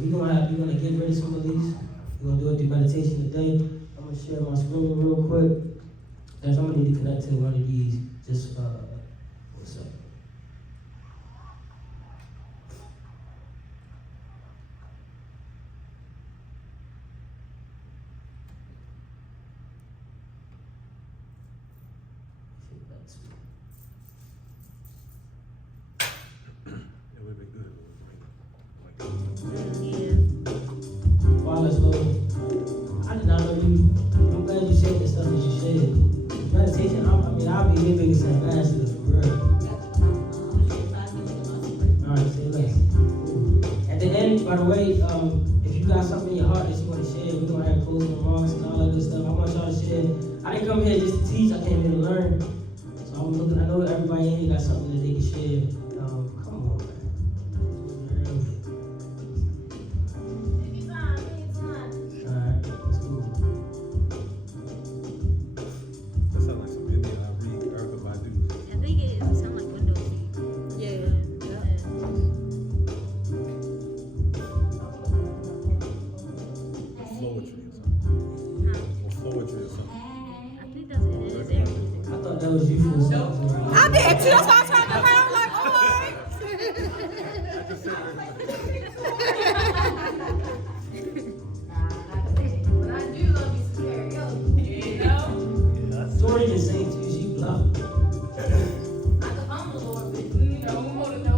We're gonna get rid of some of these. We're gonna do a deep meditation today. I'm gonna share my screen real quick. And I'm gonna need to connect to one of these. Just what's up? It would be good. Let's go. I did not know you. I'm glad you said the stuff that you said. Meditation, I'll be here big as an ambassador for real. Alright, say less. At the end, by the way, if you got something in your heart that you want to share, we're going to have closing remarks and all that good stuff. I want y'all to share. I didn't come here just to teach, I came here to learn. So I'm looking, I know everybody in here got something that they can share. Come on, man. That was you for a second. I did too. That's why I turned around like, all right. But I do love me some karaoke. You know? Tori just saying to you, she bluffed. I could hum a little bit, you know, more to know.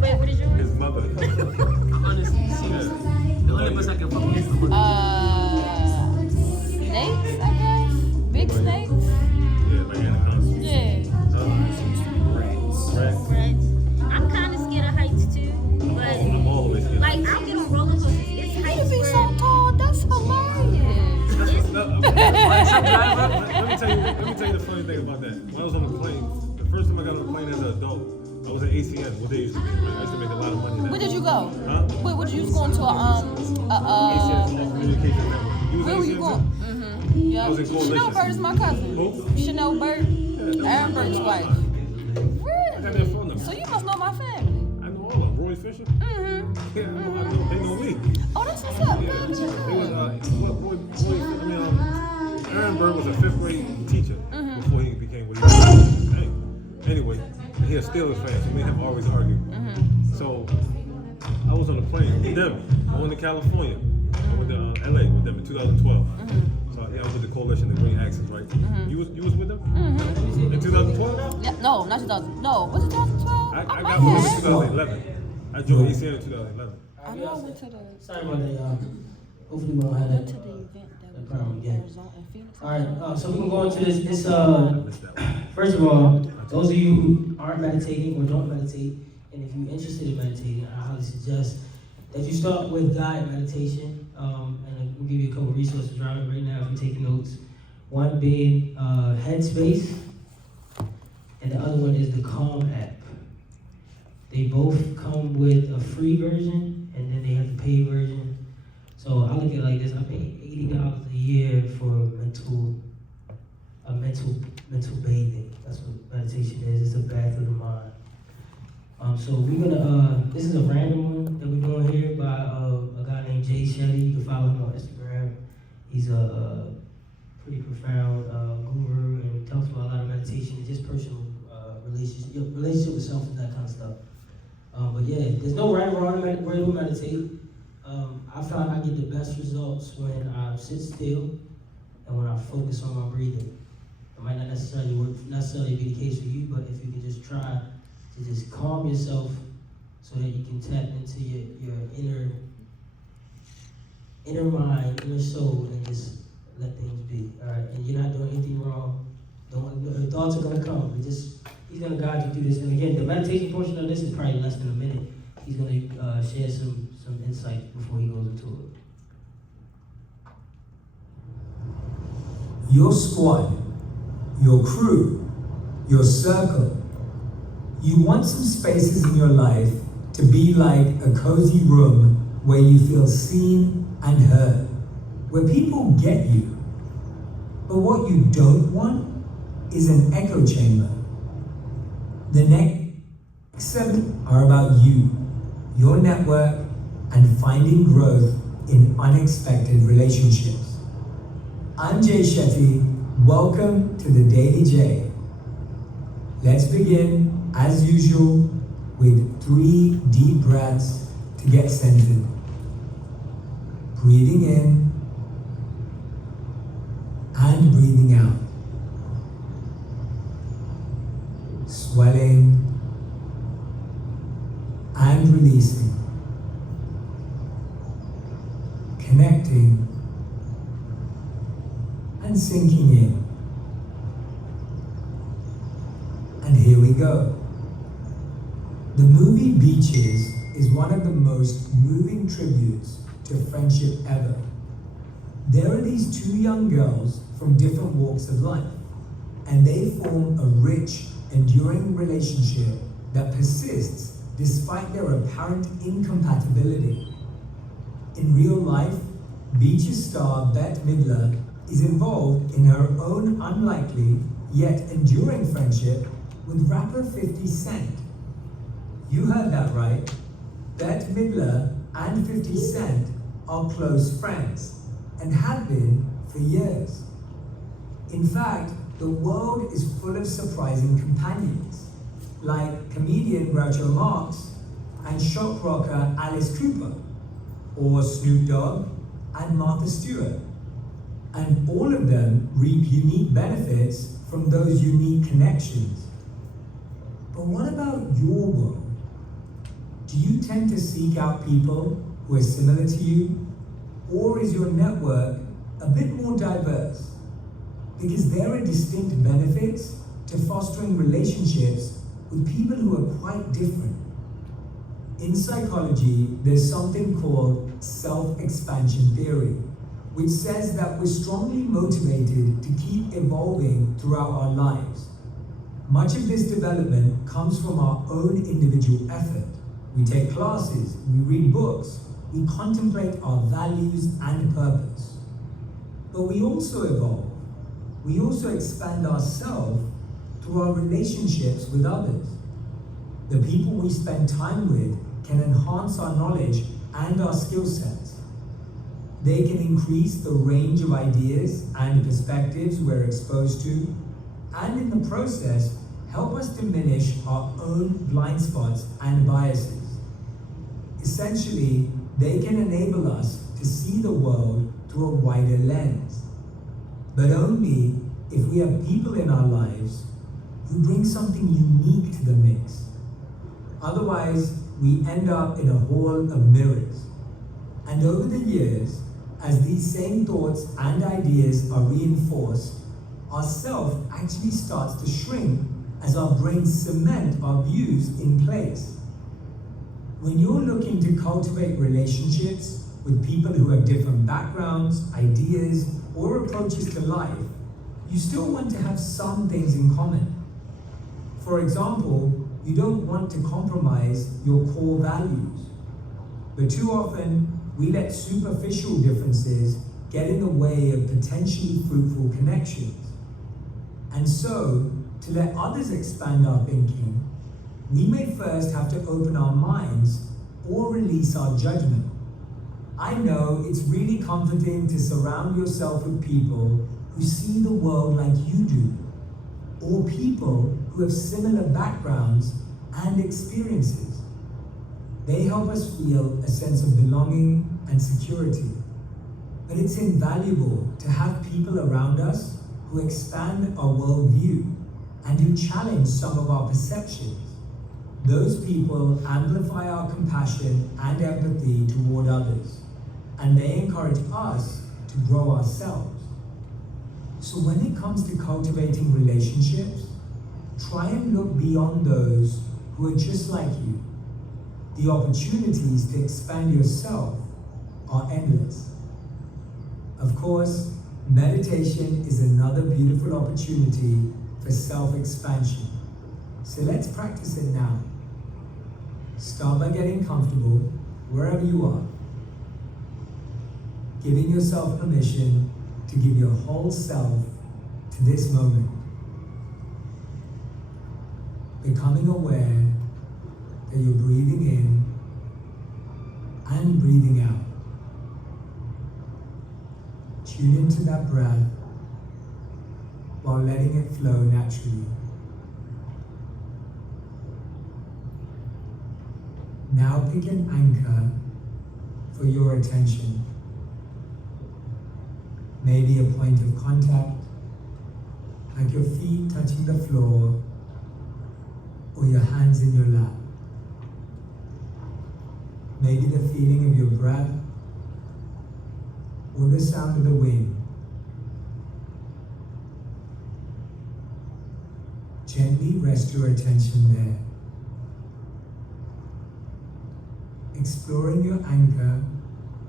Wait, what is yours? His mother. Honestly, seriously. The only person I can fuck with is the mother. Snakes, I guess? Big snakes? Yeah, like anacondas. Yeah. Rats. I'm kind of scared of heights too. funny thing about that. When I was on the plane, the first time I got on a plane as an adult, I was at ACN. What they used to be. Right? I used to make a lot of money. Where did you go? Huh? Where you was going to ACN, Communication Network. You was where at were you ACN going? too? Yeah. I was in Coalition. Chanel Bird is my cousin. Who? Chanel Bird, Aaron Bird's wife. I got their phone number. So you must know my family. I know all of them. Roy Fisher? Yeah, I know. They know me. Oh, that's what's up. Yeah. Gotcha. They was, Aaron Bird was a 5th grade teacher before he became what he was. Hey. Anyway, he a Steelers fan, so me and him always argue. So I was on a plane with them, going to California. I went to LA with them in 2012. So yeah, I was with the Coalition, the Green Axis, right? You was with them? In 2012? Yeah, no, not 2000. No, was it 2012? I got with them in 2011. I joined ACN in 2011. I know I went to the. Sorry about that, y'all. Hopefully we don't have Went to that. the event that was problem in again. Arizona and Phoenix. All right, so we can go into this. I missed that one. First of all, those of you who aren't meditating or don't meditate, and if you're interested in meditating, I highly suggest that you start with guided meditation. And we'll give you a couple resources around it right now if you're taking notes. One being Headspace, and the other one is the Calm app. They both come with a free version, and then they have the paid version. So I look at it like this: I pay $80 a year for mental bathing. That's what meditation is. It's a bath of the mind. So we're gonna. This is a random one that we're doing here by a guy named Jay Shetty. You can follow him on Instagram. He's a pretty profound guru and talks about a lot of meditation and just personal relationship with self and that kind of stuff. But yeah, there's no right or wrong way to meditate. I found I get the best results when I sit still and when I focus on my breathing. It might not necessarily be the case for you, but if you can just try to just calm yourself so that you can tap into your inner mind, inner soul, and just let things be. All right, and you're not doing anything wrong. The thoughts are gonna come. He's gonna guide you through this. And again, the meditation portion of this is probably less than a minute. He's gonna share some insight before he goes into it. Your squad, your crew, your circle. You want some spaces in your life to be like a cozy room where you feel seen and heard, where people get you. But what you don't want is an echo chamber. The next 7 are about you, your network, and finding growth in unexpected relationships. I'm Jay Shetty. Welcome to the Daily J. Let's begin, as usual, with 3 deep breaths to get centered. Breathing in and breathing out. Swelling and releasing. Connecting and sinking in. And here we go. The movie Beaches is one of the most moving tributes to friendship ever. There are these 2 young girls from different walks of life, and they form a rich, enduring relationship that persists despite their apparent incompatibility. In real life, Beaches star Bette Midler is involved in her own unlikely yet enduring friendship with rapper 50 Cent. You heard that right. Bette Midler and 50 Cent are close friends and have been for years. In fact, the world is full of surprising companions, like comedian Groucho Marx and shock rocker Alice Cooper, or Snoop Dogg and Martha Stewart. And all of them reap unique benefits from those unique connections. But what about your world? Do you tend to seek out people who are similar to you? Or is your network a bit more diverse? Because there are distinct benefits to fostering relationships with people who are quite different. In psychology, there's something called self-expansion theory, which says that we're strongly motivated to keep evolving throughout our lives. Much of this development comes from our own individual effort. We take classes, we read books, we contemplate our values and purpose. But we also evolve. We also expand ourselves through our relationships with others. The people we spend time with can enhance our knowledge and our skill sets. They can increase the range of ideas and perspectives we're exposed to, and in the process, help us diminish our own blind spots and biases. Essentially, they can enable us to see the world through a wider lens, but only if we have people in our lives who bring something unique to the mix. Otherwise, we end up in a hall of mirrors. And over the years, as these same thoughts and ideas are reinforced, our self actually starts to shrink as our brains cement our views in place. When you're looking to cultivate relationships with people who have different backgrounds, ideas, or approaches to life, you still want to have some things in common. For example, you don't want to compromise your core values. But too often, we let superficial differences get in the way of potentially fruitful connections. And so, to let others expand our thinking, we may first have to open our minds or release our judgment. I know it's really comforting to surround yourself with people who see the world like you do, or people who have similar backgrounds and experiences. They help us feel a sense of belonging and security. But it's invaluable to have people around us who expand our worldview and who challenge some of our perceptions. Those people amplify our compassion and empathy toward others, and they encourage us to grow ourselves. So when it comes to cultivating relationships, try and look beyond those who are just like you. The opportunities to expand yourself are endless. Of course, meditation is another beautiful opportunity for self-expansion. So let's practice it now. Start by getting comfortable wherever you are, giving yourself permission to give your whole self to this moment. Becoming aware that you're breathing in and breathing out. Tune into that breath while letting it flow naturally. Now pick an anchor for your attention. Maybe a point of contact, like your feet touching the floor or your hands in your lap. Maybe the feeling of your breath or the sound of the wind. Gently rest your attention there. Exploring your anchor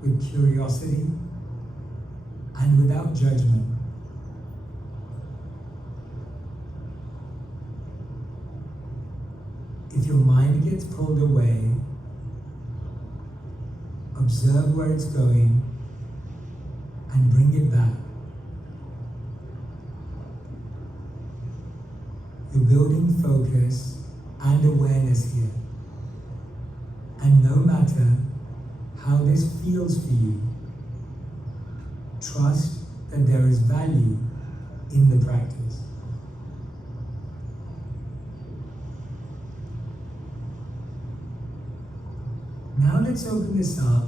with curiosity and without judgment. If your mind gets pulled away, observe where it's going and bring it back. You're building focus and awareness here. And no matter how this feels for you, trust that there is value in the practice. Now let's open this up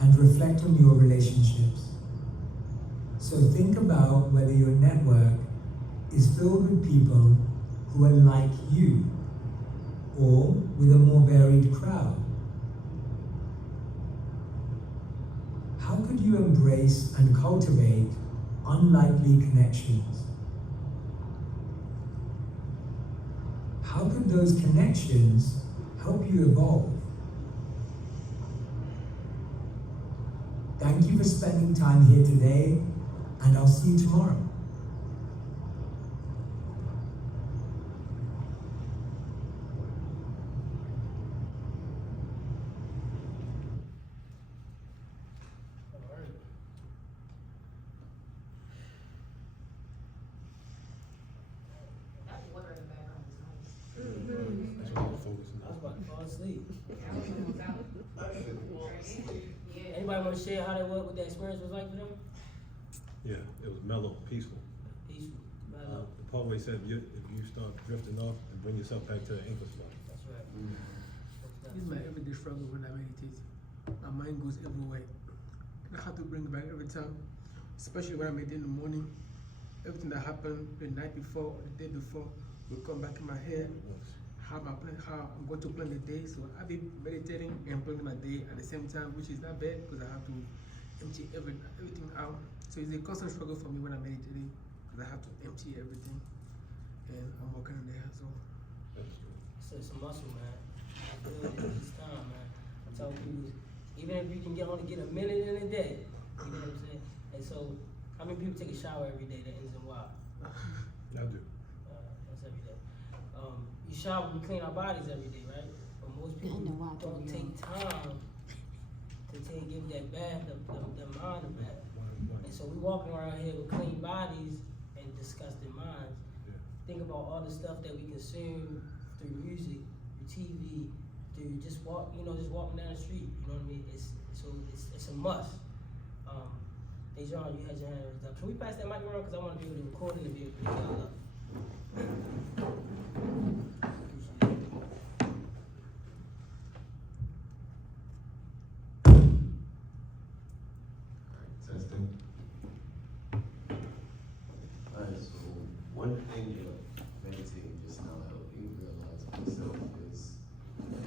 and reflect on your relationships. So think about whether your network is filled with people who are like you, or with a more varied crowd. How could you embrace and cultivate unlikely connections? How could those connections help you evolve? Thank you for spending time here today, and I'll see you tomorrow. That water in the background is nice. That's what I'm focusing I was on. about to fall asleep. Yeah, I was almost out. Yeah. Anybody want to share how they was, what the experience was like for them? Yeah, it was mellow, peaceful. Peaceful, mellow. Paul always said, if you start drifting off, and bring yourself back to the anchor spot. That's right. This is my everyday struggle when I meditate. My mind goes everywhere. And I have to bring it back every time. Especially when I meditate in the morning. Everything that happened the night before or the day before will come back in my head. How I'm going to plan the day. So I'll be meditating and planning my day at the same time, which is not bad because I have to empty everything out. So it's a constant struggle for me when I'm meditating because I have to empty everything. And I'm working on that. So It's a muscle, man. Build it each time, man. I tell people, even if you can only get a minute in a day, you know what I'm saying? And so, how many people take a shower every day that ends in Y? I do. That's every day. You shower, we clean our bodies every day, right? But most people know why, don't to be take time to give that bath, the mind a bath. And so we walking around here with clean bodies and disgusting minds. Yeah. Think about all the stuff that we consume through music, through TV, through just walking down the street. You know what I mean? It's a must. Dejan, you had your hand raised up. Can we pass that mic around? Because I want to be able to record it and be able to pick y'all up. Testing. Alright, so one thing that meditating just now helped me realize myself is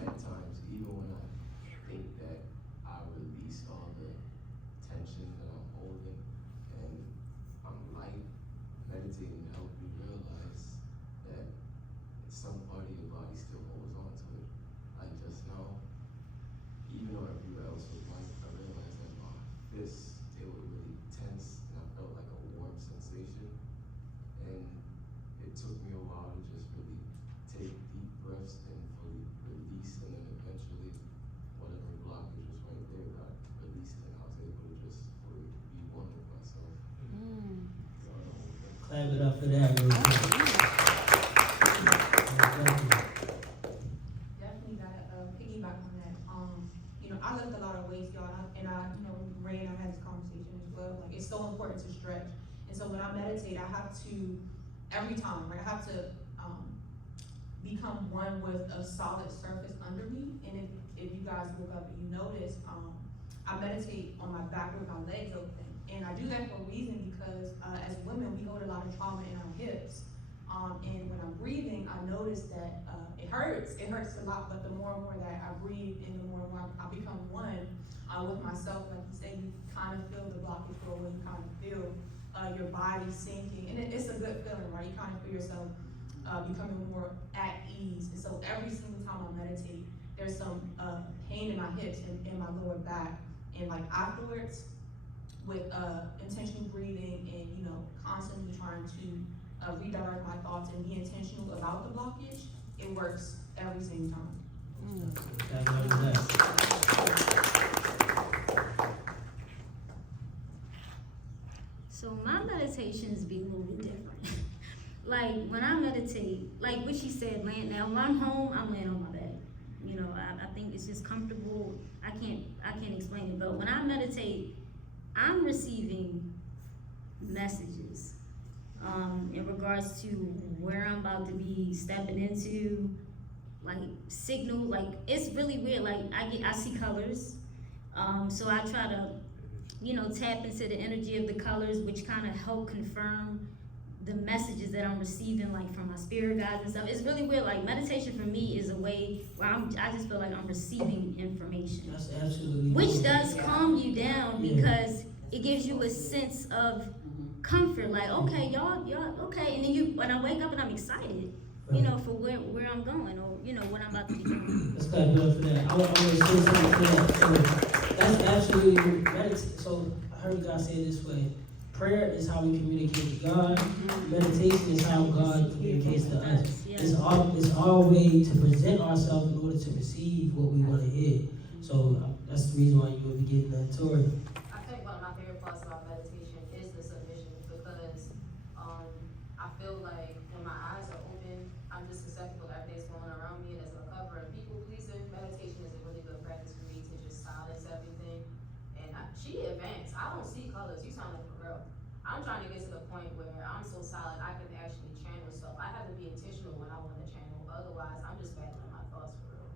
at times, even when I think that I release all the tension that I'm holding and I'm light, meditating helped me realize that some part of your body still holds on to it. Like just now, even though everywhere else was light, I realized that my fists, they were really tense and I felt like a warm sensation. And it took me a while to just really take deep breaths and fully release, and then eventually whatever blockage was right there got released and I was able to just fully be one with myself. So I don't know. Clap it up for that, real quick. Definitely gotta piggyback on that. I lift a lot of weights, y'all, and I Ray and I had this conversation as well. Like it's so important to stretch, and so when I meditate, I have to every time, right? I have to become one with a solid surface under me. And if you guys look up and you notice, I meditate on my back with my legs open, and I do that for a reason because as women, we hold a lot of trauma in our hips. And when I'm breathing, I notice that it hurts a lot, but the more and more that I breathe and the more and more I become one with myself, like you say, you kind of feel the blockage go away, you kind of feel your body sinking, and it's a good feeling, right? You kind of feel yourself becoming more at ease. And so every single time I meditate, there's some pain in my hips and in my lower back, and like afterwards, with intentional breathing and constantly trying to redirect my thoughts and be intentional about the blockage, it works every single time. So my meditations be a little bit different. Like when I meditate, like what she said, when I'm home, I'm laying on my bed. I think it's just comfortable. I can't explain it, but when I meditate, I'm receiving messages in regards to where I'm about to be stepping into, like signal. Like it's really weird. Like I see colors, so I try to tap into the energy of the colors, which kind of help confirm the messages that I'm receiving, like from my spirit guides and stuff. It's really weird. Like meditation for me is a way where I just feel like I'm receiving information. That's absolutely. Which does calm you down because it gives you a sense of comfort. Like, okay, y'all, okay. And then when I wake up and I'm excited, for where I'm going or, what I'm about to be doing. Let's clap it up for that. I want to say something for that. So, That's absolutely so I heard God say it this way. Prayer is how we communicate with God. Meditation is how God communicates to us. Yeah. It's our way to present ourselves in order to receive what we want to hear. So that's the reason why you will be getting that tour. I think one of my favorite parts about meditation is the submission because I feel like when my eyes are open, I'm just susceptible to everything that's going on around me, and as a recoverer and people pleasing, meditation is a really good practice for me to just silence everything. And she advanced. I don't see colors. You sound like for real. I'm trying to get to the point where I'm so solid I can actually channel stuff. I have to be intentional when I want to channel. Otherwise, I'm just battling my thoughts for real.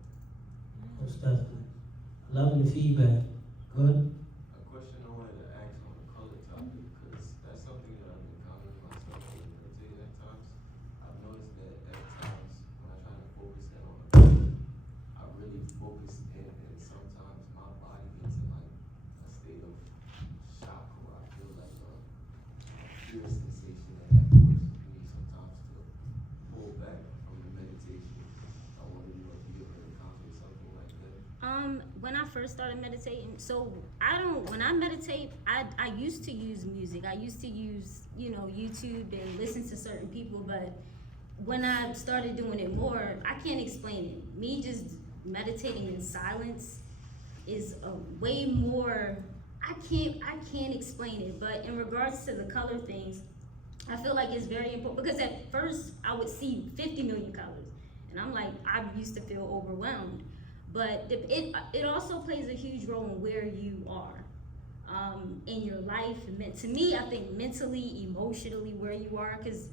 Most definitely. Loving the feedback. Go ahead. A question I wanted to ask on the color topic, because that's something that I've encountered myself when meditating at times. I've noticed that at times when I try to focus in on a color, I really focus in, and sometimes my body gets in like a state of shock, or I feel like a fear sensation, and that forces me sometimes to pull back from the meditation. I wonder if you ever encountered something like that. When I first started meditating, so when I meditate, I used to use music. I used to use, YouTube and listen to certain people, but when I started doing it more, I can't explain it. Me just meditating in silence is a way more, I can't explain it, but in regards to the color things, I feel like it's very important because at first I would see 50 million colors and I'm like, I used to feel overwhelmed. But it also plays a huge role in where you are in your life. To me, I think mentally, emotionally, where you are. Because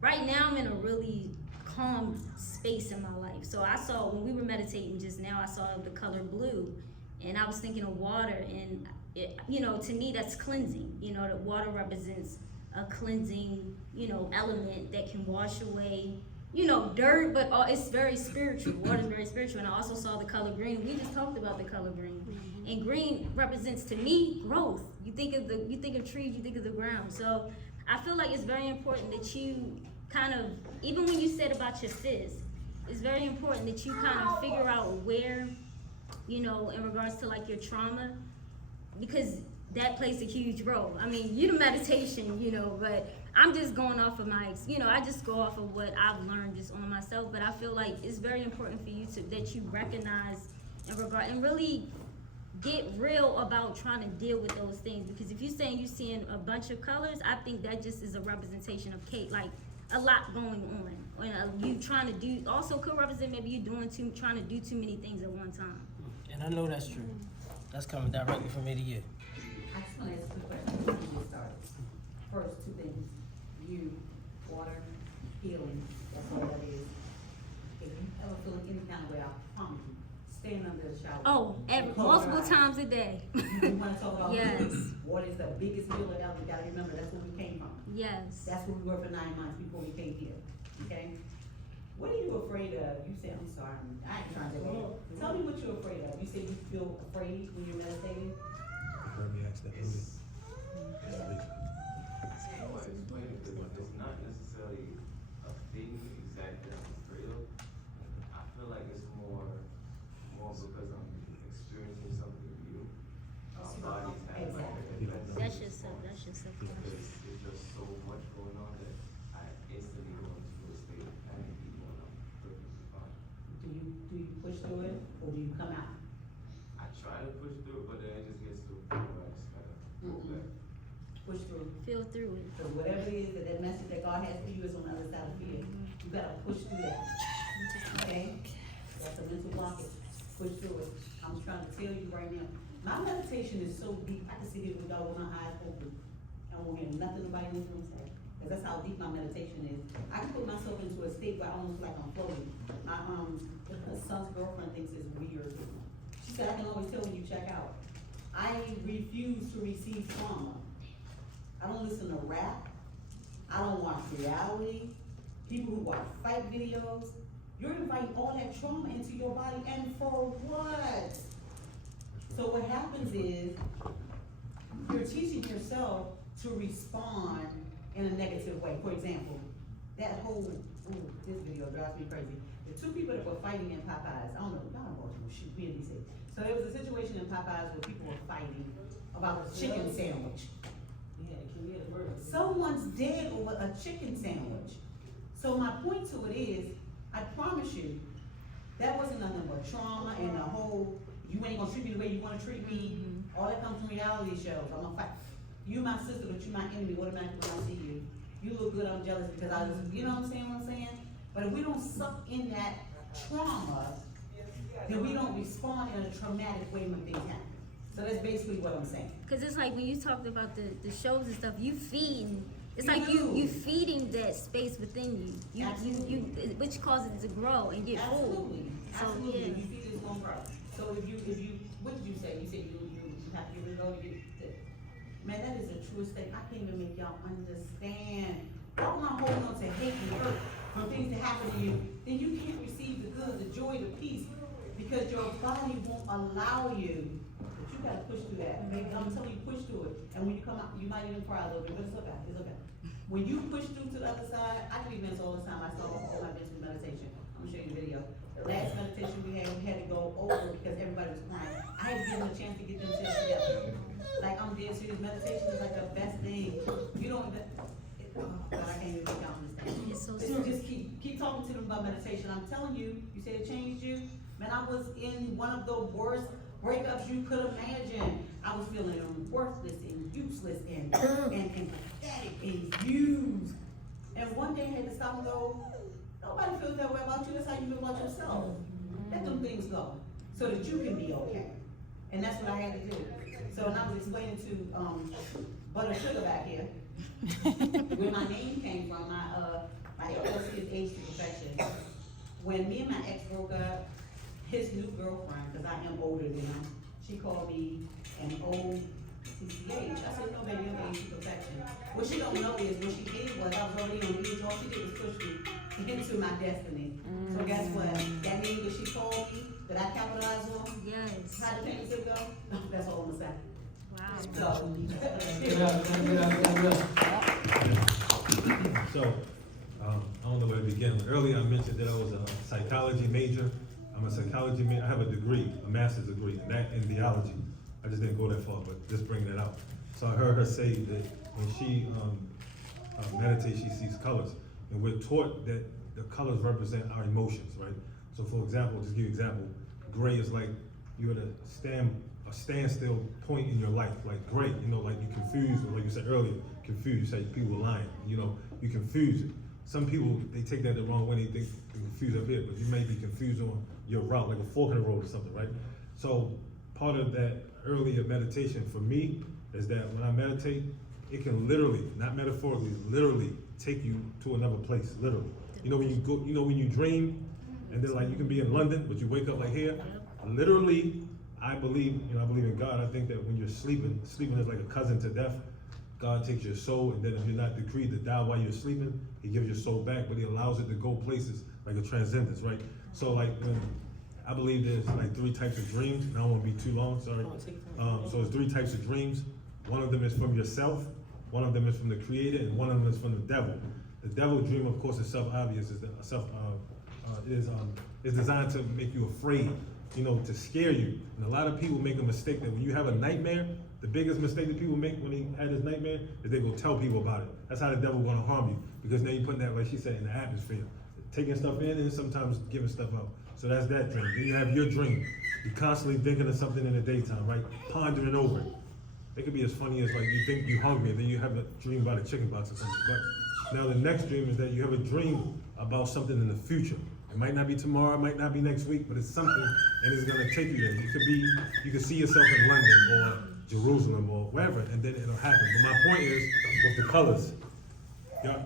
right now I'm in a really calm space in my life. So I saw, when we were meditating just now, I saw the color blue. And I was thinking of water. And, to me, that's cleansing. That water represents a cleansing, element that can wash away dirt, but it's very spiritual. Water is very spiritual. And I also saw the color green. We just talked about the color green. And green represents, to me, growth. You think of trees, you think of the ground. So I feel like it's very important that you kind of, even when you said about your sis, it's very important that you kind of figure out where, in regards to like your trauma, because that plays a huge role. I mean, you do meditation, but I'm just going off of I just go off of what I've learned just on myself. But I feel like it's very important for you that you recognize and really get real about trying to deal with those things. Because if you're saying you're seeing a bunch of colors, I think that just is a representation of like a lot going on. And you trying to do, also could represent maybe you trying to do too many things at one time. And I know that's true. That's coming directly from me to you. I just want to ask 2 questions before we get started. First, 2 things. You, water, healing, that's all that is. If you ever feel any kind of way, I promise you, stand under the shower. Oh, multiple times a day. You want to talk about Yes. water is the biggest healer ever. You got to remember, that's where we came from. Yes. That's where we were for 9 months before we came here, okay? What are you afraid of? You say, I'm sorry, I ain't trying to say, tell me what you're afraid of. You say you feel afraid when you're meditating? Let me ask that. How do I explain it? Because it's not necessarily a thing exactly I'm afraid of. I feel like it's more because I'm experiencing something new. Our bodies have like an event. That's yourself. Because it's just so much going on that I instantly go into a state of panic even when I'm perfectly fine. Do you push through it, or do you come out? I try to push through it, but then it just gets to a point where I just gotta pull back. Push through. Feel through it. Because whatever it is, that message that God has for you is on the other side of fear. You gotta push through that. Okay? That's a mental blockage. Push through it. I'm trying to tell you right now. My meditation is so deep, I can sit here with God with my eyes open. I won't hear nothing nobody in this room say. Because that's how deep my meditation is. I can put myself into a state where I almost feel like I'm floating. My son's girlfriend thinks it's weird. She said, I can always tell when you check out. I refuse to receive trauma. I don't listen to rap. I don't watch reality. People who watch fight videos. You're inviting all that trauma into your body, and for what? So what happens is, you're teaching yourself to respond in a negative way. For example, that whole, this video drives me crazy. The 2 people that were fighting in Popeyes, I don't know, y'all in Baltimore, shoot, we in DC. So there was a situation in Popeyes where people were fighting about a chicken sandwich. Someone's dead over a chicken sandwich. So my point to it is, I promise you, that wasn't nothing but trauma and the whole, you ain't gonna treat me the way you wanna treat me. All that comes from reality shows. I'm gonna fight. You my sister, but you my enemy. Automatically when I see you, you look good, I'm jealous because I was, you know what I'm saying? But if we don't suck in that trauma, then we don't respond in a traumatic way when things happen. So that's basically what I'm saying. Cause it's like when you talked about the shows and stuff, you feeding. It's You like do. you feeding that space within you. You which causes it to grow and get full. Absolutely, So, absolutely. yeah. You feed this one grow. So if you, what did you say? You said you have to give it a go to get it. Man, that is the truest thing. I can't even make y'all understand. Y'all not holding on to hate and hurt from things that happen to you, then you can't receive the good, the joy, the peace, because your body won't allow you. But you gotta push through that. Baby, I'm telling you, push through it. And when you come out, you might even cry a little bit, but it's okay, it's okay. When you push through to the other side, I do events all the time. I saw all my mental meditation. I'm gonna show you the video. The last meditation we had to go over because everybody was crying. I had to give them a chance to get themselves together. Like, I'm dead serious. Meditation is like the best thing. You don't even, oh God, I can't even make y'all understand. It's so Just keep talking to them about meditation. I'm telling you, you said it changed you. Man, I was in one of the worst breakups you could imagine. I was feeling worthless and useless and pathetic and used. And one day I had to stop and go, nobody feels that way about you. That's how you feel about yourself. Let them things go so that you can be okay. And that's what I had to do. So when I was explaining to Butter Sugar back here, where my name came from, my LLC is Age to Perfection. When me and my ex broke up, his new girlfriend, because I am older than him, she called me an old CCH. I said, no baby, I'm Age to Perfection. What she don't know is what she did was I was already on age. All she did was push me into my destiny. So guess what? That name that she called me, that I capitalized on, Yes. how the payments go, that's all I'm gonna say. Wow. So, So, I don't know where to begin. Earlier I mentioned that I was a psychology major. I'm a psychology major. I have a degree, a master's degree, and that in theology. I just didn't go that far, but just bringing it out. So I heard her say that when she meditates, she sees colors. And we're taught that the colors represent our emotions, right? So for example, just give you an example, gray is like you're at a standstill point in your life, like gray, you know, like you're confused, or like you said earlier, confused. You said people are lying, you know, you confuse it. Some people, they take that the wrong way, they think you're confused up here, but you may be confused on your route, like a fork in the road or something, right? So part of that earlier meditation for me is that when I meditate, it can literally, not metaphorically, literally take you to another place, literally. You know when you go, you know when you dream, and then like you can be in London, but you wake up like here, literally, I believe in God. I think that when you're sleeping is like a cousin to death. God takes your soul, and then if you're not decreed to die while you're sleeping, He gives your soul back, but He allows it to go places like a transcendence, right? So like when I believe there's like 3 types of dreams, and I don't want to be too long, sorry. So there's 3 types of dreams. One of them is from yourself, one of them is from the Creator, and one of them is from the devil. The devil dream, of course, is self-obvious. Is designed to make you afraid, you know, to scare you. And a lot of people make a mistake that when you have a nightmare, the biggest mistake that people make when they had this nightmare is they go tell people about it. That's how the devil gonna harm you, because now you're putting that, like she said, in the atmosphere, taking stuff in and sometimes giving stuff out. So that's that dream. Then you have your dream. You're constantly thinking of something in the daytime, right? Pondering over it. It could be as funny as like you think you're hungry, and then you have a dream about a chicken box or something. But now the next dream is that you have a dream about something in the future. It might not be tomorrow, it might not be next week, but it's something, and it's gonna take you there. You could see yourself in London or Jerusalem or wherever, and then it'll happen. But my point is, with the colors,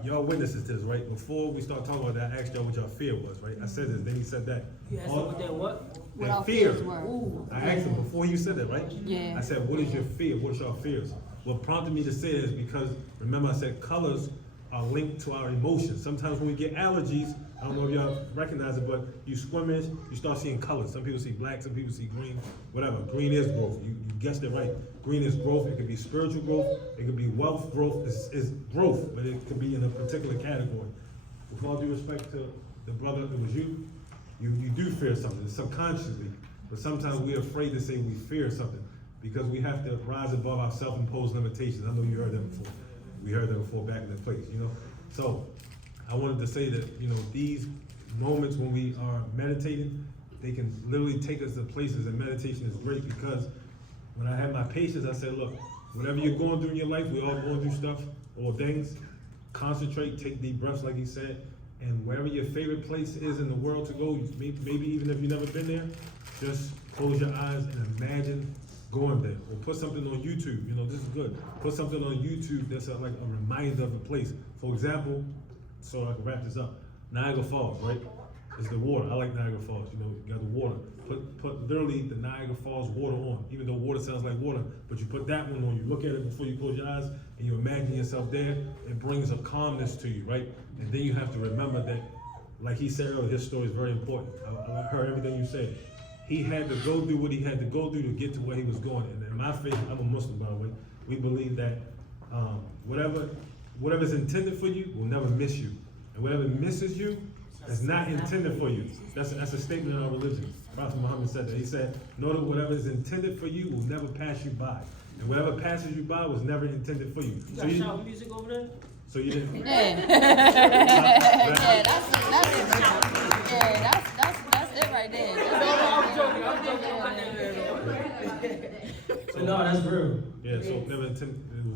y'all witnesses to this, right? Before we start talking about that, I asked y'all what y'all fear was, right? I said this, then he said that. You asked him what that what? What That our fear. fears were. Ooh. I asked him before you said that, right? Yeah. I said, what is your fear? What is your fears? What prompted me to say that is because, remember I said colors are linked to our emotions. Sometimes when we get allergies, I don't know if y'all recognize it, but you squirmish, you start seeing colors. Some people see black, some people see green, whatever. Green is growth. You guessed it right. Green is growth. It could be spiritual growth. It could be wealth growth. It's growth, but it could be in a particular category. With all due respect to the brother, it was you do fear something subconsciously. but sometimes we're afraid to say we fear something because we have to rise above our self-imposed limitations. I know you heard that before. We heard that before back in the place, you know? So I wanted to say that, you know, these moments when we are meditating, they can literally take us to places, and meditation is great because when I had my patients, I said, look, whatever you're going through in your life, we're all going through stuff or things, concentrate, take deep breaths like he said, and wherever your favorite place is in the world to go, maybe even if you've never been there, just close your eyes and imagine going there. Or put something on YouTube, you know, this is good. Put something on YouTube that's like a reminder of a place. For example, so I can wrap this up, Niagara Falls, right? It's the water. I like Niagara Falls, you know, you got the water. Put literally the Niagara Falls water on, even though water sounds like water, but you put that one on, you look at it before you close your eyes, and you imagine yourself there, it brings a calmness to you, right? And then you have to remember that, like he said earlier, his story is very important. I heard everything you said. He had to go through what he had to go through to get to where he was going. And in my faith, I'm a Muslim by the way, we believe that whatever's intended for you will never miss you. And whatever misses you is not intended for you. That's a statement in our religion. Prophet Muhammad said that. He said, know that whatever is intended for you will never pass you by. And whatever passes you by was never intended for you. You got shout music over there? So you didn't. Yeah, that's it right there. So no, that's real. Yeah, so it was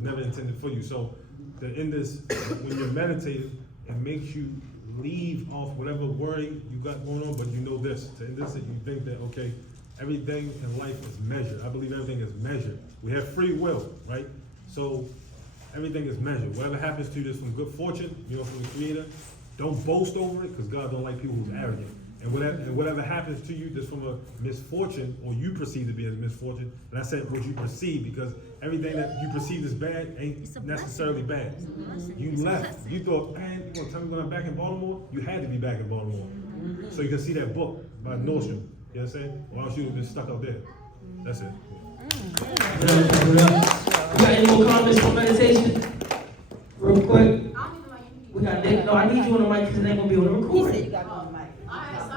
never intended for you. So in this, when you're meditating, it makes you leave off whatever worry you got going on, but you know this. To end this, you think that, okay, everything in life is measured. I believe everything is measured. We have free will, right? So everything is measured. Whatever happens to you is from good fortune, you know, from the Creator. Don't boast over it, because God don't like people who's arrogant. And whatever happens to you that's from a misfortune, or you perceive to be a misfortune, and I said what you perceive, because everything that you perceive as bad ain't necessarily bad. You left. You thought, man, you want to tell me when I'm back in Baltimore? You had to be back in Baltimore. So you can see that book by Nordstrom. You know what I'm saying? Or else you would have been stuck out there. That's it. You got any more comments on meditation? Real quick. We got Nick. No, I need you on the mic because it ain't gonna be on the recording. He said you got me on the mic. Alright, sorry.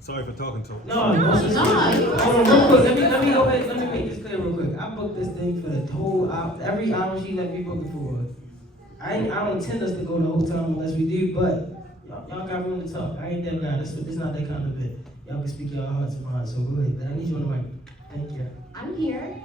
Sorry for talking to him. No, hold on, real quick. Let me go ahead. Let me make this clear real quick. I booked this thing for the whole hour. Every hour she let me book it for. I don't intend us to go the whole time unless we do, but y'all got room to talk. I ain't that guy. It's not that kind of bit. Y'all can speak your hearts and minds. So go ahead. But I need you on the mic. Thank you. I'm here.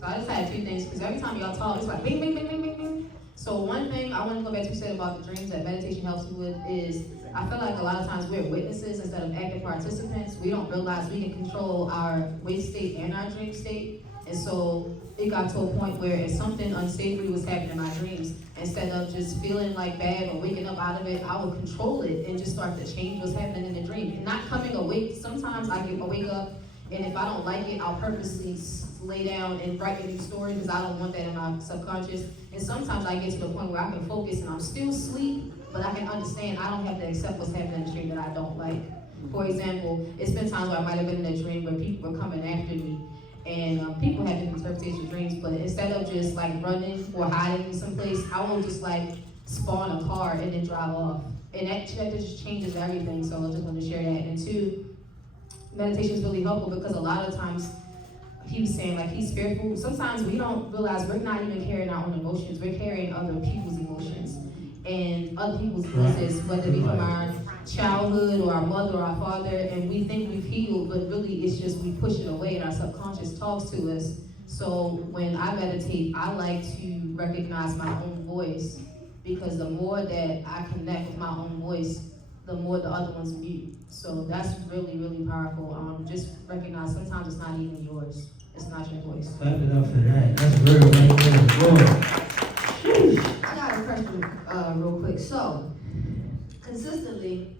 So I just had two things, because every time y'all talk, it's like bing, bing, bing, bing, bing, bing. So one thing I want to go back to what you said about the dreams that meditation helps you with is, I feel like a lot of times we're witnesses instead of active participants. We don't realize we can control our wake state and our dream state. And so it got to a point where if something unsavory was happening in my dreams, instead of just feeling like bad or waking up out of it, I would control it and just start to change what's happening in the dream. And not coming awake, sometimes I wake up, and if I don't like it, I'll purposely lay down and write a new story because I don't want that in my subconscious. And sometimes I get to the point where I can focus and I'm still asleep, but I can understand I don't have to accept what's happening in the dream that I don't like. For example, it's been times where I might have been in a dream where people were coming after me, and people have different interpretations of dreams, but instead of just like running or hiding in some place, I will just like spawn a car and then drive off. And that just changes everything, so I just want to share that. And two, meditation is really helpful because a lot of times, he was saying like he's fearful. Sometimes we don't realize we're not even carrying our own emotions. We're carrying other people's emotions and other people's illnesses, whether it be from our childhood or our mother or our father, and we think we've healed, but really it's just we push it away and our subconscious talks to us. So when I meditate, I like to recognize my own voice, because the more that I connect with my own voice, the more the other one's mute. So that's really, really powerful. Just recognize sometimes it's not even yours. It's not your voice. Clap it up for that. That's real right there. I got a question real quick. So, consistently,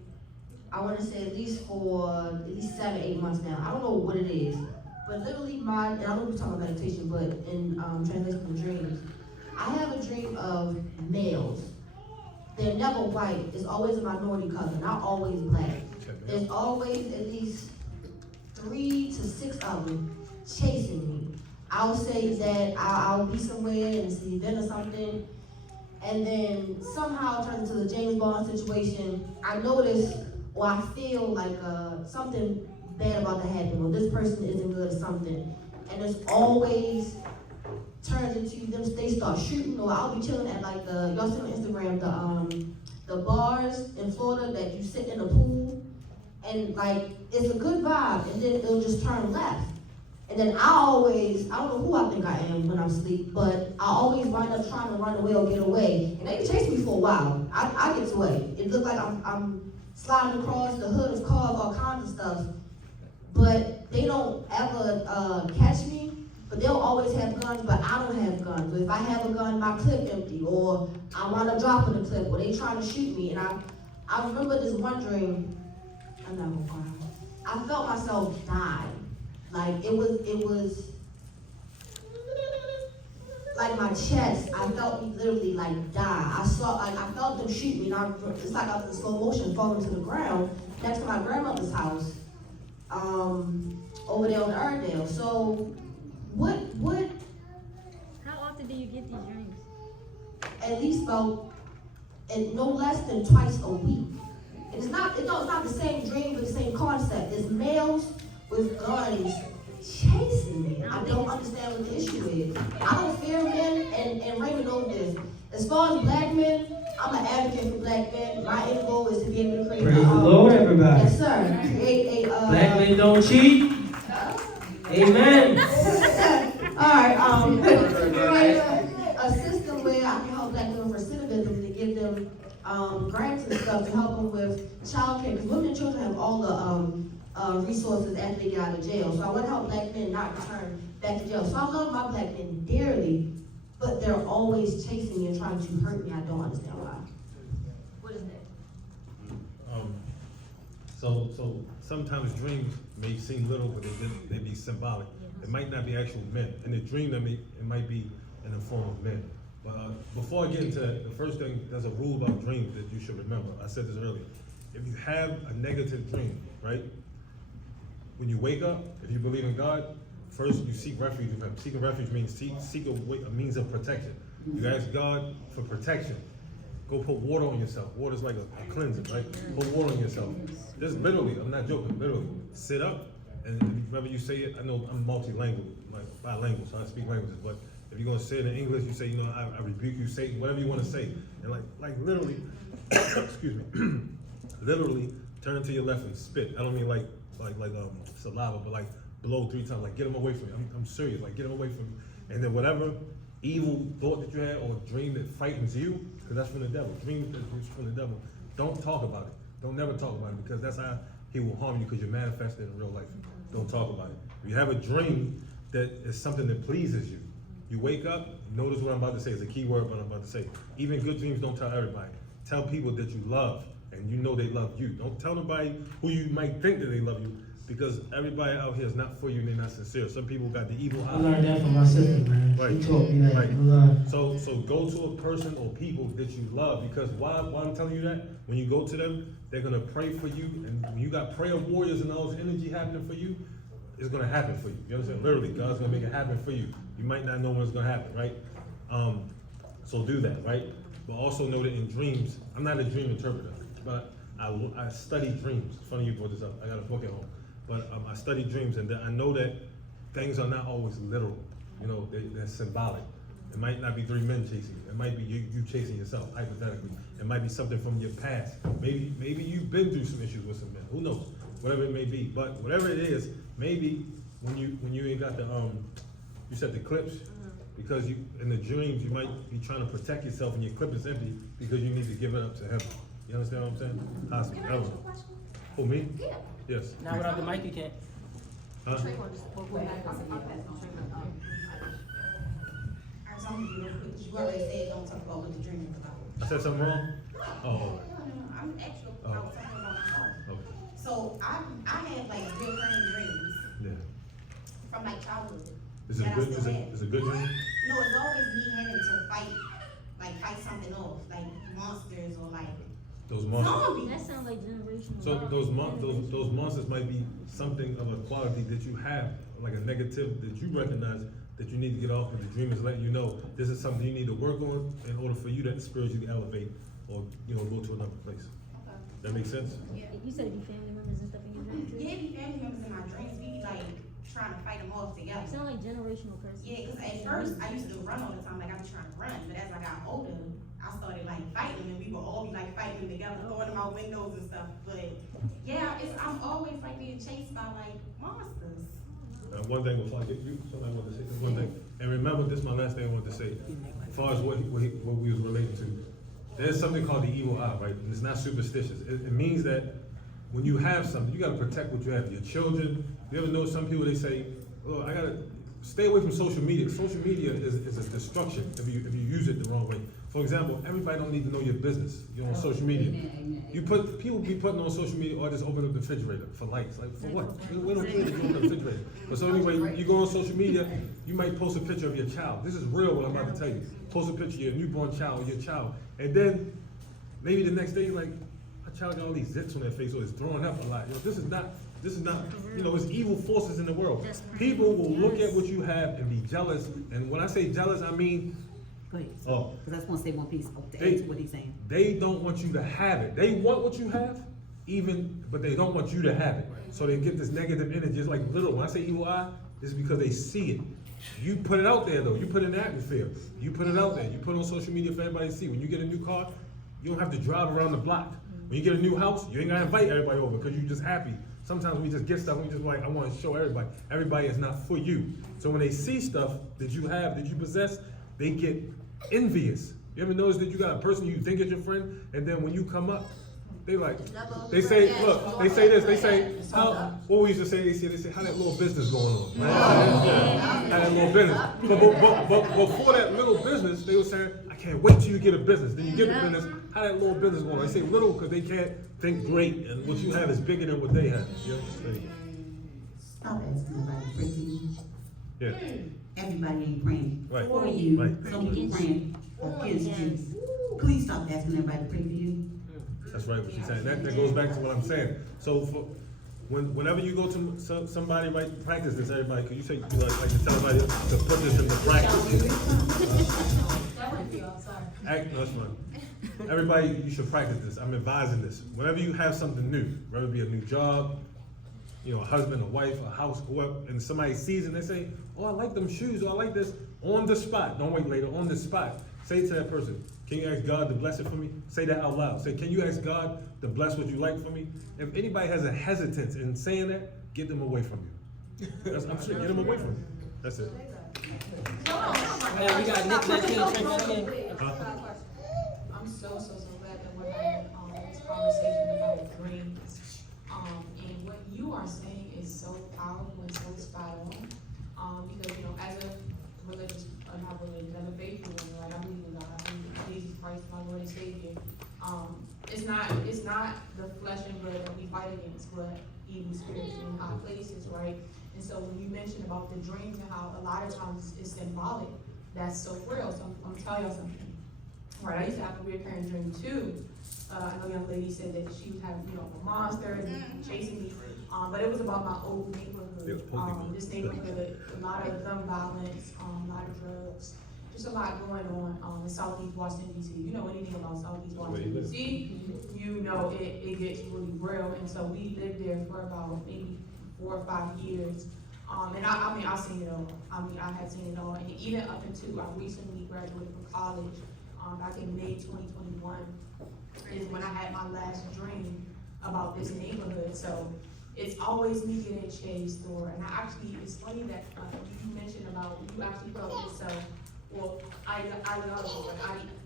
I want to say at least 7-8 months now. I don't know what it is, but literally and I know we're talking about meditation, but in translation from dreams, I have a dream of males. They're never white. It's always a minority color, not always black. There's always at least 3 to 6 of them chasing me. I'll say that I'll be somewhere and it's an event or something, and then somehow it turns into the James Bond situation. I notice or I feel like something bad about to happen, or this person isn't good or something, and it's always turns into them. They start shooting, or I'll be chilling at like y'all see on Instagram the bars in Florida that you sit in the pool, and like it's a good vibe, and then it'll just turn left. And then I don't know who I think I am when I'm asleep, but I always wind up trying to run away or get away. And they chase me for a while. I get away. It looks like I'm sliding across the hood of cars, all kinds of stuff. But they don't ever catch me. But they'll always have guns, but I don't have guns. Or if I have a gun, my clip empty, or I wind up dropping the clip, or they trying to shoot me. And I remember just wondering, I'm not gonna cry. I felt myself die. Like it was like my chest. I felt me literally like die. I felt them shoot me, and it's like I was in slow motion falling to the ground next to my grandmother's house, over there on Erdale. So, what? How often do you get these dreams? At least about, and no less than twice a week. And it's not the same dream, but the same concept. It's males with guns chasing me. I don't understand what the issue is. I don't fear men, and Raymond knows this. As far as black men, I'm an advocate for black men. My end goal is to be able to create Praise the Lord, everybody. Yes, sir. Create a Black men don't cheat. Amen. All right, create a system where I can help black women with recidivism, to give them grants and stuff to help them with child care. Because women and children have all the resources after they get out of jail. So I want to help black men not return back to jail. So I love my black men dearly, but they're always chasing me and trying to hurt me. I don't understand why. What is that? So sometimes dreams may seem little, but they be symbolic. It might not be actual men. In the dream, it might be in the form of men. But before I get into that, the first thing, there's a rule about dreams that you should remember. I said this earlier. If you have a negative dream, right? When you wake up, if you believe in God, first you seek refuge with Him. Seeking refuge means seek a means of protection. You ask God for protection. Go put water on yourself. Water is like a cleanser, right? Put water on yourself. Just literally, I'm not joking, literally. Sit up, and whenever you say it, I know I'm multilingual, like bilingual, so I speak languages, but if you're gonna say it in English, you say, you know, I rebuke you, Satan, whatever you wanna say. And like literally, excuse me, literally turn to your left and spit. I don't mean like saliva, but like blow 3 times, like get them away from me. I'm serious, like get them away from me. And then whatever evil thought that you had or dream that frightens you, because that's from the devil. Dream that is from the devil. Don't talk about it. Don't never talk about it, because that's how he will harm you, because you're manifesting in real life. Don't talk about it. If you have a dream that is something that pleases you, you wake up, notice what I'm about to say. It's a key word, what I'm about to say. Even good dreams, don't tell everybody. Tell people that you love, and you know they love you. Don't tell nobody who you might think that they love you, because everybody out here is not for you and they're not sincere. Some people got the evil eye. I learned that from my sister, man. Right. She taught me that. Right. So go to a person or people that you love, because why I'm telling you that? When you go to them, they're gonna pray for you, and when you got prayer warriors and all this energy happening for you, it's gonna happen for you. You understand? Literally, God's gonna make it happen for you. You might not know when it's gonna happen, right? So do that, right? But also know that in dreams, I'm not a dream interpreter, but I study dreams. It's funny you brought this up. I got a book at home. But I study dreams, and I know that things are not always literal. You know, they're symbolic. It might not be 3 men chasing you. It might be you chasing yourself, hypothetically. It might be something from your past. Maybe you've been through some issues with some men. Who knows? Whatever it may be. But whatever it is, maybe when you ain't got the you said the clips, because you in the dreams you might be trying to protect yourself, and your clip is empty because you need to give it up to him. You understand what I'm saying? Possibly. Can I ask you a question? Who, me? Yeah. Yes. Now without the mic, you can't. Huh? Wait, Alright, so I'm gonna be real quick, 'cause you already said don't talk about what the dream is about. I said something wrong? Oh. No, I'm actually, I was talking about myself. Okay. So I have like recurring dreams Yeah. from like childhood. Is it that I good? still have. Is it good dream? No, it's always me having to fight something off, like monsters or like Those monsters. zombies. That sounds like generational. So violence. those monsters might be something of a quality that you have, like a negative that you recognize that you need to get off, and the dream is letting you know this is something you need to work on in order for you to spiritually elevate or go to another place. Okay. That makes sense? You said it be family members and stuff in your dreams too? Yeah, it be family members in my dreams. We be like trying to fight them off together. You sound like generational person. Yeah, cause at first I used to run all the time, like I was trying to run, but as I got older, I started like fighting them, and we would all be like fighting them together, throwing them out windows and stuff. But yeah, I'm always like being chased by like monsters. One thing before I get you, somebody want to say one thing. And remember, this is my last thing I want to say. As far as what we was relating to, there's something called the evil eye, right? And it's not superstitious. It means that when you have something, you got to protect what you have. Your children. You ever know some people, they say, "Oh, I gotta stay away from social media." Social media is a destruction if you use it the wrong way. For example, everybody don't need to know your business. You're on social media. People be putting on social media, or just open up the refrigerator for likes. Like for what? We don't care if you open up the refrigerator. But so anyway, you go on social media, you might post a picture of your child. This is real what I'm about to tell you. Post a picture of your newborn child or your child. And then maybe the next day you're like, my child got all these zits on their face or is throwing up a lot. You know, this is not, you know, it's evil forces in the world. People will look at what you have and be jealous. And when I say jealous, I mean, Go ahead. oh, Because I just want to say one piece to They- add to what he's saying. they don't want you to have it. They want what you have, but they don't want you to have it. So they get this negative energy. It's like little, when I say evil eye, it's because they see it. You put it out there though, you put it in the atmosphere. You put it out there, you put it on social media for everybody to see. When you get a new car, you don't have to drive around the block. When you get a new house, you ain't gotta invite everybody over because you're just happy. Sometimes we just get stuff, we just like, I wanna show everybody. Everybody is not for you. So when they see stuff that you have, that you possess, they get envious. You ever notice that you got a person you think is your friend, and then when you come up, they say, look, they say this, they say, what we used to say, they say, how that little business going on, right? How that little business. But before that little business, they were saying, I can't wait till you get a business. Then you get a business, how that little business going on? They say little because they can't think great, and what you have is bigger than what they have. You know? Stop asking everybody to pray for you. Yeah. Everybody ain't praying Right. for you. Right. Some people praying against you. Please stop asking everybody to pray for you. That's right, what she's saying. That goes back to what I'm saying. So whenever you go to somebody, right, practice this, everybody, because you say you like to tell everybody to put this into practice. That went for y'all, sorry. No, that's fine. Everybody, you should practice this. I'm advising this. Whenever you have something new, whether it be a new job, you know, a husband, a wife, a house, whoever, and somebody sees it and they say, oh, I like them shoes, or I like this, on the spot. Don't wait later, on the spot. Say to that person, can you ask God to bless it for me? Say that out loud. Say, can you ask God to bless what you like for me? If anybody has a hesitance in saying that, get them away from you. I'm sure, get them away from you. That's it. Man, we got Nick that can check back in. I'm so glad that we're having this conversation about dreams. And what you are saying is so powerful and so spot on. Because, you know, as a religious, not religious, as a faithful one, like I believe in God, I believe in Jesus Christ, my Lord and Savior. It's not the flesh and blood that we fight against, but evil spirits in high places, right? And so when you mentioned about the dreams and how a lot of times it's symbolic, that's so real. So I'm telling you something. Right, I used to have a recurring dream too. I know a young lady said that she was having, you know, a monster and chasing me. But it was about my old neighborhood. This neighborhood, a lot of gun violence, a lot of drugs, just a lot going on in Southeast Washington, D.C. You know anything about Southeast Washington, D.C., you know it gets really real. And so we lived there for about maybe 4 or 5 years. And I mean, I've seen it all. I had seen it all. And even up until I recently graduated from college, back in May 2021, is when I had my last dream about this neighborhood. So it's always me getting chased, and it's funny that you mentioned about you actually felt yourself, well, I did this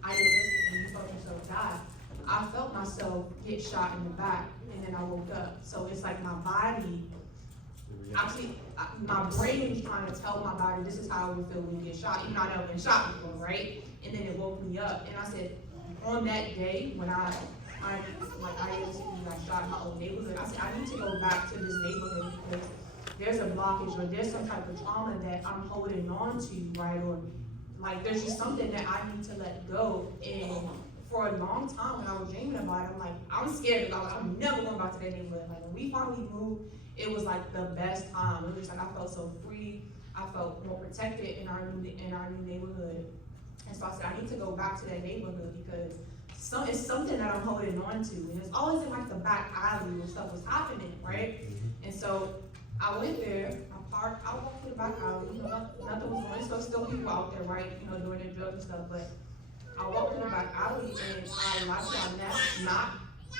and you felt yourself die. I felt myself get shot in the back, and then I woke up. So it's like my body, actually, my brain is trying to tell my body this is how it would feel when you get shot. Even though I've never been shot before, right? And then it woke me up, and I said, on that day when I got shot in my own neighborhood, I said, I need to go back to this neighborhood because there's a blockage or there's some type of trauma that I'm holding on to, right? Or like there's just something that I need to let go. And for a long time when I was dreaming about it, I'm like, I'm scared about it. I'm never going back to that neighborhood. Like when we finally moved, it was like the best time. It was like I felt so free. I felt more protected in our new neighborhood. And so I said, I need to go back to that neighborhood because it's something that I'm holding on to. And it's always in like the back alley where stuff was happening, right? And so I went there, I parked, I walked to the back alley, you know, nothing was going on. So still people out there, right, you know, doing their drugs and stuff. But I walked to the back alley and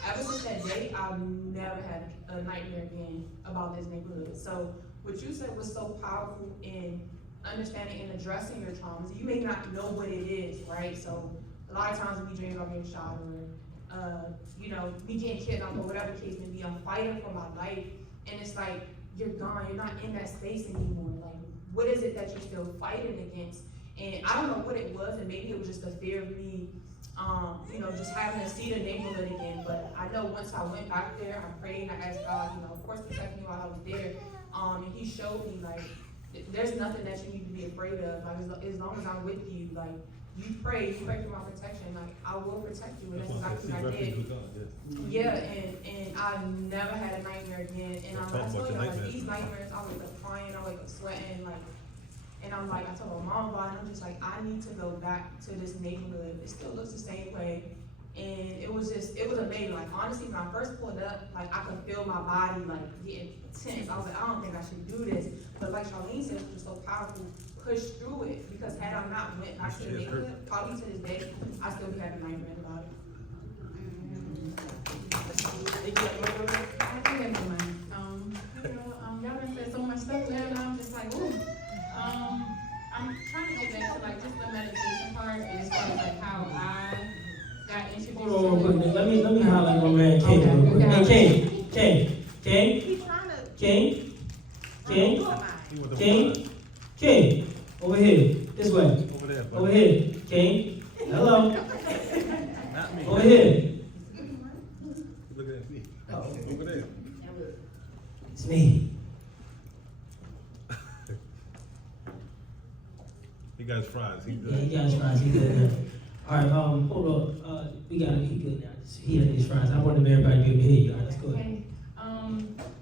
ever since that day, I've never had a nightmare again about this neighborhood. So what you said was so powerful in understanding and addressing your traumas. You may not know what it is, right? So a lot of times we dream about getting shot or, you know, me getting kidnapped or whatever the case may be. I'm fighting for my life, and it's like you're gone. You're not in that space anymore. Like, what is it that you're still fighting against? And I don't know what it was, and maybe it was just the fear of me, you know, just having to see the neighborhood again. But I know once I went back there, I prayed and I asked God, you know, of course, protect me while I was there. And He showed me, like, there's nothing that you need to be afraid of. Like, as long as I'm with you, like, you pray for my protection. Like, I will protect you. And that's exactly what I did. Yeah, and I've never had a nightmare again. And I told you, like, these nightmares, I wake up crying, I wake up sweating, like. And I'm like, I told my mom about it, and I'm just like, I need to go back to this neighborhood. It still looks the same way. And it was amazing. Like, honestly, when I first pulled up, like, I could feel my body, like, getting tense. I was like, I don't think I should do this. But like Charlene said, it was so powerful, push through it. Because had I not went back to the neighborhood, probably to this day, I still be having nightmares about it. I think that's mine. You know, y'all done said so much stuff there, and I'm just like, ooh. I'm trying to get back to like just the meditation part, and as far as like how I got introduced to it. Hold on, let me highlight my man King real quick. Hey, King, over here, this way. Over there, buddy. Over here, King. Hello. Not me. Over here. Look at me. Over there. It's me. He got his fries. He Yeah, he got his fries. He good now. All right, hold on. He good now. He had his fries. I wanted everybody to be able to hear you. All right, let's go ahead. Okay.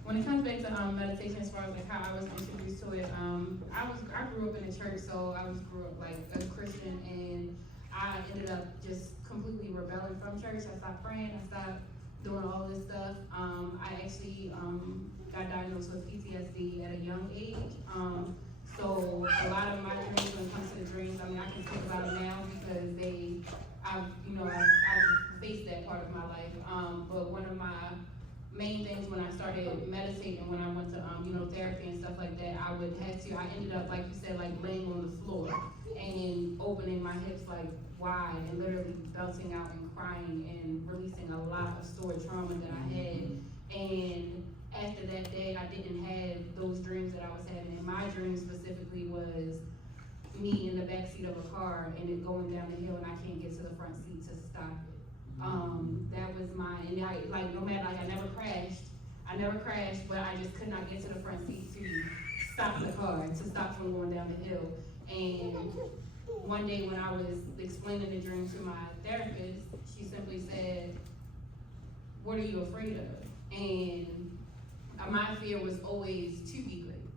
When it comes back to meditation, as far as like how I was introduced to it, I grew up in the church, so I grew up like a Christian, and I ended up just completely rebelling from church. I stopped praying. I stopped doing all this stuff. I actually got diagnosed with PTSD at a young age. So a lot of my dreams, when it comes to the dreams, I mean, I can think about it now because I've faced that part of my life. But one of my main things when I started meditating, when I went to, therapy and stuff like that, I ended up, like you said, like laying on the floor and opening my hips like wide and literally belting out and crying and releasing a lot of stored trauma that I had. And after that day, I didn't have those dreams that I was having. And my dream specifically was me in the backseat of a car and it going down the hill and I can't get to the front seat to stop it. That was and no matter, I never crashed, but I just could not get to the front seat to stop the car, to stop from going down the hill. And one day when I was explaining the dream to my therapist, she simply said, "What are you afraid of?" And my fear was always to be good.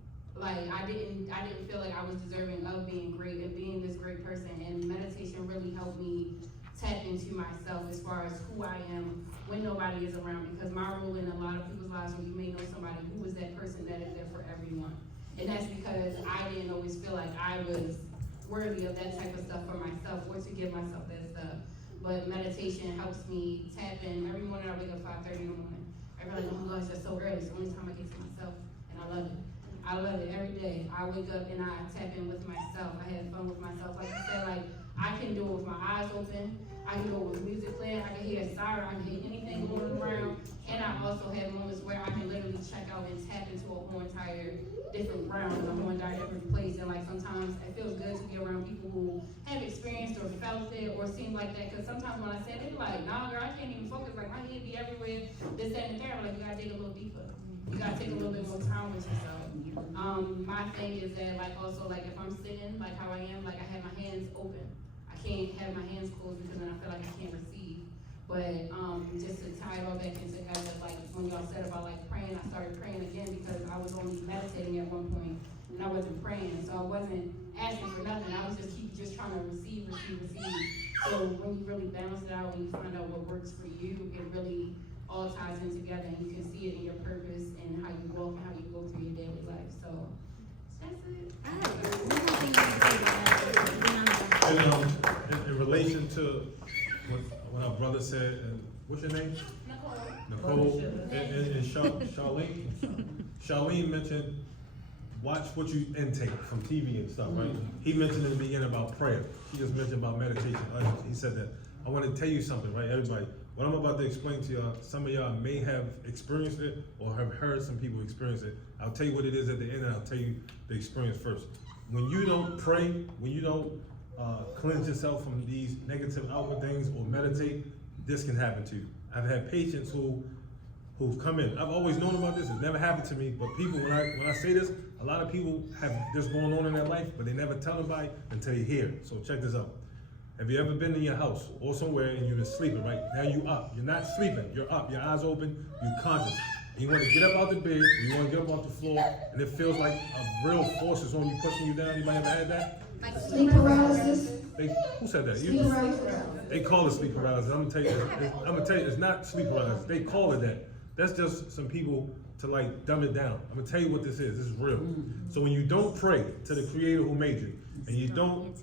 Like I didn't feel like I was deserving of being great and being this great person. And meditation really helped me tap into myself as far as who I am when nobody is around. Because my role in a lot of people's lives, when you may know somebody who is that person that is there for everyone. And that's because I didn't always feel like I was worthy of that type of stuff for myself or to give myself that stuff. But meditation helps me tap in. Every morning I wake up 5:30 in the morning. I realize, oh my gosh, that's so early. It's the only time I get to myself, and I love it. I love it every day. I wake up and I tap in with myself. I have fun with myself. Like I said, like I can do it with my eyes open. I can do it with music playing. I can hear a siren. I can hear anything going around. And I also have moments where I can literally check out and tap into a whole entire different realm and a whole entire different place. And like sometimes it feels good to be around people who have experienced or felt it or seem like that. Because sometimes when I say it, they're like, nah, girl, I can't even focus. Like my head be everywhere. This, that, and the third. Like you gotta dig a little deeper. You gotta take a little bit more time with yourself. My thing is that like also like if I'm sitting like how I am, like I have my hands open. I can't have my hands closed because then I feel like I can't receive. But just to tie it all back into like when y'all said about like praying, I started praying again because I was only meditating at one point and and I wasn't praying, so I wasn't asking for nothing. I was just trying to receive. So when you really balance it out and you find out what works for you, it really all ties in together, and you can see it in your purpose and how you walk and how you go through your daily life. So that's it. And in relation to what our brother said, and what's your name? Nicole. And Charlene mentioned, watch what you intake from TV and stuff, right? He mentioned in the beginning about prayer. She just mentioned about meditation. He said that. I want to tell you something, right, everybody? What I'm about to explain to y'all, some of y'all may have experienced it or have heard some people experience it. I'll tell you what it is at the end, and I'll tell you the experience first. When you don't pray, when you don't cleanse yourself from these negative outward things or meditate, this can happen to you. I've had patients who've come in. I've always known about this. It's never happened to me, but people, when I say this, a lot of people have this going on in their life, but they never tell anybody until you hear it. So check this out. Have you ever been in your house or somewhere and you've been sleeping, right? Now you up. You're not sleeping. You're up. Your eyes open. You're conscious. You want to get up out the bed, or you want to get up off the floor, and it feels like a real force is on you, pushing you down. Anybody ever had that? Like sleep paralysis? Who said that? Sleep paralysis. They call it sleep paralysis. I'm gonna tell you, it's not sleep paralysis. They call it that. That's just some people to like dumb it down. I'm gonna tell you what this is. This is real. So when you don't pray to the Creator who made you, and you don't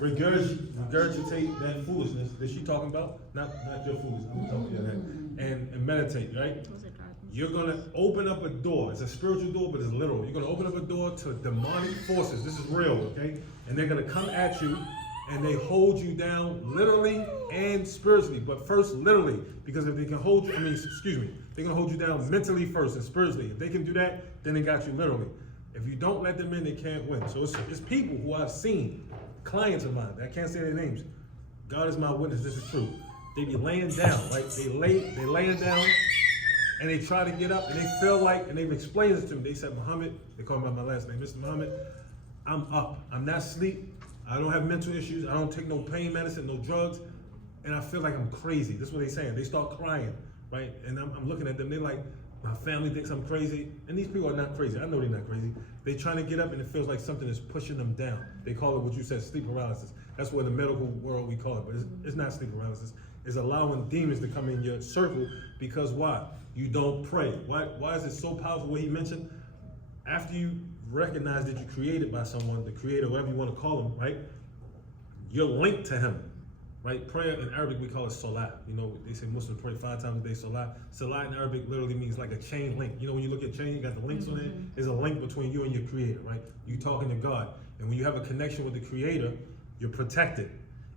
regurgitate that foolishness that she talking about, not your foolishness, I'm talking about that, and meditate, right? You're gonna open up a door. It's a spiritual door, but it's literal. You're gonna open up a door to demonic forces. This is real, okay? And they're gonna come at you, and they hold you down literally and spiritually. But first, literally, because if they can hold you, they're gonna hold you down mentally first and spiritually. If they can do that, then they got you literally. If you don't let them in, they can't win. So it's people who I've seen, clients of mine, I can't say their names. God is my witness, this is true. They be laying down, right? They laying down, and they try to get up, and they feel like, and they've explained this to me. They said, Muhammad, they call me by my last name, Mr. Muhammad, I'm up. I'm not asleep. I don't have mental issues. I don't take no pain medicine, no drugs, and I feel like I'm crazy. This is what they're saying. They start crying, right? And I'm looking at them, they're like, my family thinks I'm crazy, and these people are not crazy. I know they're not crazy. They're trying to get up, and it feels like something is pushing them down. They call it what you said, sleep paralysis. That's what in the medical world we call it, but it's not sleep paralysis. It's allowing demons to come in your circle, because why? You don't pray. Why is it so powerful what he mentioned? After you recognize that you're created by someone, the Creator, whatever you want to call him, right? You're linked to him. Right, prayer in Arabic we call it salat. You know, they say Muslims pray 5 times a day, salat. Salat in Arabic literally means like a chain link. You know, when you look at chain, you got the links on it. There's a link between you and your Creator, right? You talking to God. And when you have a connection with the Creator, you're protected.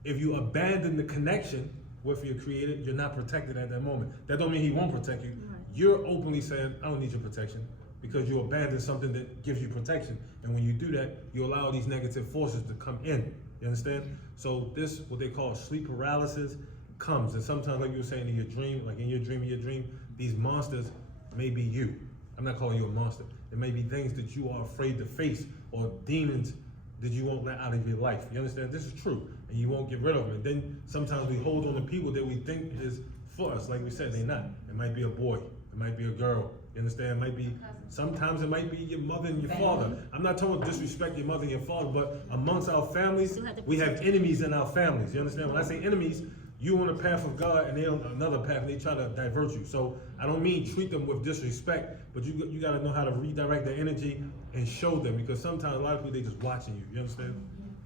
If you abandon the connection with your Creator, you're not protected at that moment. That don't mean he won't protect you. You're openly saying, I don't need your protection, because you abandon something that gives you protection. And when you do that, you allow these negative forces to come in. You understand? So this, what they call sleep paralysis, comes. And sometimes, like you were saying, in your dream, these monsters may be you. I'm not calling you a monster. It may be things that you are afraid to face, or demons that you won't let out of your life. You understand? This is true. And you won't get rid of them. And then sometimes we hold on to people that we think is for us. Like we said, they're not. It might be a boy. It might be a girl. You understand? It might be, sometimes it might be your mother and your father. I'm not talking about disrespect your mother and your father, but amongst our families, we have enemies in our families. You understand? When I say enemies, you on the path of God and they on another path, and they try to divert you. So I don't mean treat them with disrespect, but you got to know how to redirect their energy and show them, because sometimes a lot of people, they just watching you. You understand?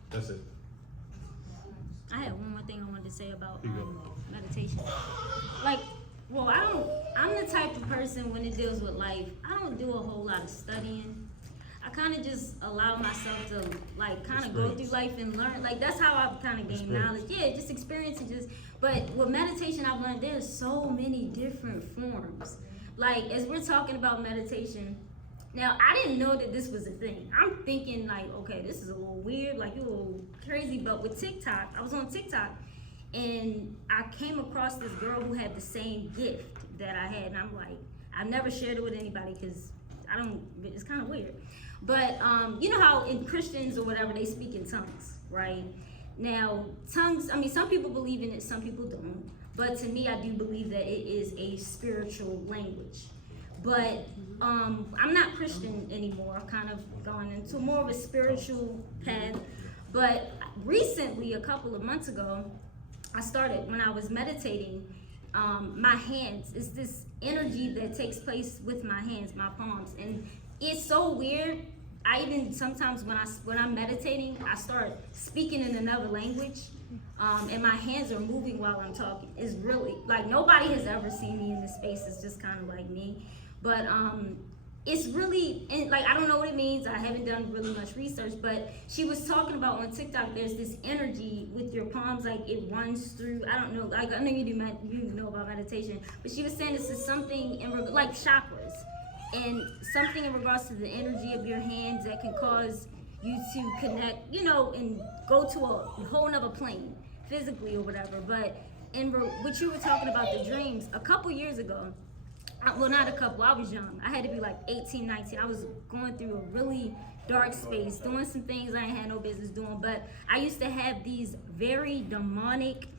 That's it. I had one more thing I wanted to say about meditation. Well, I'm the type of person, when it deals with life, I don't do a whole lot of studying. I kind of just allow myself to kind of go through life and learn. That's how I've kind of gained knowledge. Yeah, just experience and but with meditation, I've learned there's so many different forms. As we're talking about meditation, now I didn't know that this was a thing. I'm thinking okay, this is a little weird, you're a little crazy, but with TikTok, I was on TikTok, and I came across this girl who had the same gift that I had, and I'm like, I've never shared it with anybody because it's kind of weird. But you know how in Christians or whatever, they speak in tongues, right? Now, tongues, some people believe in it, some people don't. But to me, I do believe that it is a spiritual language. but I'm not Christian anymore. I'm kind of going into more of a spiritual path. But recently, a couple of months ago, I started, when I was meditating, my hands, it's this energy that takes place with my hands, my palms, and it's so weird. I even sometimes when I'm meditating, I start speaking in another language, and my hands are moving while I'm talking. It's really like nobody has ever seen me in this space. It's just kind of like me, but it's really like I don't know what it means. I haven't done really much research, but she was talking about on TikTok. There's this energy with your palms, like it runs through. I don't know. Like I know you know about meditation, but she was saying this is something in like chakras. And something in regards to the energy of your hands that can cause you to connect, and go to a whole nother plane, physically or whatever. But what you were talking about, the dreams, a couple years ago, well, not a couple, I was young. I had to be like 18, 19. I was going through a really dark space, doing some things I ain't had no business doing. But I used to have these very demonic,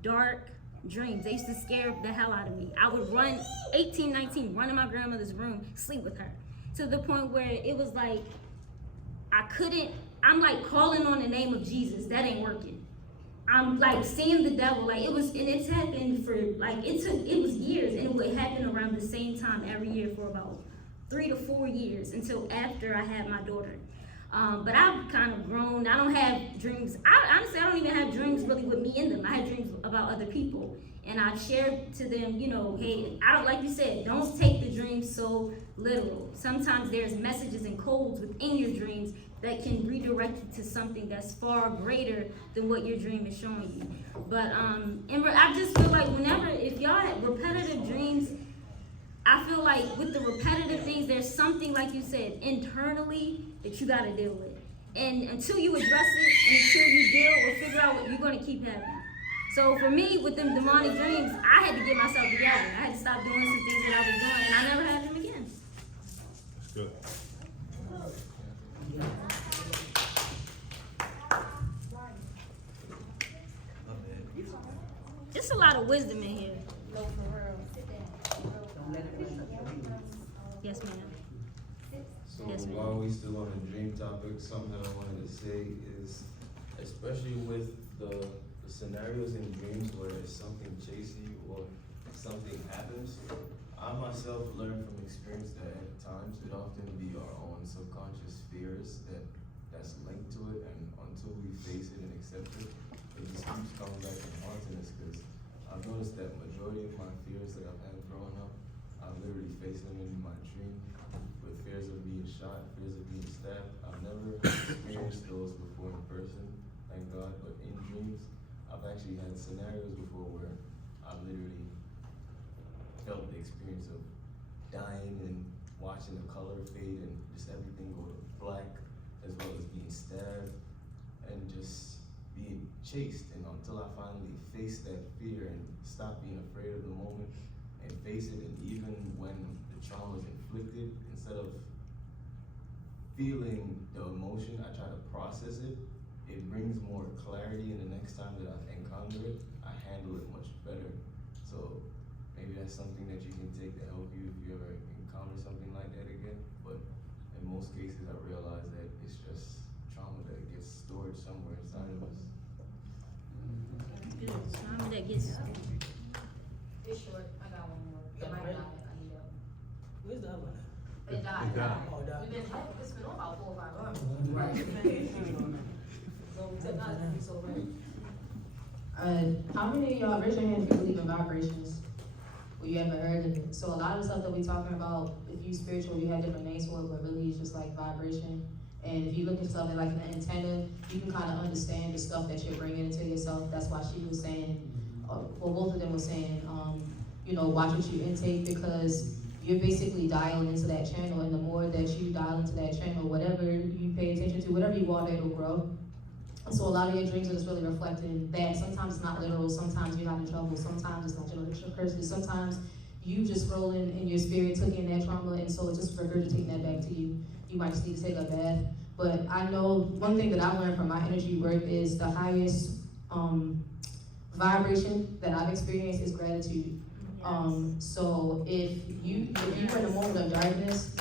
dark dreams. They used to scare the hell out of me. I would run, 18, 19, run in my grandmother's room, sleep with her. To the point where it was like, I'm like calling on the name of Jesus. That ain't working. I'm like seeing the devil. Like and it's happened for like, it was years, and it would happen around the same time every year for about 3 to 4 years until after I had my daughter. But I've kind of grown. I don't have dreams. Honestly, I don't even have dreams really with me in them. I have dreams about other people. And I shared to them, hey, I don't, like you said, don't take the dreams so literal. Sometimes there's messages and codes within your dreams that can redirect you to something that's far greater than what your dream is showing you. But I just feel like if y'all have repetitive dreams, I feel like with the repetitive things, there's something, like you said, internally that you got to deal with. And until you address it, and until you deal or figure out what you're going to keep having. So for me, with them demonic dreams, I had to get myself together. I had to stop doing some things that I was doing, and I never had them again. That's good. Just a lot of wisdom in here. No, for real. Don't let it mess up your dreams. Yes, ma'am. So Yes, ma'am. while we still on the dream topic, something I wanted to say is, especially with the scenarios in dreams where something chases you or something happens, I myself learned from experience that at times it often be our own subconscious fears that's linked to it, and until we face it and accept it, it just keeps coming back and haunting us. Because I've noticed that majority of my fears that I've had growing up, I've literally faced them in my dream, with fears of being shot, fears of being stabbed. I've never experienced those before in person, thank God, but in dreams, I've actually had scenarios before where I've literally felt the experience of dying and watching the color fade and just everything go to black, as well as being stabbed and just being chased. And until I finally face that fear and stop being afraid of the moment and face it, and even when the trauma is inflicted, instead of feeling the emotion, I try to process it. It brings more clarity, and the next time that I encounter it, I handle it much better. So maybe that's something that you can take to help you if you ever encounter something like that again. But in most cases, I realize that it's just trauma that gets stored somewhere inside of us. Good. Trauma that gets. It's short, I got one more. It might not, I need help. Where's the other one? It died. It died. Oh, that. It's been on about 4 or 5 months. Right. So technology is so great. How many of y'all, raise your hand if you believe in vibrations? Or you ever heard of it? So a lot of the stuff that we're talking about, if you spiritual, you have different names for it, but really it's just like vibration. And if you look at stuff like an antenna, you can kind of understand the stuff that you're bringing into yourself. That's why she was saying, well, both of them were saying, watch what you intake, because you're basically dialing into that channel, and the more that you dial into that channel, whatever you pay attention to, whatever you water, it'll grow. And so a lot of your dreams are just really reflecting that. Sometimes it's not literal, sometimes you're having trouble, sometimes it's not generational curses, sometimes you just scrolling in your spirit took in that trauma, and so it's just regurgitating that back to you. You might just need to take a bath. But I know one thing that I learned from my energy work is the highest vibration that I've experienced is gratitude. So if you're in a moment of darkness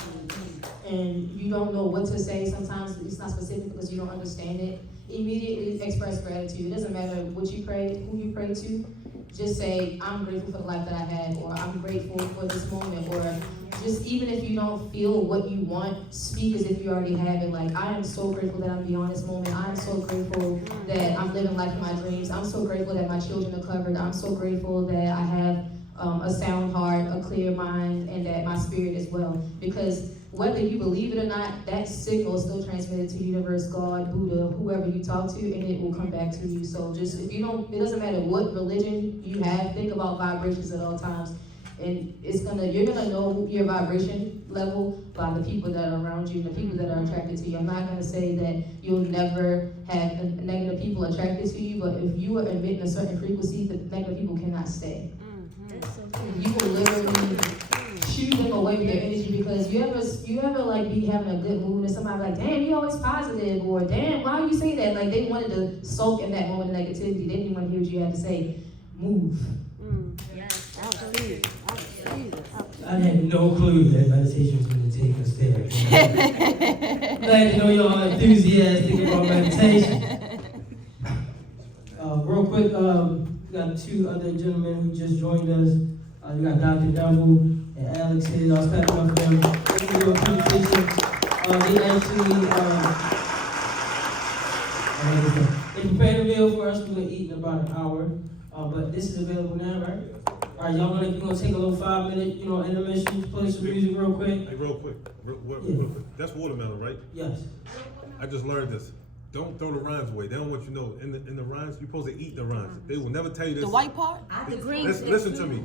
and you don't know what to say, sometimes it's not specific because you don't understand it, immediately express gratitude. It doesn't matter what you pray, who you pray to. Just say, I'm grateful for the life that I had, or I'm grateful for this moment, or just even if you don't feel what you want, speak as if you already have it. Like, I am so grateful that I'm beyond this moment. I am so grateful that I'm living life in my dreams. I'm so grateful that my children are covered. I'm so grateful that I have a sound heart, a clear mind, and that my spirit is well. Because whether you believe it or not, that signal is still transmitted to universe, God, Buddha, whoever you talk to, and it will come back to you. So just, if you don't, it doesn't matter what religion you have, think about vibrations at all times. And you're gonna know your vibration level by the people that are around you, the people that are attracted to you. I'm not gonna say that you'll never have negative people attracted to you, but if you are emitting a certain frequency, the negative people cannot stay. You will literally shoo them away with your energy, because you ever like be having a good mood and somebody like, damn, you always positive, or damn, why you say that? Like, they wanted to soak in that moment of negativity. They didn't want to hear what you had to say. Move. I had no clue that meditation was going to take us there. Glad to know y'all enthusiastic about meditation. Real quick, we got two other gentlemen who just joined us. We got Dr. Devil and Alex here. Y'all clap it up for them. They can do a presentation. They actually, they prepared a meal for us. We're going to eat in about an hour. But this is available now, right? All right, y'all we're gonna take a little 5-minute, intermission, play some music real quick. Hey, real quick. Real quick. That's watermelon, right? Yes. I just learned this. Don't throw the rinds away. They don't want you to know. In the rinds, you're supposed to eat the rinds. They will never tell you this. The white part? The green. Listen to me.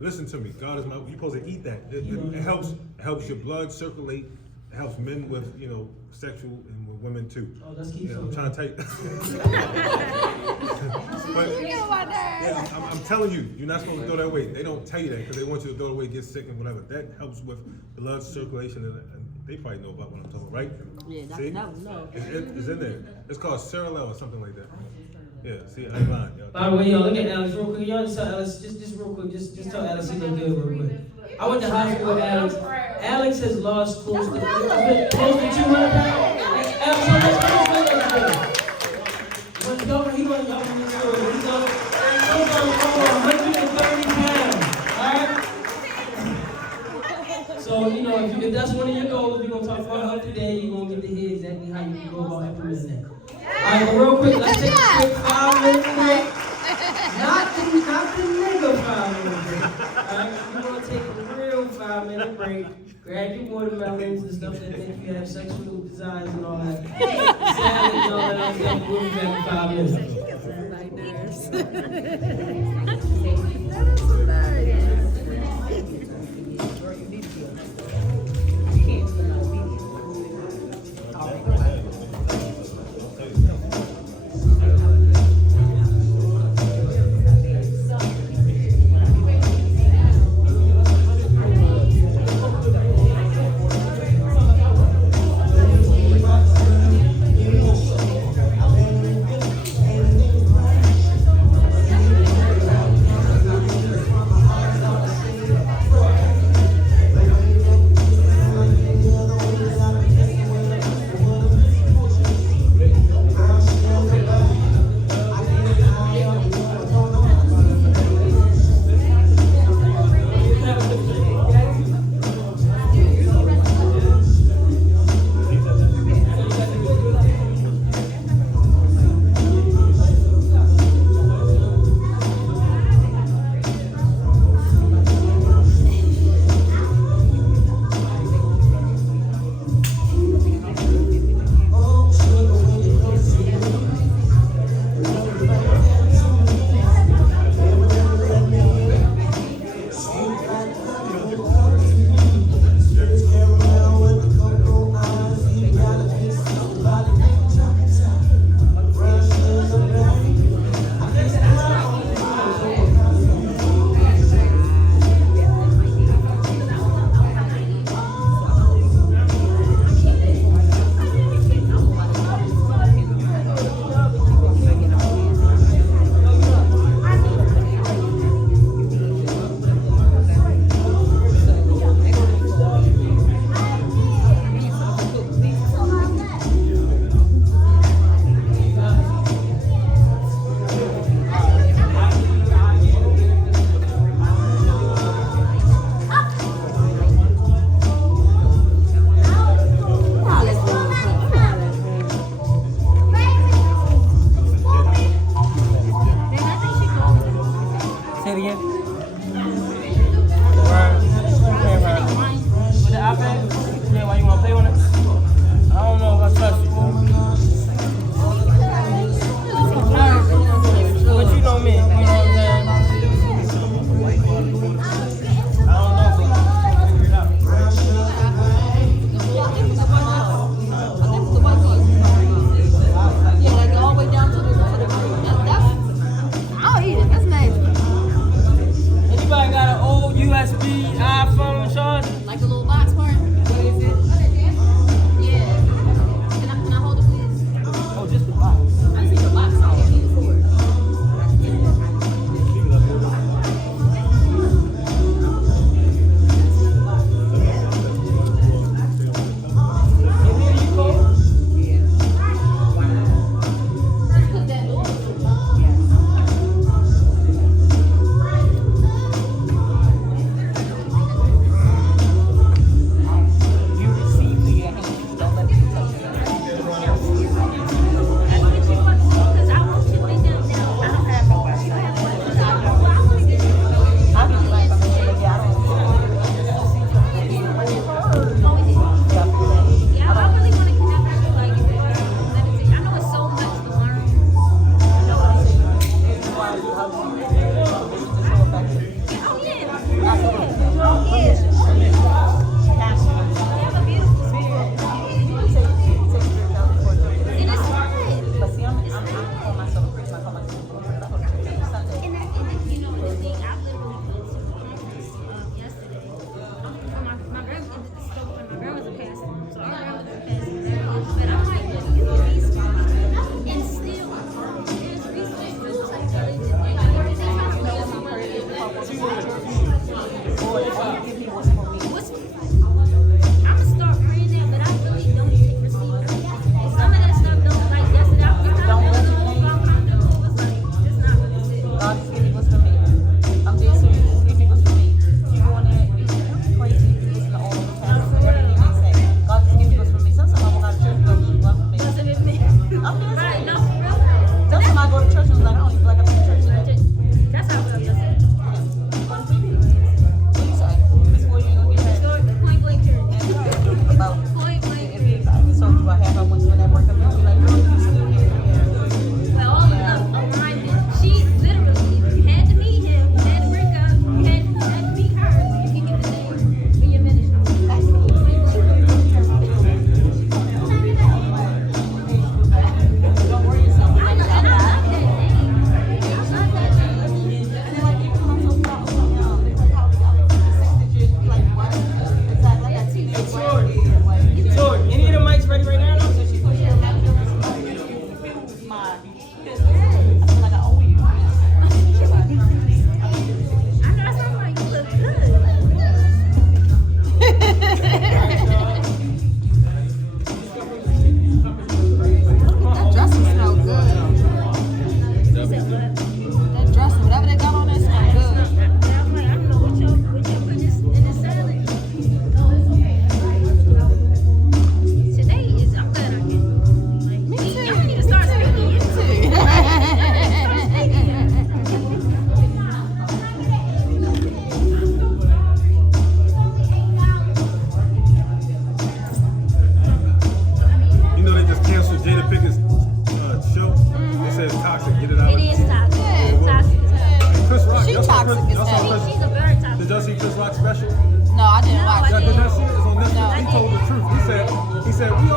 Listen to me. God is you're supposed to eat that. It helps your blood circulate. It helps men with, sexual, and with women too. Oh, let's keep I'm trying to tell you. But, I'm telling you, you're not supposed to throw that away. They don't tell you that because they want you to throw it away, get sick and whatever. That helps with blood circulation, and they probably know about what I'm talking about, right? Yeah, see? no. It's in there. It's called Cerulel or something like that. Yeah, see, I ain't lying, y'all. By the way, y'all, look at Alex real quick. Y'all just tell Alex, just real quick, just tell Alex he look good real quick. I went to high school with Alex. Alex has lost close to 200 pounds. Alex, how much pounds was that? He went over 130 pounds. Alright? So, if that's one of your goals, we're gonna talk about health today, you're gonna get to hear exactly how you can go about implementing that. Alright, but real quick, let's take a quick 5-minute break. Not the nigga 5-minute break. Alright, we're gonna take a real 5-minute break. Grab your watermelons and stuff that make you have sexual desires and all that. Salad and all that other stuff. We'll be back in 5 minutes.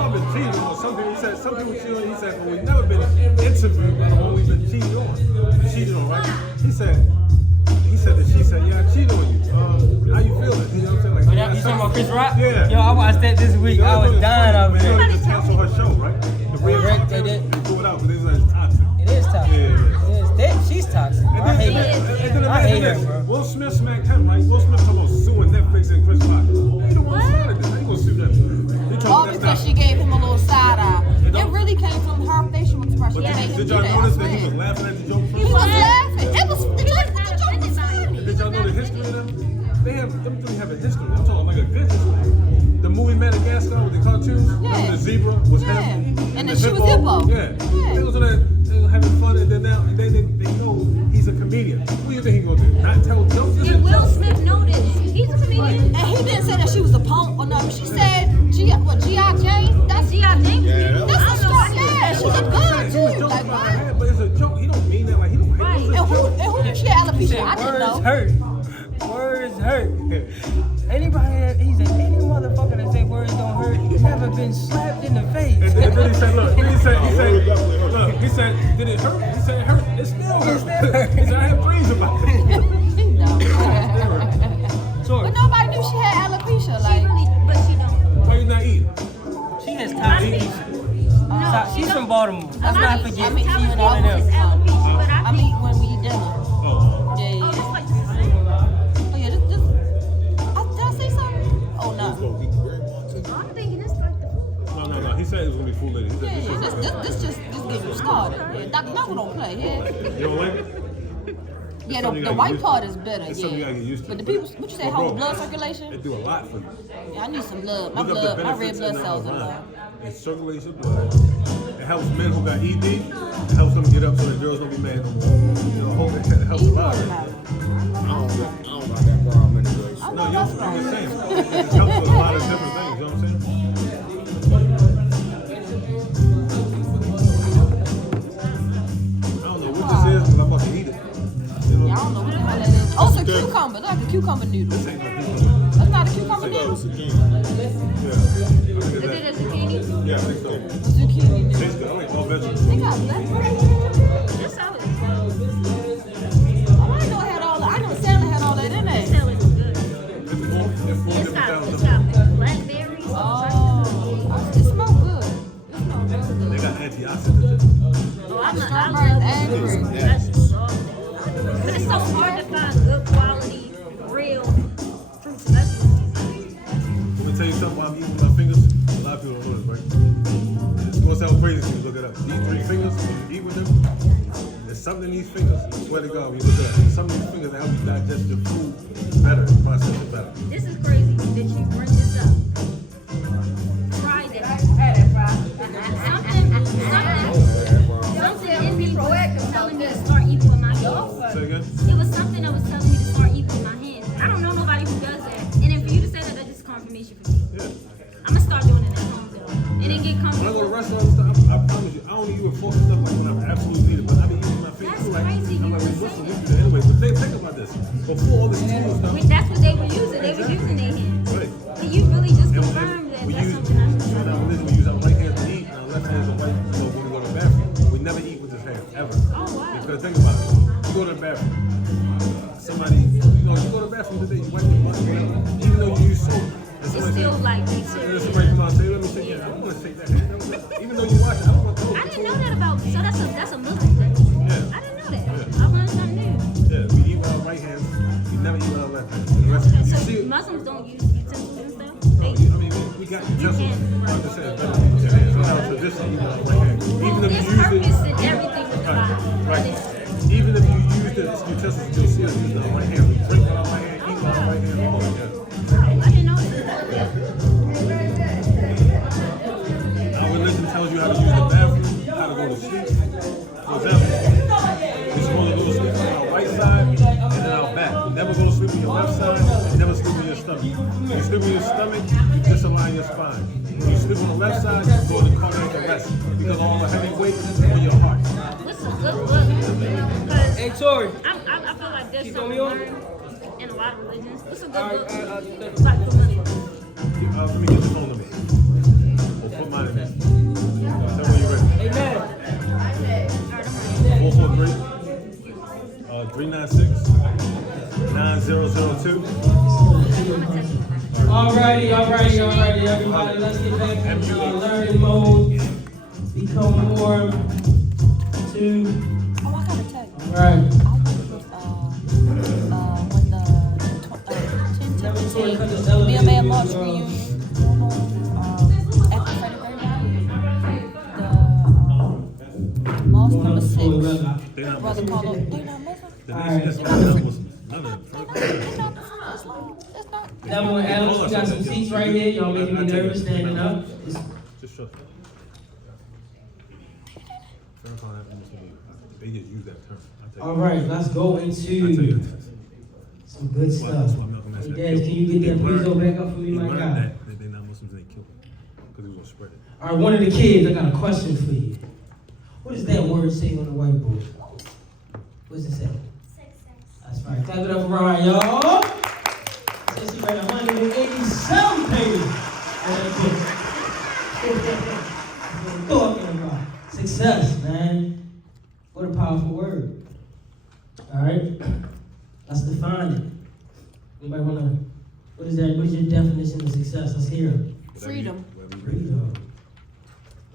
never been cheated on. Some people cheat on. He said, well, we've never been interviewed, but I've only been cheated on. Cheated on, right? He said that she said, yeah, I cheated on you. How you feeling? You know what I'm saying? Like, You talking about Chris Rock? Yeah. Yo, I watched that this week. I was dying over there. there. They canceled her show, right? The real They they threw it out because they was like, toxic. It is toxic. She's toxic. I hate her. I hate her, bro. Will Smith smacked him, right? Will Smith talking about suing Netflix and Chris Rock. Who the one started this? They gonna sue them. All because she gave him a little side eye. It really came from her facial expression. Did y'all notice that he was laughing at the joke? He was laughing. It was the joke was funny. Did y'all know the history of them? Them three have a history. I'm talking like a good history. The movie Madagascar with the cartoons, remember the zebra was him, and then she was hippo. Yeah. They was on that, they were having fun, and then now they know he's a comedian. What do you think he gonna do? Not tell jokes? And Will Smith know this. He's a comedian. And he didn't say that she was a punk or nothing. She said, G.I. Jane? That's G.I. Jane. That's a strong, yeah. She looked good too. Like, what? But it's a joke. He don't mean that. Like, he don't. Right. And who did she have alopecia? I didn't know. Words hurt. Anybody, he said, any motherfucker that say words don't hurt, never been slapped in the face. And then he said, look, he said, did it hurt? He said, it hurt. It still hurt. He said, I have dreams about it. But nobody knew she had alopecia. Like, But she don't. Why you not eating? She has toxic. She's from Baltimore. Let's not forget. I mean, She's you one know, of them. I mean, when we eat dinner. Oh. Yeah. Oh, yeah, did I say something? Oh, no. I'm thinking it's like the food. No. He said it was gonna be food later. He said, This just get you started. Yeah, Dr. Knuckle don't play, yeah. You don't like it? Yeah, the white part is better, It's something you yeah. gotta get used to. But the people, what you say, hold blood circulation? It do a lot for you. Yeah, I need some blood. My Look up the blood, my red benefits blood and cells are low. It circulates your blood. It helps men who got ED. It helps them get up so the girls don't be mad no more. You know, it helps a lot. I don't got that problem anyway. So. No, I'm just saying. It helps with a lot of different things. You know what I'm saying? I don't know what this is, but I'm about to eat it. Yeah, I don't know what the hell that is. Oh, it's a cucumber. Like a cucumber noodle. This ain't no cucumber. That's not a cucumber noodle? Yeah. Is it a zucchini? Yeah, I think so. Zucchini noodle. Tastes good. I like all vegetables. They got left. That's how it is. Oh, I didn't know it had all that. I know salad had all that in it. Tell it's good. It's four It's different got thousands. blackberries. Oh, it smells good. It smells really good. They got antioxidants. Oh, I Strawberries love and those. green. That's soft. But it's so hard to find good quality, real fruits and vegetables. I'm gonna tell you something while I'm eating my fingers. A lot of people don't know this, right? It's gonna sound crazy when you look it up. These three fingers, when you eat with them, there's something in these fingers. I swear to God, when you look it up, there's something in these fingers that help you digest your food better, process it better. This is crazy that you bring this up. Try this. Something in me was telling me to start eating with my hands. Say again? It was something that was telling me to start eating with my hands. I don't know nobody who does that. And then for you to say that, that's just confirmation for me. Yeah. I'm gonna start doing it at home though. And then get When I comfortable. go to restaurants and stuff, I promise you, I only eat with fork and stuff like when I absolutely need it. But I be using my fingers too. Like, crazy. I'm like, listen, we do that anyway. But think about this. Before all this tool stuff, That's what they were using. They were using their hands. right? And you really just And confirmed that we that's use, something I should in try. our religion, we use our right hands to eat, and our left hands to wipe. So when we go to the bathroom, we never eat with this hand ever. Oh, wow. Because think about it. You go to the bathroom. Somebody, you go to the bathroom today, you wipe your butt, even though you use soap. And It's somebody still say, like and mixed. then somebody come out and say, let me shake your hand. I don't want to shake that hand. Even though you wash it, I don't want to. I didn't know that about. So that's a Muslim thing. Yeah. I didn't know that. Yeah. I learned something new. Yeah, we eat with our right hands. We never eat with our left hands. And the rest, Okay, you so see it? Muslims don't use utensils and stuff. They I mean, we got utensils. I'm just saying, better than your hands. So our tradition, eat with our right hand. Even if There's you use purpose it. in everything with the Bible. Right. Even if you use the utensils, you see us using our right hand. We drink with our right hand, eat with our right hand. All that. I didn't know that. Our religion tells you how to use the bathroom, how to go to sleep. For example, you're supposed to go to sleep on our right side and then our back. You never go to sleep on your left side, you never sleep on your stomach. When you sleep on your stomach, you disalign your spine. When you sleep on the left side, you go to cardiac arrest because all the heavy weight is on your heart. This is a good book. Because Hey, Tori. I feel like there's Keep something on me on. learned in a lot of religions. It's a good All book. right, Like for Muslims. Let me get the phone number. Or put mine in there. 396-9002. Alrighty, everybody. Let's get back into learning mode. Become more to. Oh, I got a text. Alright. Me and Man March reunion at the Frederick Mosque number 6. Brother Paulo, they not Muslim? Devil and Alex, we got some seats right here. Y'all making me nervous standing up. Just shut up. They just use that term. Alright, let's go into some good stuff. Hey, Dad, can you get that please back up for me, my guy? They're not Muslims, they kill them. Because it was going to spread it. Alright, one of the kids, I got a question for you. What does that word say on the whiteboard? What does it say? That's right. Clap it up for Ryan, y'all. Says she read 187 pages on that book. Talking about success, man. What a powerful word. Alright? Let's define it. Anybody wanna, what is that? What is your definition of success? Let's hear it. Freedom. Freedom.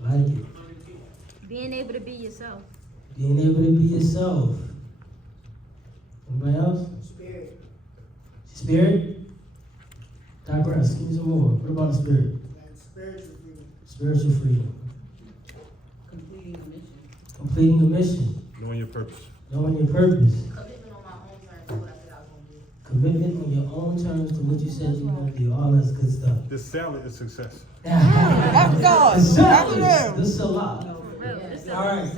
Like it. Being able to be yourself. Being able to be yourself. Anybody else? Spirit. Spirit? Digress. Give me some more. What about the spirit? Spiritual freedom. Spiritual freedom. Completing a mission. Completing a mission. Knowing your purpose. Knowing your purpose. Commitment on my own terms to what I said I was Commitment on your own terms to what you said gonna do. you were going to do. All that's good stuff. This salad is success. The salad. All right.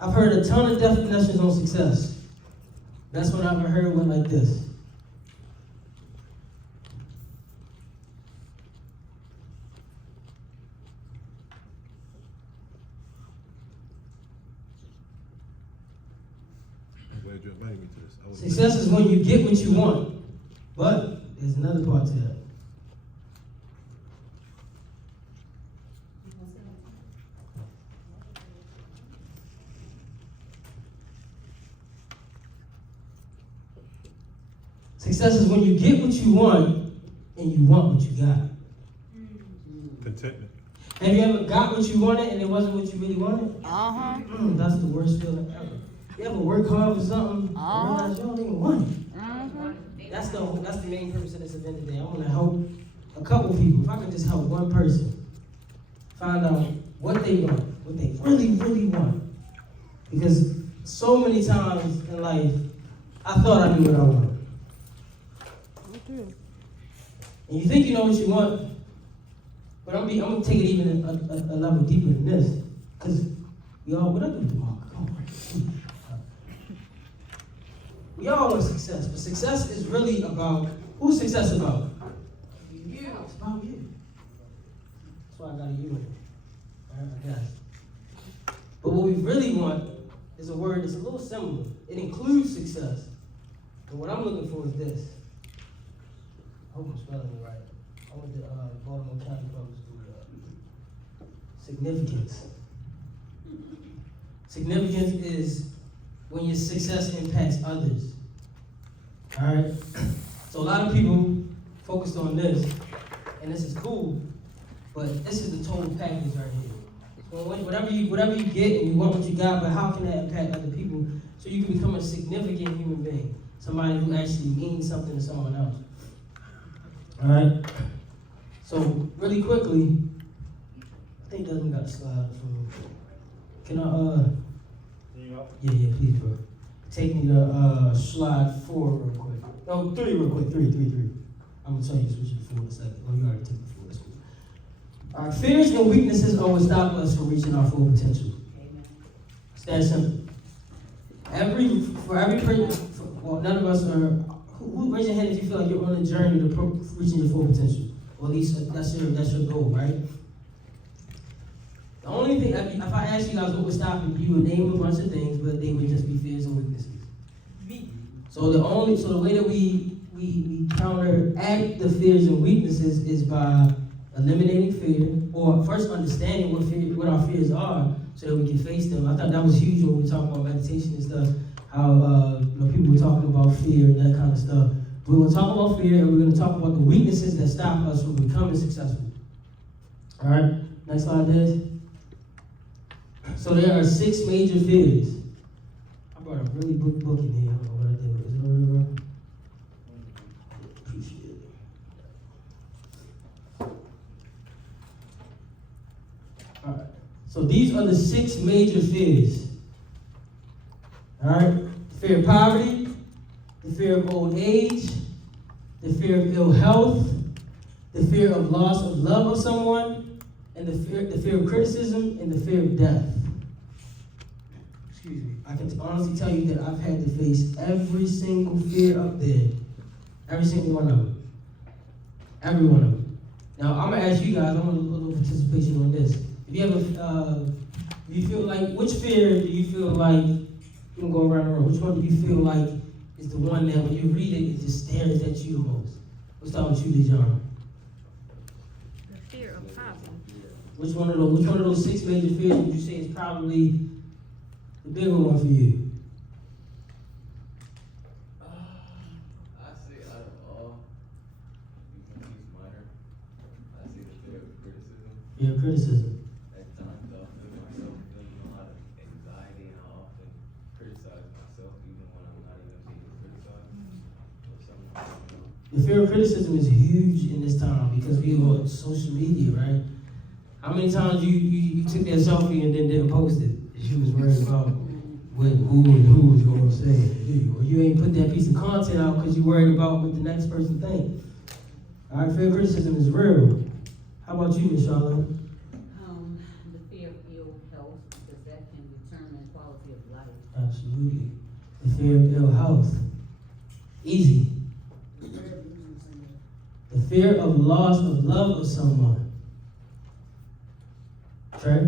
I've heard a ton of definitions on success. That's what I've heard went like this. I'm glad you invited me to this. Success is when you get what you want, but there's another part to that. Success is when you get what you want and you want what you got. Contentment. Have you ever got what you wanted and it wasn't what you really wanted? Uh-huh. That's the worst feeling ever. You ever work hard for something and realize you don't even want it? That's the main purpose of this event today. I want to help a couple people. If I could just help one person find out what they want, what they really, really want. Because so many times in life, I thought I knew what I wanted. And you think you know what you want, but I'm gonna take it even a level deeper than this. Because we all, what I do tomorrow? Come on. We all want success, but success is really about, who's success about? You. It's about you. That's why I got a you in it. I guess. But what we really want is a word that's a little similar. It includes success. But what I'm looking for is this. I hope I'm spelling it right. I went to Baltimore County Public School. Significance. Significance is when your success impacts others. All right? So a lot of people focused on this, and this is cool, but this is the total package right here. So whatever you get and you want what you got, but how can that impact other people so you can become a significant human being, somebody who actually means something to someone else. All right? So really quickly, I think Desmond got a slide for me. Can I, yeah, please, bro. Take me to slide 4 real quick. No, 3 real quick, 3. I'm gonna tell you to switch it to 4 in a second. Oh, you already took the 4, that's cool. All right, fears and weaknesses always stop us from reaching our full potential. It's that simple. For every person, well, none of us are, who raise your hand if you feel like you're on a journey to reaching your full potential. Or at least that's your goal, right? The only thing, if I ask you guys what would stop you, you would name a bunch of things, but they would just be fears and weaknesses. So the way that we counteract the fears and weaknesses is by eliminating fear, or first understanding what our fears are, so that we can face them. I thought that was huge when we talk about meditation and stuff. how people were talking about fear and that kind of stuff. We're going to talk about fear, and we're going to talk about the weaknesses that stop us from becoming successful. All right, next slide, Des. So there are 6 major fears. I brought a really big book in here. I don't know what I did with it. Is it over there? Appreciate it. All right. So these are the 6 major fears. All right. The fear of poverty, the fear of old age, the fear of ill health, the fear of loss of love of someone, and the fear of criticism, and the fear of death. Excuse me. I can honestly tell you that I've had to face every single fear up there. Every single one of them. Every one of them. Now, I'm going to ask you guys, I want a little participation on this. If you ever, you feel like, which fear do you feel like, you can go around the room, which one do you feel like is the one that when you read it, it just stares at you the most? Let's start with you, Dejan. The fear of poverty. Which one of those 6 major fears would you say is probably the bigger one for you? I say out of all, even if it's minor, I say the fear of criticism. Fear of criticism. At times I feel myself feeling a lot of anxiety, and I often criticize myself even when I'm not even being criticized or something. The fear of criticism is huge in this time because we are on social media, right? How many times you took that selfie and then didn't post it? You was worried about who was going to say it. Or you ain't put that piece of content out because you worried about what the next person thinks. All right, fear of criticism is real. How about you, Miss Charlotte? The fear of ill health, because that can determine quality of life. Absolutely. The fear of ill health. Easy. The fear of loss of love of someone. Trey?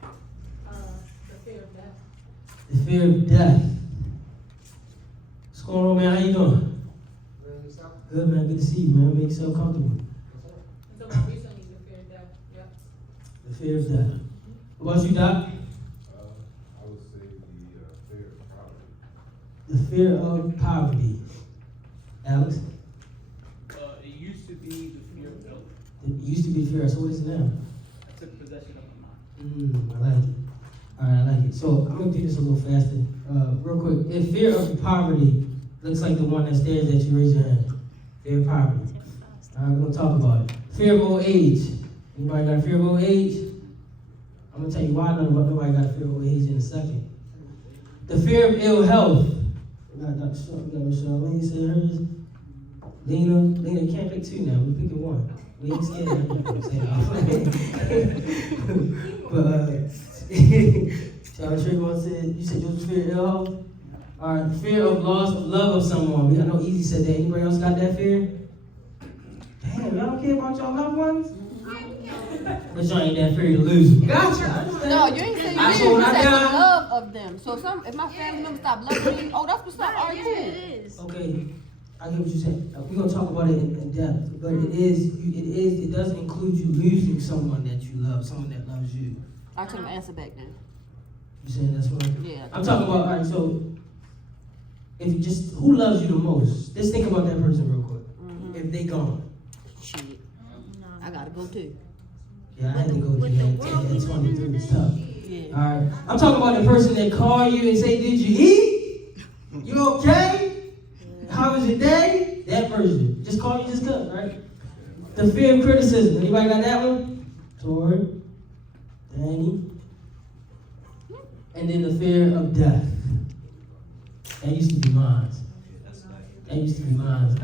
The fear of death. The fear of death. What's going on, man? How you doing? Good, man. Good to see you, man. Make yourself comfortable. So more recently, the fear of death. Yep. The fear of death. What about you, Doc? I would say the fear of poverty. The fear of poverty. Alex? It used to be the fear of health. It used to be fear. So what is it now? I took possession of my mind. I like it. All right, I like it. So I'm going to do this a little faster. Real quick. If fear of poverty looks like the one that stares at you, raise your hand. Fear of poverty. All right, we're going to talk about it. Fear of old age. Anybody got a fear of old age? I'm going to tell you why nobody got a fear of old age in a second. The fear of ill health. We got Dr. Charlene said hers. Lena, you can't pick 2 now. We're picking 1. We ain't scared of everybody saying But, Charlie Trayvon said, you said you was fear of ill health? All right, fear of loss of love of someone. I know Easy said that. Anybody else got that fear? Damn, y'all don't care about y'all loved ones? But y'all ain't that fear to lose them. Gotcha. No, you ain't saying you So when I said the die, love of them. So if my family members stop loving me, oh, that's what stop arguing. It is. okay, I get what you're saying. We're gonna talk about it in depth, but it does include you losing someone that you love, someone that loves you. I told him answer back then. You saying that's what? Yeah. I'm talking about. All right, so if you just who loves you the most? Just think about that person real quick. If they gone. Shit. I gotta go too. Yeah, I had to go to With the that world we at live in 23. It's today. tough. Yeah. All right, I'm talking about the person that call you and say, "Did you eat? You okay? How was your day?" That person just call you just cause, right? The fear of criticism. Anybody got that one? Tori, Danny, and then the fear of death. That used to be mine. That used to be mine.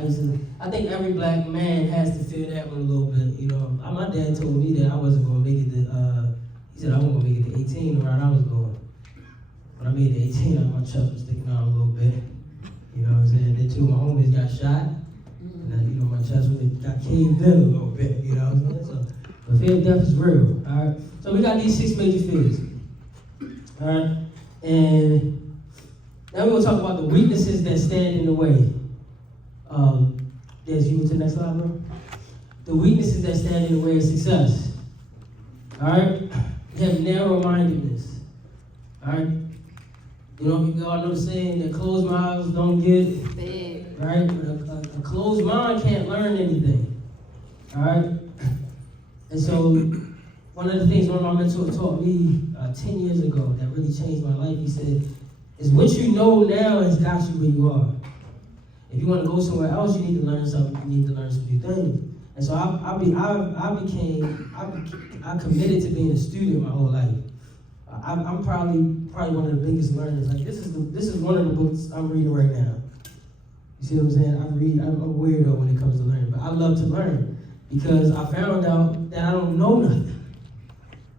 I think every black man has to fear that one a little bit. You know, my dad told me that I wasn't gonna make it to. He said I wasn't gonna make it to 18 around I was going. When I made it to 18, my chest was sticking out a little bit. You know what I'm saying? Then 2 of my homies got shot, and then, you know, my chest got caved in a little bit. You know what I'm saying? So, but fear of death is real. All right. So we got these 6 major fears. All right, and now we're gonna talk about the weaknesses that stand in the way. Yes, you go to the next slide, bro. The weaknesses that stand in the way of success. All right, we have narrow-mindedness. All right, You know, you all know the saying that closed minds don't get right? But a closed mind can't learn anything. All right? And so, one of the things one of my mentors taught me 10 years ago that really changed my life, he said, is what you know now has got you where you are. If you want to go somewhere else, you need to learn something. You need to learn some new things. And so I committed to being a student my whole life. I'm probably one of the biggest learners. Like this is one of the books I'm reading right now. You see what I'm saying? I'm a weirdo when it comes to learning, but I love to learn because I found out that I don't know nothing.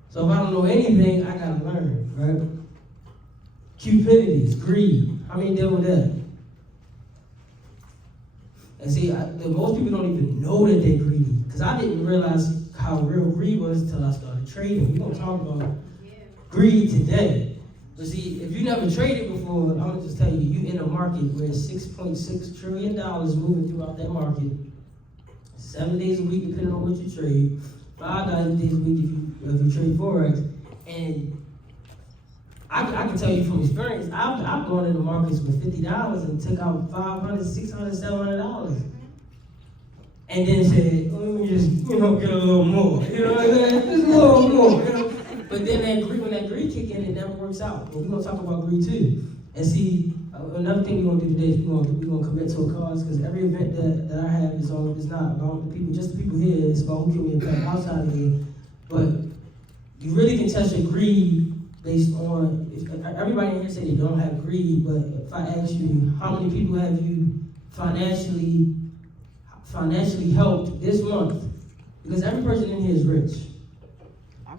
So if I don't know anything, I gotta learn, right? Cupidity, greed. How many deal with that? And see, most people don't even know that they're greedy. Because I didn't realize how real greed was until I started trading. We're going to talk about greed today. But see, if you never traded before, I'm going to just tell you, you're in a market where $6.6 trillion moving throughout that market. 7 days a week, depending on what you trade. 5 days a week if you trade Forex. And I can tell you from experience, I've gone into markets with $50 and took out $500, $600, $700. And then said, let me just, get a little more. You know what I'm saying? Just a little more. You know? But then when that greed kick in, it never works out. But we're going to talk about greed too. And see, another thing we're going to do today is we're going to commit to a cause, because every event that I have is not about the people, just the people here. It's about who can we impact outside of here. But you really can test your greed based on, everybody in here say they don't have greed, but if I ask you, how many people have you financially helped this month? Because every person in here is rich.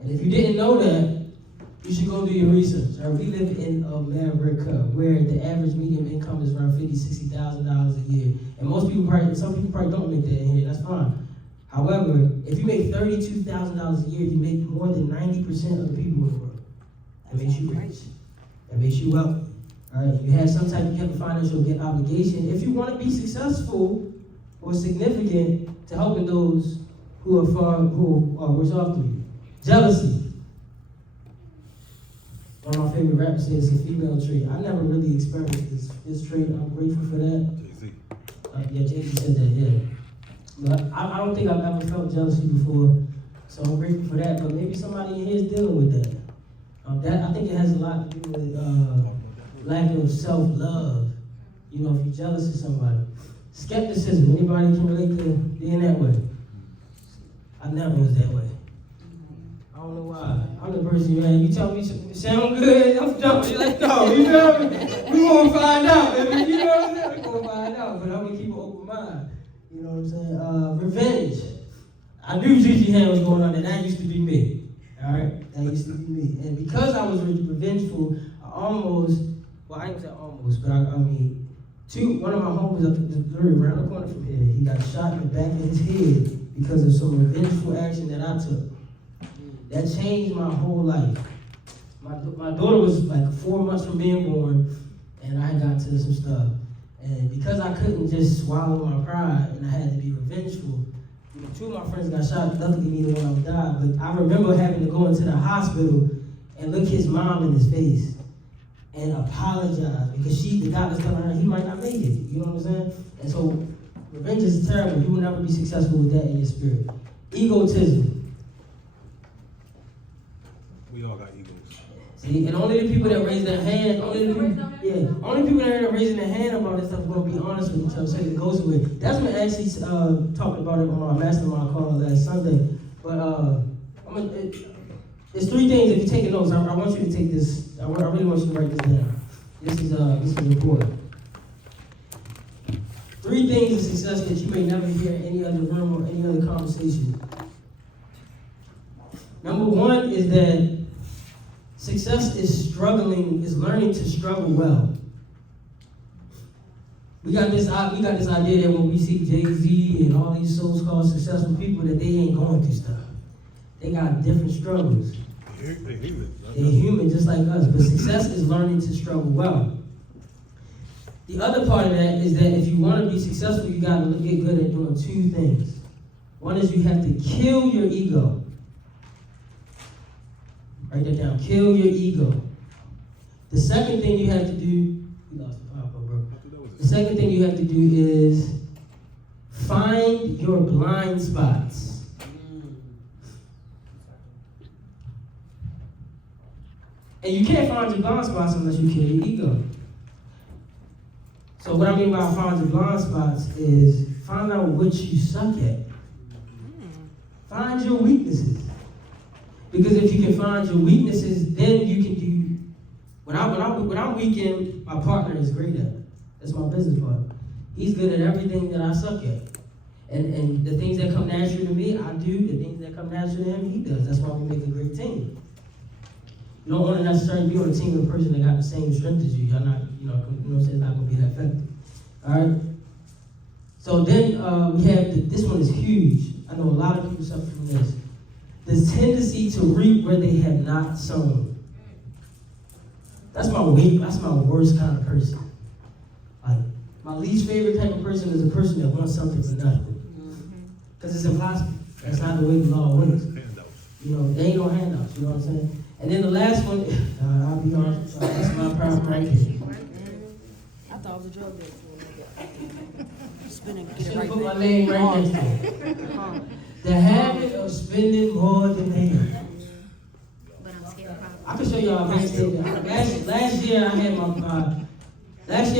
And if you didn't know that, you should go do your research. Right? We live in America where the average median income is around $50,000, $60,000 a year. And some people probably don't make that in here, that's fine. However, if you make $32,000 a year, you make more than 90% of the people in the world. That makes you rich. That makes you wealthy. All right? You have some type of financial obligation. If you want to be successful or significant to helping those who are worse off than you. Jealousy. One of my favorite rappers says it's a female trait. I never really experienced this trait. I'm grateful for that. Jay-Z. Yeah, Jay-Z said that, yeah. But I don't think I've ever felt jealousy before, so I'm grateful for that. But maybe somebody in here is dealing with that. I think it has a lot to do with lack of self-love. You know, if you're jealous of somebody. Skepticism. Anybody can relate to being that way? I never was that way. I don't know why. I'm the person, man, you tell me something sound good, I'm jumping. You're like, no, you know what I mean? We gonna find out, baby. You know what I'm saying? We gonna find out, but I'm gonna keep an open mind. You know what I'm saying? Revenge. I knew Gigi Hand was going on, and that used to be me. All right? That used to be me. And because I was revengeful, I ain't gonna say almost, but I mean, one of my homies up around the corner from here, he got shot in the back of his head because of some revengeful action that I took. That changed my whole life. My daughter was like 4 months from being born, and I got to some stuff. And because I couldn't just swallow my pride and I had to be revengeful, two of my friends got shot. Luckily, neither one of them died. But I remember having to go into the hospital and look his mom in his face and apologize because the doctor's telling her he might not make it. You know what I'm saying? And so revenge is terrible. You will never be successful with that in your spirit. Egotism. We all got egos. See, and only the people that raise their hand, only the people that are raising their hand about this stuff are going to be honest with each other, say it goes with. Desmond actually talked about it on our mastermind call last Sunday. But there's 3 things. If you're taking notes, I want you to take this. I really want you to write this down. This is important. 3 things of success that you may never hear in any other room or any other conversation. Number 1 is that success is learning to struggle well. We got this idea that when we see Jay-Z and all these so-called successful people that they ain't going through stuff. They got different struggles. They're human. They're human just like us, but success is learning to struggle well. The other part of that is that if you want to be successful, you got to get good at doing 2 things. One is you have to kill your ego. Write that down. Kill your ego. The second thing you have to do, you lost the power, bro. The second thing you have to do is find your blind spots. And you can't find your blind spots unless you kill your ego. So what I mean by find your blind spots is find out what you suck at. Find your weaknesses. Because if you can find your weaknesses, then you can do. When I'm weak in, my partner is great at it. That's my business partner. He's good at everything that I suck at. And the things that come natural to me, I do. The things that come natural to him, he does. That's why we make a great team. You don't want to necessarily be on a team with a person that got the same strength as you. Y'all not, you know what I'm saying, it's not going to be that effective. All right? So then we have, this one is huge. I know a lot of people suffer from this. The tendency to reap where they have not sown. That's my worst kind of person. Like, my least favorite type of person is a person that wants something for nothing. Because it's impossible. That's not the way the law works. You know, they ain't no handouts, you know what I'm saying? And then the last one, I'll be honest, that's my problem right here. I thought it was a drug dealer. Spinning, I get should it have right put my back. name right next to it. The habit of spending more than they have. But I'm scared about I can show y'all a backstage. Last year I had last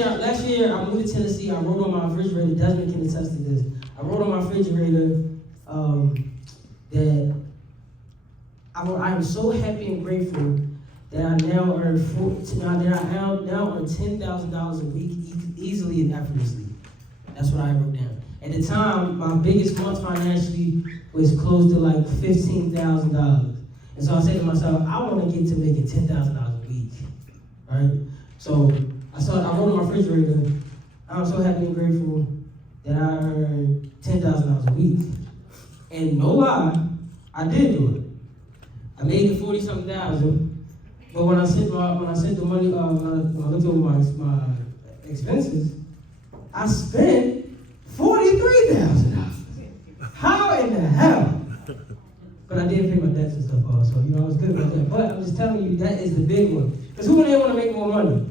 year I moved to Tennessee. I wrote on my refrigerator, Desmond can attest to this. I wrote on my refrigerator that I am so happy and grateful that I now earn $10,000 a week easily and effortlessly. That's what I wrote down. At the time, my biggest month financially was close to like $15,000. And so I said to myself, I want to get to making $10,000 a week, right? So I wrote on my refrigerator, I'm so happy and grateful that I earned $10,000 a week. And no lie, I did do it. I made the 40-something thousand, but when I sent the money, when I looked over my expenses, I spent $43,000. How in the hell? But I did pay my debts and stuff off, so you know I was good about that. But I'm just telling you, that is the big one. Because who wouldn't want to make more money?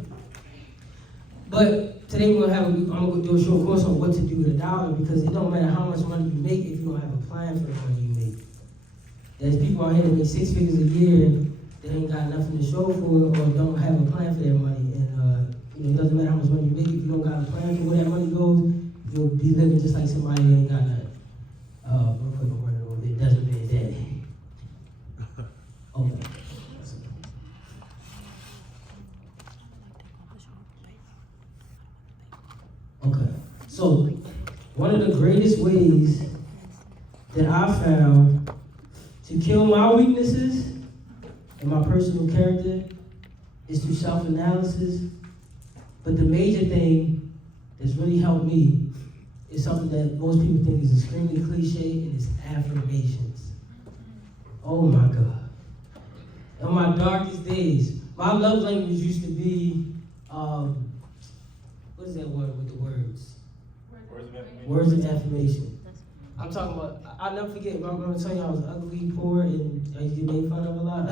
But today I'm gonna do a short course on what to do with $1, because it don't matter how much money you make if you don't have a plan for the money you make. There's people out here that make 6 figures a year that ain't got nothing to show for it or don't have a plan for their money. And it doesn't matter how much money you make, if you don't got a plan for where that money goes, you'll be living just like somebody that ain't got nothing. Real quick, I'm running over. It doesn't mean that. Okay. Okay. So, one of the greatest ways that I found to kill my weaknesses and my personal character is through self-analysis. But the major thing that's really helped me is something that most people think is extremely cliche, and it's affirmations. Oh my God. In my darkest days, my love language used to be, what is that word with the words? Words of affirmation. I'm talking about, I'll never forget, I'm going to tell you I was ugly, poor, and I used to get made fun of a lot.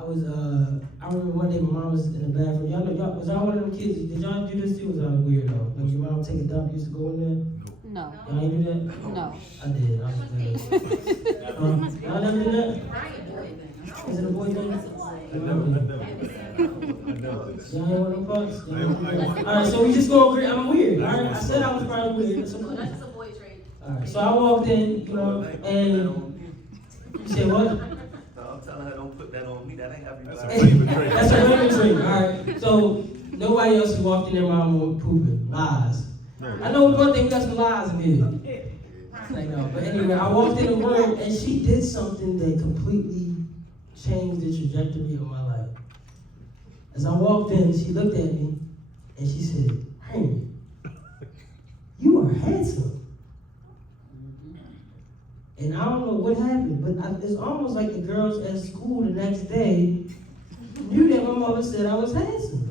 I remember one day my mom was in the bathroom. Was y'all one of them kids? Did y'all do this too? Was y'all weird though? Like your mom take a dump, used to go in there? No. Y'all ain't do that? No. I did. I was good. Y'all never did that? Is it a boy thing? I never did. Y'all ain't one of them parts? Alright, so we just gonna agree I'm weird. Alright, I said I was probably weird. That's okay. That's just a boy trait. Alright, so I walked in, and you said what? I'm telling her don't put that on me. That ain't everybody. That's a favorite trait. That's a favorite trait. Alright, so nobody else has walked in their mom pooping. Lies. I know one thing, we got some lies in here. Like, no. But anyway, I walked in the room and she did something that completely changed the trajectory of my life. As I walked in, she looked at me and she said, "Hey, you are handsome." And I don't know what happened, but it's almost like the girls at school the next day knew that my mother said I was handsome.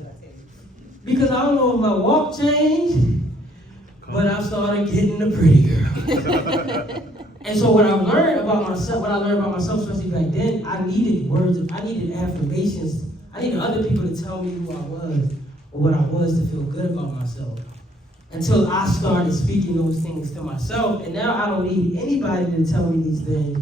Because I don't know if my walk changed, but I started getting the pretty girl. And so what I learned about myself, especially back then, I needed affirmations I needed other people to tell me who I was or what I was to feel good about myself. Until I started speaking those things to myself, and now I don't need anybody to tell me these things.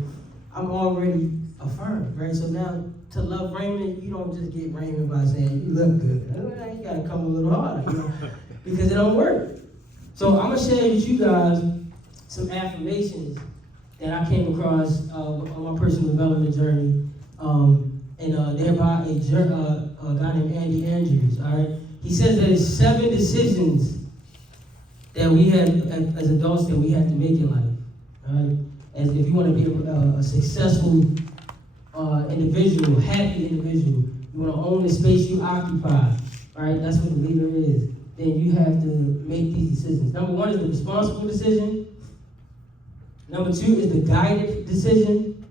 I'm already affirmed, right? So now to love Raymond, you don't just get Raymond by saying you look good. You gotta come a little harder, because it don't work. So I'm gonna share with you guys some affirmations that I came across on my personal development journey, and they're by a guy named Andy Andrews. All right, he says that it's 7 decisions that we have as adults that we have to make in life. All right, as if you want to be a successful individual, happy individual, you want to own the space you occupy. All right, that's what the leader is. Then you have to make these decisions. Number 1 is the responsible decision. Number 2 is the guided decision.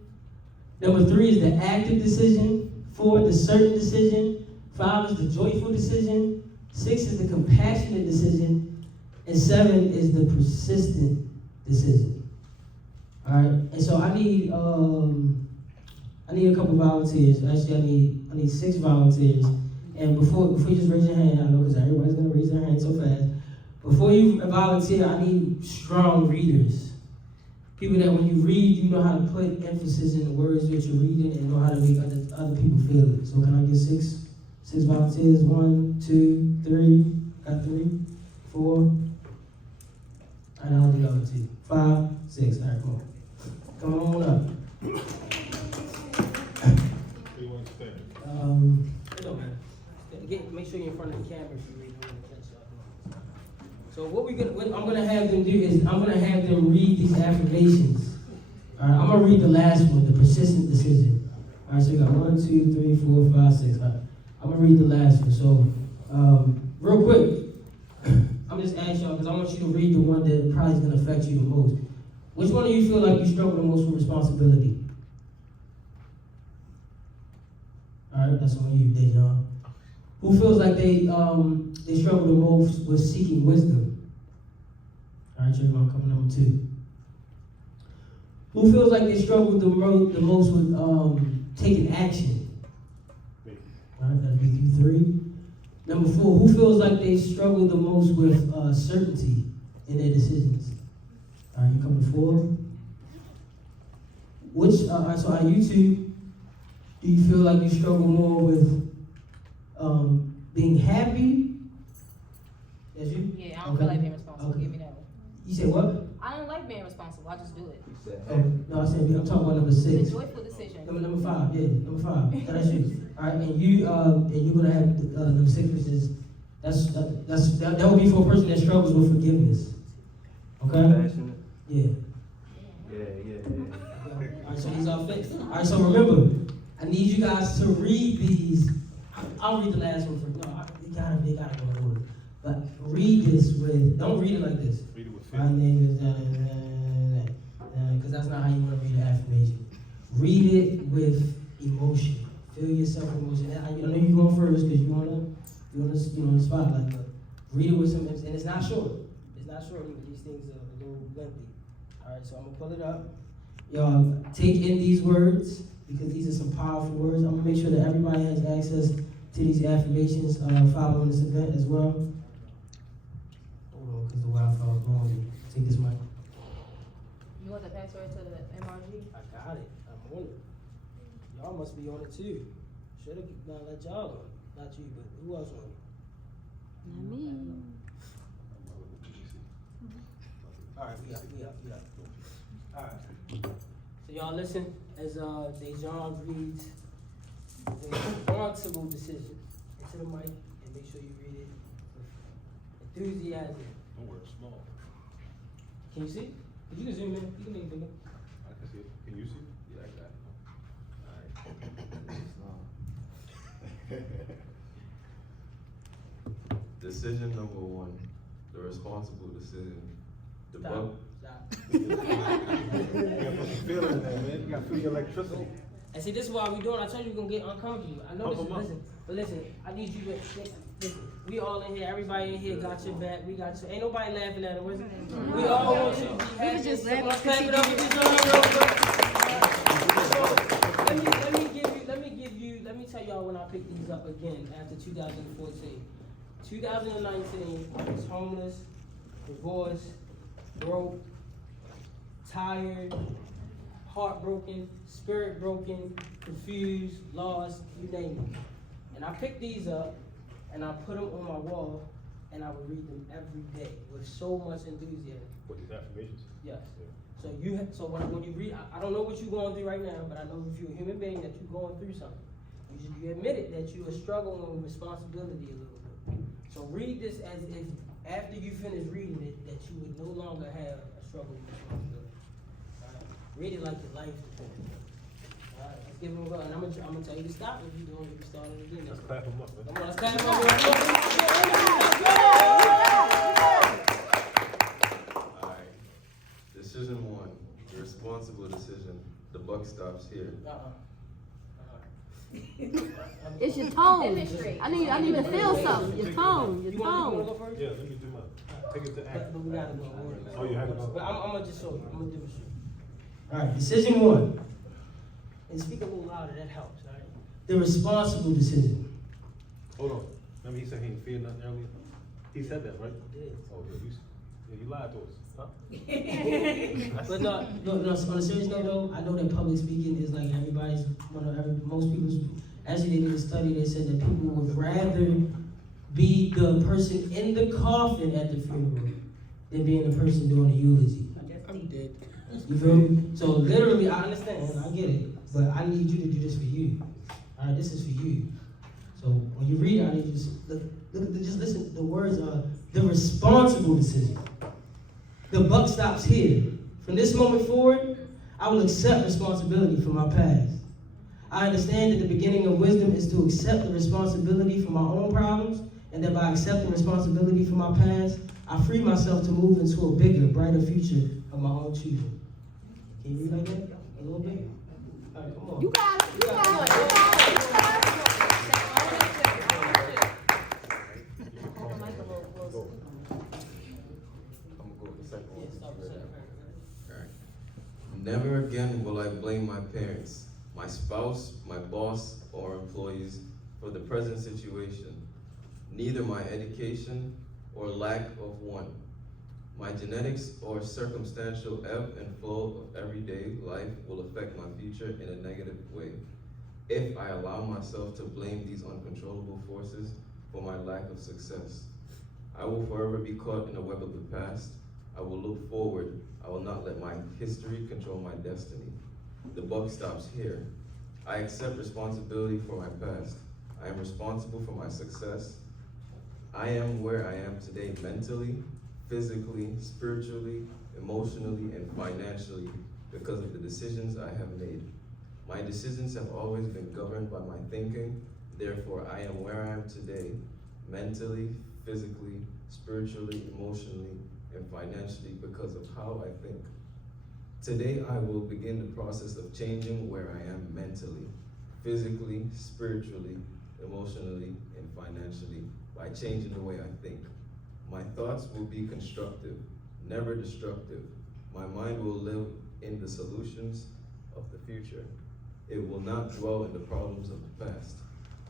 Number 3 is the active decision. 4 the certain decision. 5 is the joyful decision. 6 is the compassionate decision. And 7 is the persistent decision. All right, and so I need a couple volunteers. Actually, I need 6 volunteers. And before you just raise your hand, I know because everybody's gonna raise their hand so fast. Before you volunteer, I need strong readers. People that when you read, you know how to put emphasis in the words that you're reading and know how to make other people feel it. So can I get 6 volunteers? 1, 2, 3. Got 3, 4. And I'll do the other 2. 5, 6. All right, come on up. It don't matter. Make sure you're in front of the camera if you read the catch. So what I'm gonna have them do is I'm gonna have them read these affirmations. All right, I'm gonna read the last one, the persistent decision. All right, so you got 1, 2, 3, 4, 5, 6. All right, I'm gonna read the last one. So real quick, I'm just asking y'all because I want you to read the one that probably is gonna affect you the most. Which one of you feel like you struggle the most with responsibility? All right, that's on you, Dejan. Who feels like they struggle the most with seeking wisdom? All right, Trayvon, coming number 2. Who feels like they struggle the most with taking action? All right, that'll be you 3. Number 4, who feels like they struggle the most with certainty in their decisions? All right, you coming 4. So out of you 2, do you feel like you struggle more with being happy? That's you? Yeah, I don't feel like being responsible. Okay. Give me that one. You said what? I don't like being responsible. I just do it. No, I said I'm talking about number 6. It's a joyful decision. Number 5, yeah, number 5. That's you. All right, and you're gonna have number 6, which is that would be for a person that struggles with forgiveness. Okay? Yeah. All right, so these are fixed. All right, so remember, I need you guys to read these. I'll read the last one for they gotta go in order. But read this don't read it like this. Read it with My name is because that's not how you want to read the affirmation. Read it with emotion. Feel yourself emotion. I know you're going first because you wanna the spotlight. But read it with some, and it's not short. It's not short. These things are a little lengthy. All right, so I'm gonna pull it up. Y'all take in these words because these are some powerful words. I'm gonna make sure that everybody has access to these affirmations following this event as well. Hold on, because the Wi-Fi is blowing. Take this mic. You want the password to the MRG? I got it. I'm on it. Y'all must be on it too. Should have not let y'all on. Not you, but who else on it? Not me. All right, we up. All right. So y'all listen as Dejan reads the responsible decision into the mic and make sure you read it with enthusiasm. Don't work small. Can you see? You can zoom in. You can make it bigger. I can see it. Can you see? Yeah, I got it. All right. Decision number 1, the responsible decision. Stop. You gotta put some feel in there, man. You gotta feel your electricity. And see, this is why we doing. I told you we're gonna get uncomfortable. I know listen. I need you to listen. We all in here. Everybody in here got your back. We got you. Ain't nobody laughing at us. We all want you to be happy. just So laughing let's because clap he it up for Dejan real quick. So let me tell y'all what I picked these up again after 2014. 2019, I was homeless, divorced, broke, tired, heartbroken, spirit broken, confused, lost, you name it. And I picked these up and I put them on my wall and I would read them every day with so much enthusiasm. What, these affirmations? Yes. Yeah. So when you read, I don't know what you're going through right now, but I know if you're a human being that you're going through something. You admitted that you are struggling with responsibility a little bit. So read this as if after you finish reading it, that you would no longer have a struggle with responsibility. All right? Read it like your life depends. All right, let's give them a go. And I'm gonna tell you to stop if you don't need to start it again. Let's clap them up, man. Come on, let's clap them up. Alright, decision one, the responsible decision, the buck stops here. It's your tone. I need to feel something. Your tone. You wanna go first? Yeah, let me do mine. Take it to act. But we gotta go. Oh, you have to go. But I'm gonna just show you. I'm gonna demonstrate. All right, decision one. And speak a little louder, that helps, all right? The responsible decision. Hold on. Remember he said he didn't fear nothing earlier? He said that, right? He did. Oh, yeah, you lied to us, huh? But no, on a serious note though, I know that public speaking is like most people's, actually they did a study that said that people would rather be the person in the coffin at the funeral than being the person doing the eulogy. I'm dead. You feel me? So literally, I understand, I get it, but I need you to do this for you. All right, this is for you. So when you read it, I need you to just listen. The words are the responsible decision. The buck stops here. From this moment forward, I will accept responsibility for my past. I understand that the beginning of wisdom is to accept the responsibility for my own problems, and that by accepting responsibility for my past, I free myself to move into a bigger, brighter future of my own choosing. Can you read like that? A little bit? All right, come on. You got it. You got it. Never again will I blame my parents, my spouse, my boss, or employees for the present situation, neither my education or lack of one, my genetics or circumstantial ebb and flow of everyday life will affect my future in a negative way. If I allow myself to blame these uncontrollable forces for my lack of success, I will forever be caught in the web of the past. I will look forward. I will not let my history control my destiny. The buck stops here. I accept responsibility for my past. I am responsible for my success. I am where I am today mentally, physically, spiritually, emotionally, and financially because of the decisions I have made. My decisions have always been governed by my thinking. Therefore, I am where I am today, mentally, physically, spiritually, emotionally, and financially because of how I think. Today, I will begin the process of changing where I am mentally, physically, spiritually, emotionally, and financially by changing the way I think. My thoughts will be constructive, never destructive. My mind will live in the solutions of the future. It will not dwell in the problems of the past.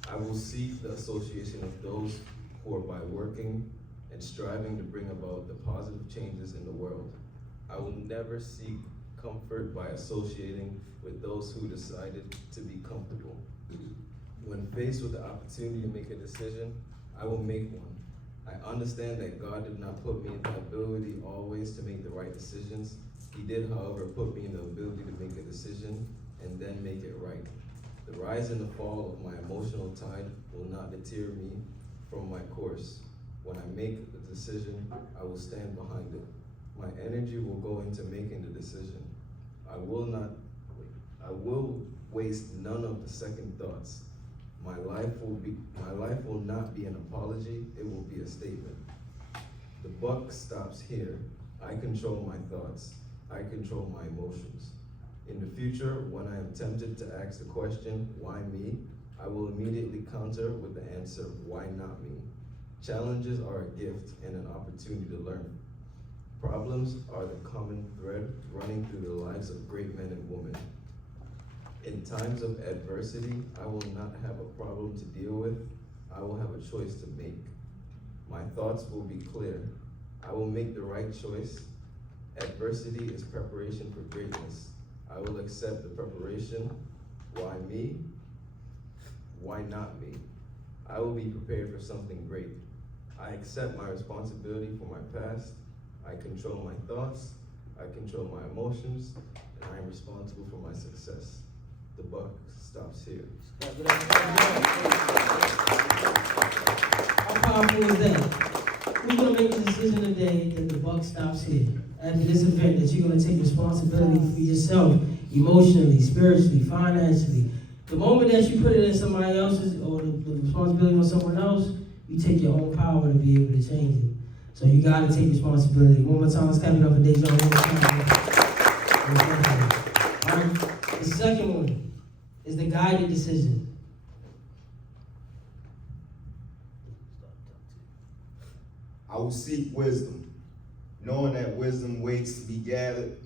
I will seek the association of those who are by working and striving to bring about the positive changes in the world. I will never seek comfort by associating with those who decided to be comfortable. When faced with the opportunity to make a decision, I will make one. I understand that God did not put me in the ability always to make the right decisions. He did, however, put me in the ability to make a decision and then make it right. The rise and the fall of my emotional tide will not deter me from my course. When I make the decision, I will stand behind it. My energy will go into making the decision. I will waste none of the second thoughts. My life will not be an apology, it will be a statement. The buck stops here. I control my thoughts. I control my emotions. In the future, when I am tempted to ask the question, why me? I will immediately counter with the answer, why not me? Challenges are a gift and an opportunity to learn. Problems are the common thread running through the lives of great men and women. In times of adversity, I will not have a problem to deal with. I will have a choice to make. My thoughts will be clear. I will make the right choice. Adversity is preparation for greatness. I will accept the preparation. Why me? Why not me? I will be prepared for something great. I accept my responsibility for my past. I control my thoughts. I control my emotions. And I am responsible for my success. The buck stops here. How powerful is that? Who's gonna make the decision today that the buck stops here? After this event, that you're gonna take responsibility for yourself, emotionally, spiritually, financially. The moment that you put it in somebody else's, or the responsibility on someone else, you take your own power to be able to change it. So you gotta take responsibility. One more time, let's clap it up for Deja. One more time. All right, the second one is the guided decision. I will seek wisdom, knowing that wisdom waits to be gathered.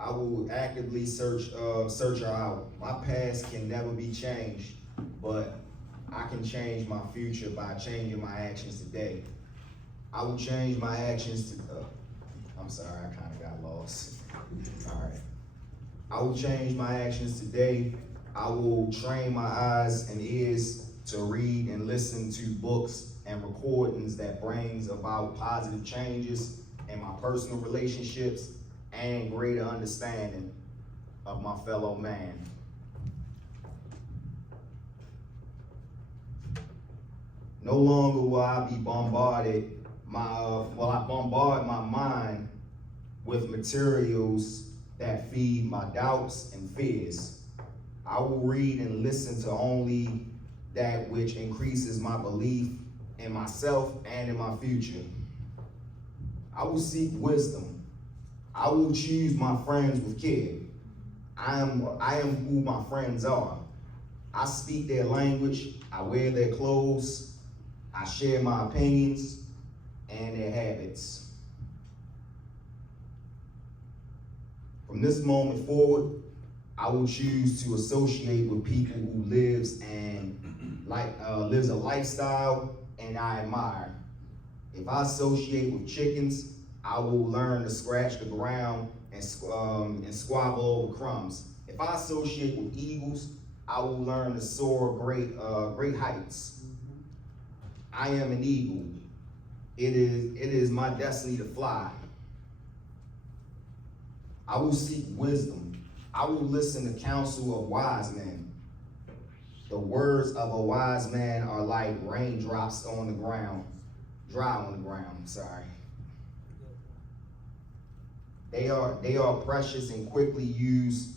I will actively search her out. My past can never be changed, but I can change my future by changing my actions today. I will change my actions to, I'm sorry, I kind of got lost. All right. I will change my actions today. I will train my eyes and ears to read and listen to books and recordings that brings about positive changes in my personal relationships and greater understanding of my fellow man. No longer will I be bombarded, I bombard my mind with materials that feed my doubts and fears. I will read and listen to only that which increases my belief in myself and in my future. I will seek wisdom. I will choose my friends with care. I am who my friends are. I speak their language, I wear their clothes, I share my opinions and their habits. From this moment forward, I will choose to associate with people who lives a lifestyle and I admire. If I associate with chickens, I will learn to scratch the ground and squabble over crumbs. If I associate with eagles, I will learn to soar great heights. I am an eagle. It is my destiny to fly. I will seek wisdom. I will listen to counsel of wise men. The words of a wise man are like raindrops on the ground, dry on the ground, sorry. They are precious and quickly used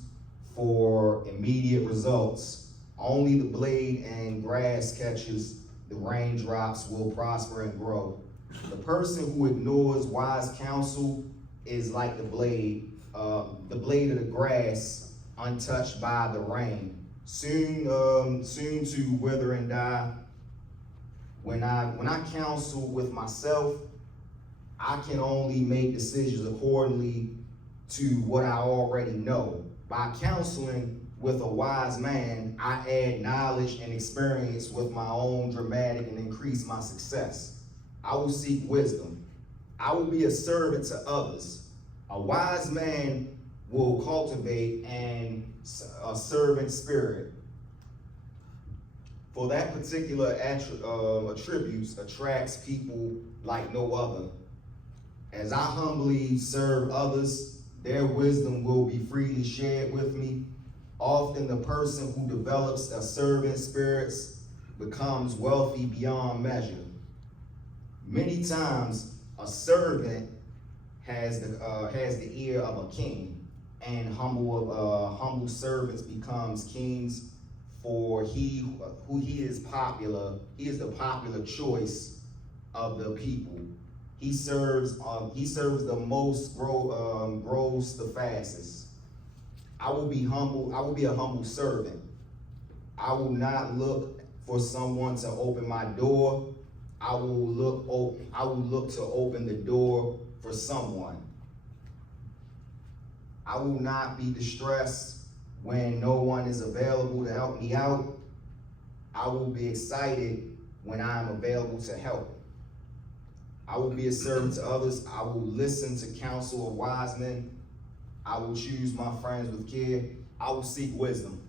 for immediate results. Only the blade and grass catches the raindrops will prosper and grow. The person who ignores wise counsel is like the blade of the grass untouched by the rain, soon to wither and die. When I counsel with myself, I can only make decisions accordingly to what I already know. By counseling with a wise man, I add knowledge and experience with my own dramatic and increase my success. I will seek wisdom. I will be a servant to others. A wise man will cultivate a servant spirit. For that particular attributes attracts people like no other. As I humbly serve others, their wisdom will be freely shared with me. Often the person who develops a servant spirit becomes wealthy beyond measure. Many times, a servant has the ear of a king, and humble servants becomes kings. For he is the popular choice of the people. He serves the most, grows the fastest. I will be humble. I will be a humble servant. I will not look for someone to open my door. I will look to open the door for someone. I will not be distressed when no one is available to help me out. I will be excited when I am available to help. I will be a servant to others. I will listen to counsel of wise men. I will choose my friends with care. I will seek wisdom.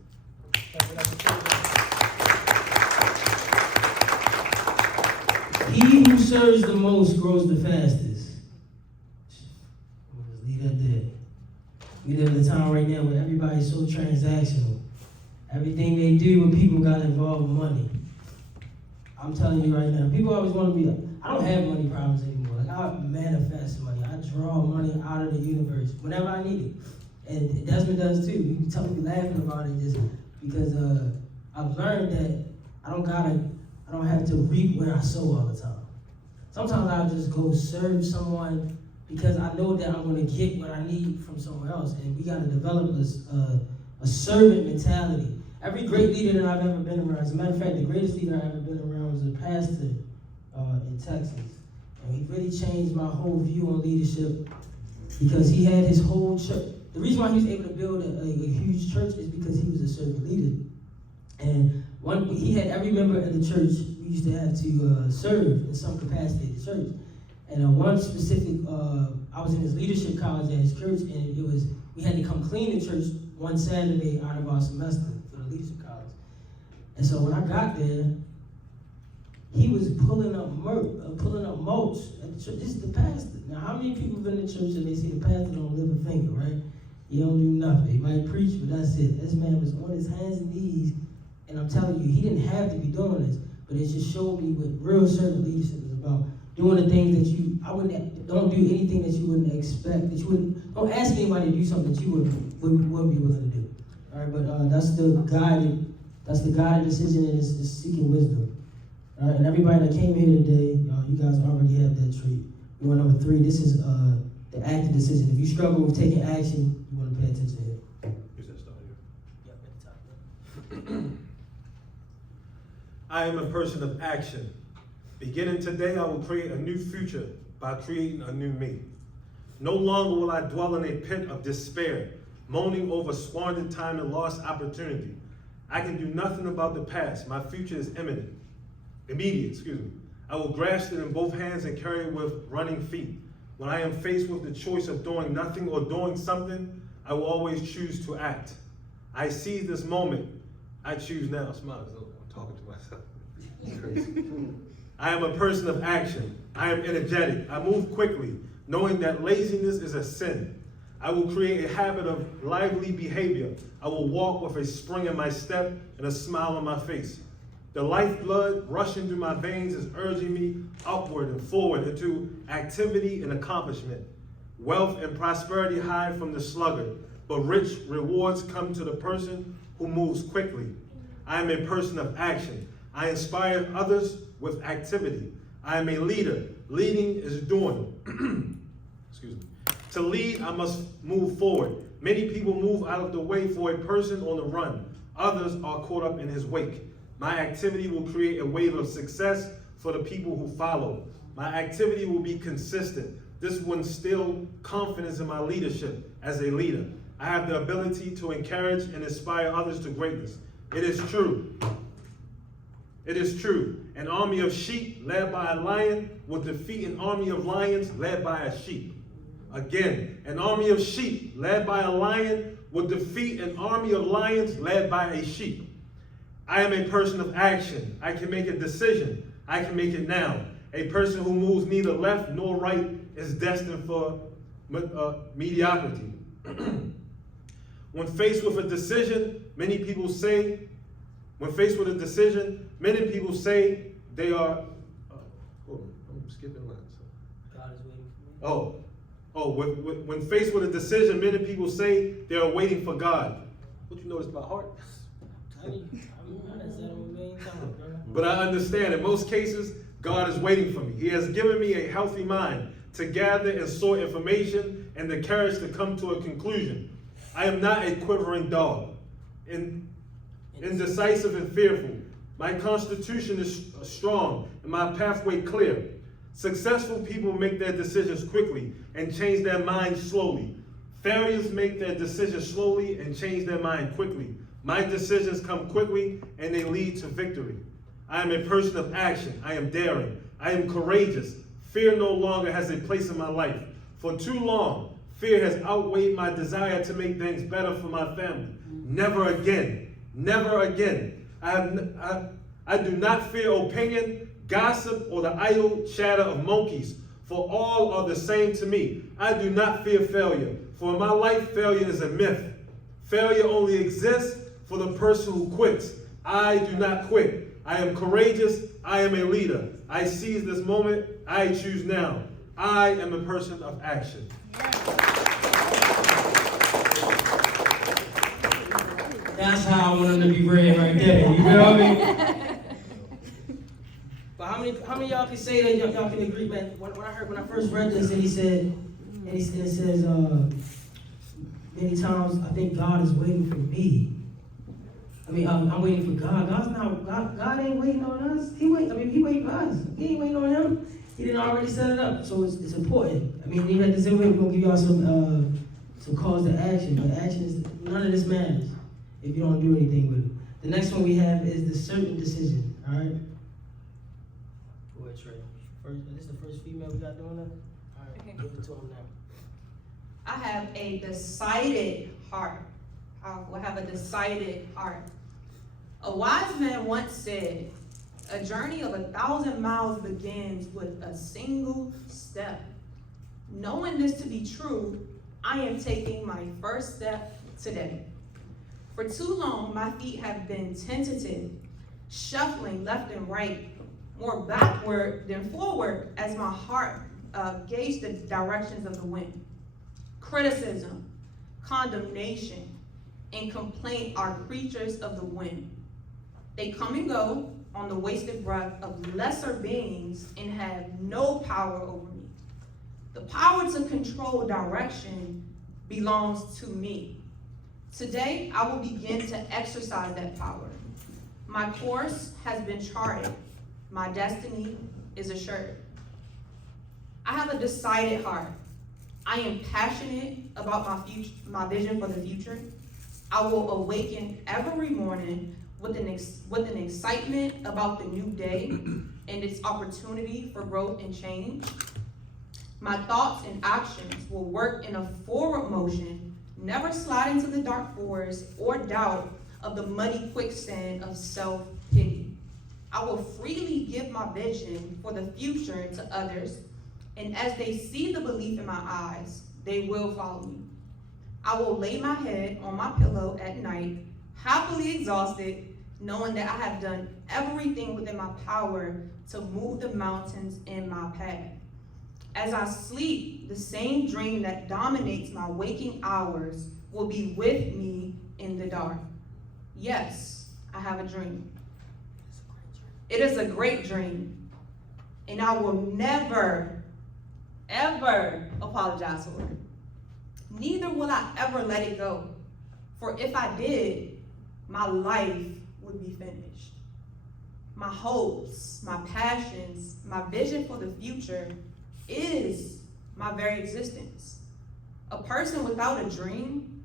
He who serves the most grows the fastest. We'll just leave that there. We live in a time right now where everybody's so transactional. Everything they do when people got involved with money. I'm telling you right now, people always want to be, I don't have money problems anymore. Like, I manifest money. I draw money out of the universe whenever I need it. And Desmond does too. You can tell me laughing about it just because I've learned that I don't have to reap where I sow all the time. Sometimes I'll just go serve someone because I know that I'm going to get what I need from somewhere else. And we got to develop a servant mentality. Every great leader that I've ever been around, as a matter of fact, the greatest leader I've ever been around was a pastor in Texas. And he really changed my whole view on leadership because he had his whole church. The reason why he was able to build a huge church is because he was a servant leader. And he had every member of the church we used to have to serve in some capacity at the church. And one specific, I was in his leadership college at his church, and we had to come clean the church one Saturday out of our semester for the leadership college. And so when I got there, he was pulling up mulch at the church. This is the pastor. Now, how many people been in the church and they see the pastor don't lift a finger, right? He don't do nothing. He might preach, but that's it. This man was on his hands and knees, and I'm telling you, he didn't have to be doing this, but it just showed me what real servant leadership is about. Doing the things that don't do anything that you wouldn't expect, don't ask anybody to do something that you wouldn't be willing to do. All right, but that's the guided decision, and it's seeking wisdom. All right, and everybody that came here today, you guys already have that trait. We want number 3. This is the active decision. If you struggle with taking action, you want to pay attention here. Is that start here? Yeah, at the top. I am a person of action. Beginning today, I will create a new future by creating a new me. No longer will I dwell in a pit of despair, moaning over squandered time and lost opportunity. I can do nothing about the past. My future is immediate. I will grasp it in both hands and carry it with running feet. When I am faced with the choice of doing nothing or doing something, I will always choose to act. I seize this moment. I choose now. Smile, I'm talking to myself. It's crazy. I am a person of action. I am energetic. I move quickly, knowing that laziness is a sin. I will create a habit of lively behavior. I will walk with a spring in my step and a smile on my face. The lifeblood rushing through my veins is urging me upward and forward into activity and accomplishment. Wealth and prosperity hide from the sluggard, but rich rewards come to the person who moves quickly. I am a person of action. I inspire others with activity. I am a leader. Leading is doing. Excuse me. To lead, I must move forward. Many people move out of the way for a person on the run. Others are caught up in his wake. My activity will create a wave of success for the people who follow. My activity will be consistent. This will instill confidence in my leadership as a leader. I have the ability to encourage and inspire others to greatness. It is true. It is true. An army of sheep led by a lion will defeat an army of lions led by a sheep. Again, an army of sheep led by a lion will defeat an army of lions led by a sheep. I am a person of action. I can make a decision. I can make it now. A person who moves neither left nor right is destined for mediocrity. When faced with a decision, many people say they are, I'm skipping lines. God is waiting for me. When faced with a decision, many people say they are waiting for God. What you notice about heart? But I understand in most cases, God is waiting for me. He has given me a healthy mind to gather and sort information and the courage to come to a conclusion. I am not a quivering dog, indecisive and fearful. My constitution is strong and my pathway clear. Successful people make their decisions quickly and change their minds slowly. Failures make their decisions slowly and change their mind quickly. My decisions come quickly and they lead to victory. I am a person of action. I am daring. I am courageous. Fear no longer has a place in my life. For too long, fear has outweighed my desire to make things better for my family. Never again. Never again. I do not fear opinion, gossip, or the idle chatter of monkeys, for all are the same to me. I do not fear failure, for in my life failure is a myth. Failure only exists for the person who quits. I do not quit. I am courageous. I am a leader. I seize this moment. I choose now. I am a person of action. That's how I want them to be read right there. You feel me? But how many of y'all can say that y'all can agree, man? When I first read this, and it says, many times I think God is waiting for me. I mean, I'm waiting for God. God ain't waiting on us. He waiting for us. He ain't waiting on him. He didn't already set it up. So it's important. I mean, even at the same way, we're gonna give y'all some calls to action. But action is, none of this matters if you don't do anything with it. The next one we have is the certain decision. All right. Go ahead, Trey. This is the first female we got doing that. All right, give it to him now. I have a decided heart. I will have a decided heart. A wise man once said, a journey of 1,000 miles begins with a single step. Knowing this to be true, I am taking my first step today. For too long, my feet have been tentative, shuffling left and right, more backward than forward as my heart gauged the directions of the wind. Criticism, condemnation, and complaint are creatures of the wind. They come and go on the wasted breath of lesser beings and have no power over me. The power to control direction belongs to me. Today, I will begin to exercise that power. My course has been charted. My destiny is assured. I have a decided heart. I am passionate about my vision for the future. I will awaken every morning with an excitement about the new day and its opportunity for growth and change. My thoughts and actions will work in a forward motion, never slide into the dark forest or doubt of the muddy quicksand of self-pity. I will freely give my vision for the future to others, and as they see the belief in my eyes, they will follow me. I will lay my head on my pillow at night, happily exhausted, knowing that I have done everything within my power to move the mountains in my path. As I sleep, the same dream that dominates my waking hours will be with me in the dark. Yes, I have a dream. It is a great dream, and I will never, ever apologize for it. Neither will I ever let it go, for if I did, my life would be finished. My hopes, my passions, my vision for the future is my very existence. A person without a dream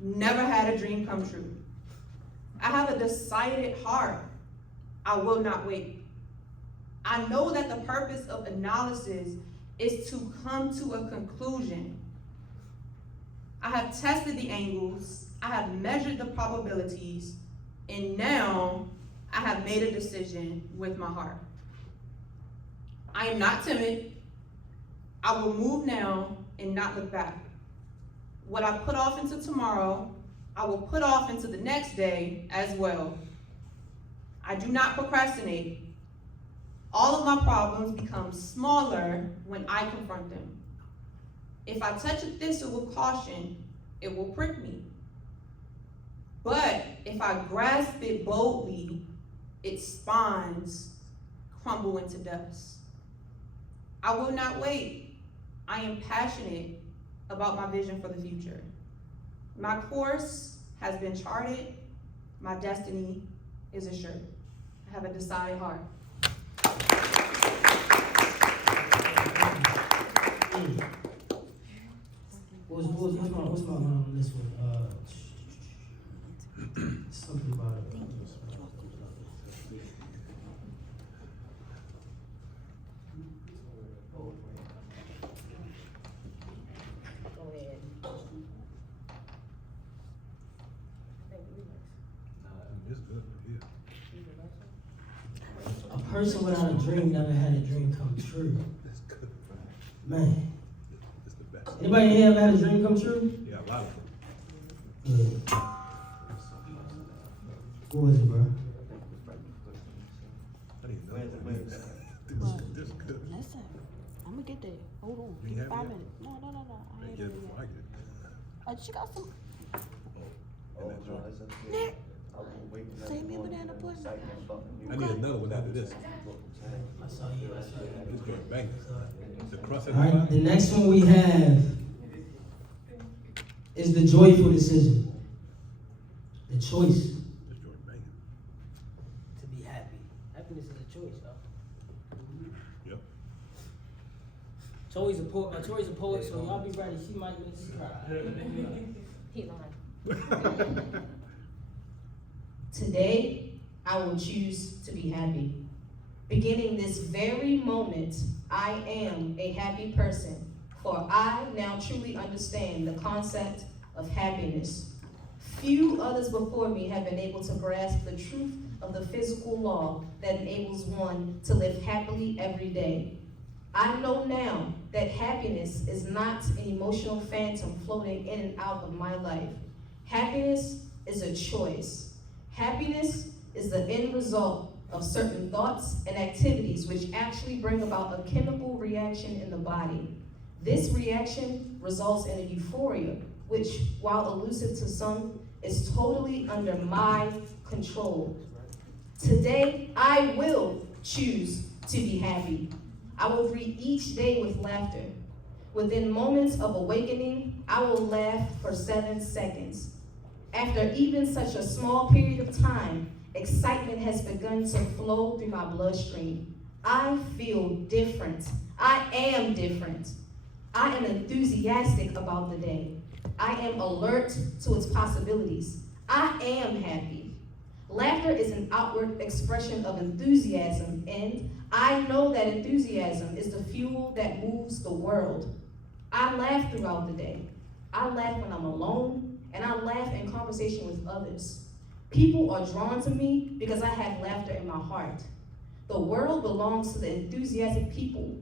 never had a dream come true. I have a decided heart. I will not wait. I know that the purpose of analysis is to come to a conclusion. I have tested the angles, I have measured the probabilities, and now I have made a decision with my heart. I am not timid. I will move now and not look back. What I put off into tomorrow, I will put off into the next day as well. I do not procrastinate. All of my problems become smaller when I confront them. If I touch a thistle with caution, it will prick me. But if I grasp it boldly, its spines crumble into dust. I will not wait. I am passionate about my vision for the future. My course has been charted. My destiny is assured. I have a decided heart. What's my line on this one? Something about it. It's good. Yeah. A person without a dream never had a dream come true. It's good. Man. It's the best. Anybody in here ever had a dream come true? Yeah, a lot of them. Yeah. What was it, bro? I didn't know. This is good. Listen, I'm gonna get there. Hold on. You Give me have 5 it? minutes. No. I I ain't get it ready before I yet. get it. She got some. And that joint. Nick, save me a banana pudding. I need another one after this. I saw you. This joint banging. The crust at All the right, top. the next one we have is the joyful decision. The choice This joint banging. to be happy. Happiness is a choice, though. Yep. Tori's a poet, so y'all be ready. She might make you cry. He lying. Today, I will choose to be happy. Beginning this very moment, I am a happy person, for I now truly understand the concept of happiness. Few others before me have been able to grasp the truth of the physical law that enables one to live happily every day. I know now that happiness is not an emotional phantom floating in and out of my life. Happiness is a choice. Happiness is the end result of certain thoughts and activities which actually bring about a chemical reaction in the body. This reaction results in a euphoria, which, while elusive to some, is totally under my control. Today, I will choose to be happy. I will greet each day with laughter. Within moments of awakening, I will laugh for 7 seconds. After even such a small period of time, excitement has begun to flow through my bloodstream. I feel different. I am different. I am enthusiastic about the day. I am alert to its possibilities. I am happy. Laughter is an outward expression of enthusiasm, and I know that enthusiasm is the fuel that moves the world. I laugh throughout the day. I laugh when I'm alone, and I laugh in conversation with others. People are drawn to me because I have laughter in my heart. The world belongs to the enthusiastic people,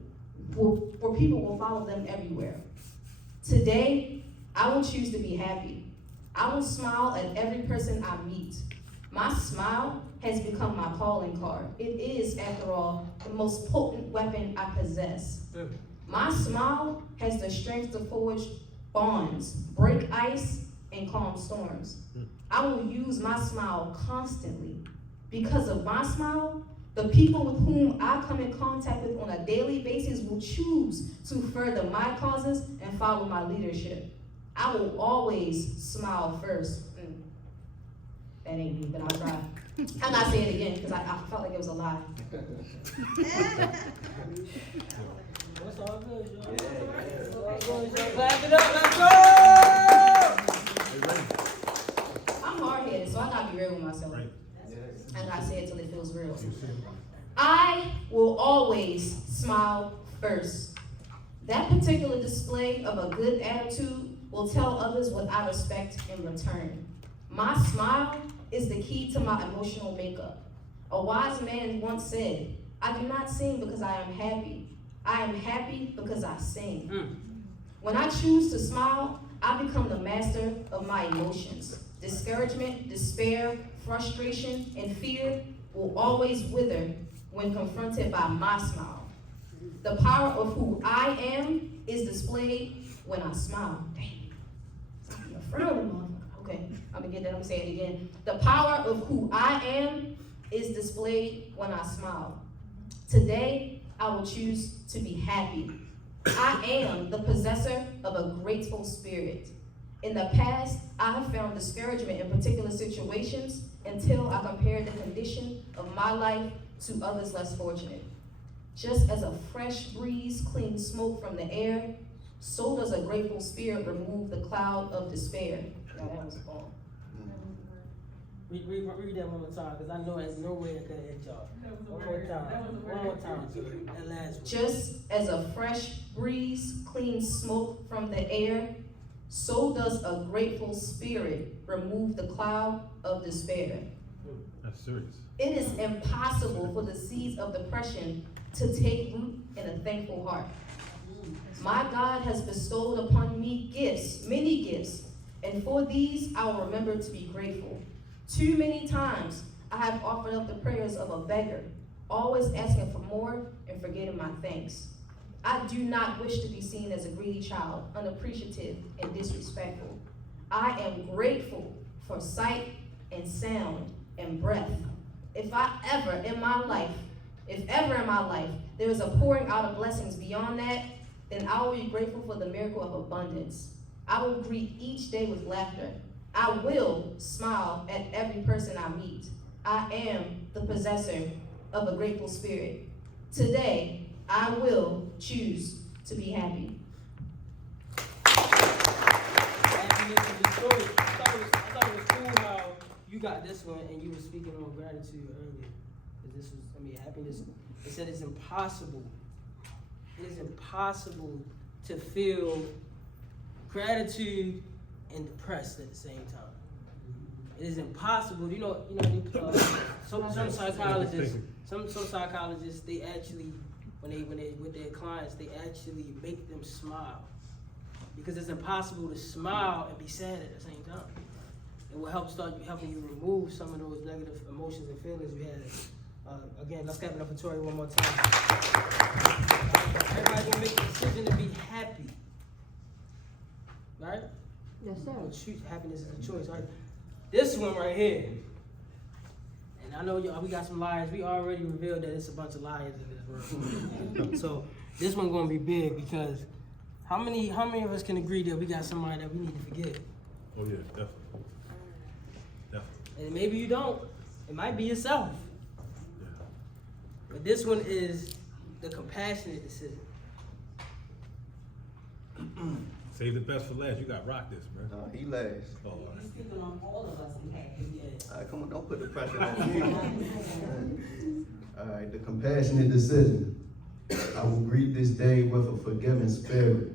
where people will follow them everywhere. Today, I will choose to be happy. I will smile at every person I meet. My smile has become my calling card. It is, after all, the most potent weapon I possess. My smile has the strength to forge bonds, break ice, and calm storms. I will use my smile constantly. Because of my smile, the people with whom I come in contact with on a daily basis will choose to further my causes and follow my leadership. I will always smile first. That ain't me, but I'll try. I'm not saying it again because I felt like it was a lie. That's all good, y'all. That's all good, y'all. Clap it up, let's go! I'm hard-headed, so I gotta be real with myself. I gotta say it till it feels real. I will always smile first. That particular display of a good attitude will tell others what I respect in return. My smile is the key to my emotional makeup. A wise man once said, I do not sing because I am happy. I am happy because I sing. When I choose to smile, I become the master of my emotions. Discouragement, despair, frustration, and fear will always wither when confronted by my smile. The power of who I am is displayed when I smile. Dang, I'm a frowning motherfucker. Okay, I'm gonna get that, I'm gonna say it again. The power of who I am is displayed when I smile. Today, I will choose to be happy. I am the possessor of a grateful spirit. In the past, I have found discouragement in particular situations until I compared the condition of my life to others less fortunate. Just as a fresh breeze cleans smoke from the air, So does a grateful spirit remove the cloud of despair. Yeah, that was bomb. Read that one more time, because I know there's no way I could have hit y'all. One more time, so that last one. Just as a fresh breeze cleans smoke from the air, so does a grateful spirit remove the cloud of despair. That's serious. It is impossible for the seeds of depression to take root in a thankful heart. My God has bestowed upon me gifts, many gifts, and for these I will remember to be grateful. Too many times I have offered up the prayers of a beggar, always asking for more and forgetting my thanks. I do not wish to be seen as a greedy child, unappreciative and disrespectful. I am grateful for sight and sound and breath. If ever in my life, there is a pouring out of blessings beyond that, then I will be grateful for the miracle of abundance. I will greet each day with laughter. I will smile at every person I meet. I am the possessor of a grateful spirit. Today, I will choose to be happy. Happiness is a choice. I thought it was cool how you got this one and you were speaking on gratitude earlier. Happiness, it said it's impossible. It is impossible to feel gratitude and depressed at the same time. It is impossible. Some psychologists, they actually, when they with their clients, they actually make them smile, because it's impossible to smile and be sad at the same time. It will helping you remove some of those negative emotions and feelings you had. Again, let's clap it up for Tori one more time. Everybody's gonna make the decision to be happy, right? Yes, sir. Happiness is a choice, right? This one right here, and I know we got some liars. We already revealed that it's a bunch of liars in this room. So this one's gonna be big, because how many of us can agree that we got somebody that we need to forgive? Oh yeah, definitely. And maybe you don't. It might be yourself. But this one is the compassionate decision. Save the best for last. You got rock this, man. No, he last. Oh, all right. He's speaking on all of us in happy. All right, come on, don't put the pressure on me. All right, the compassionate decision. I will greet this day with a forgiving spirit.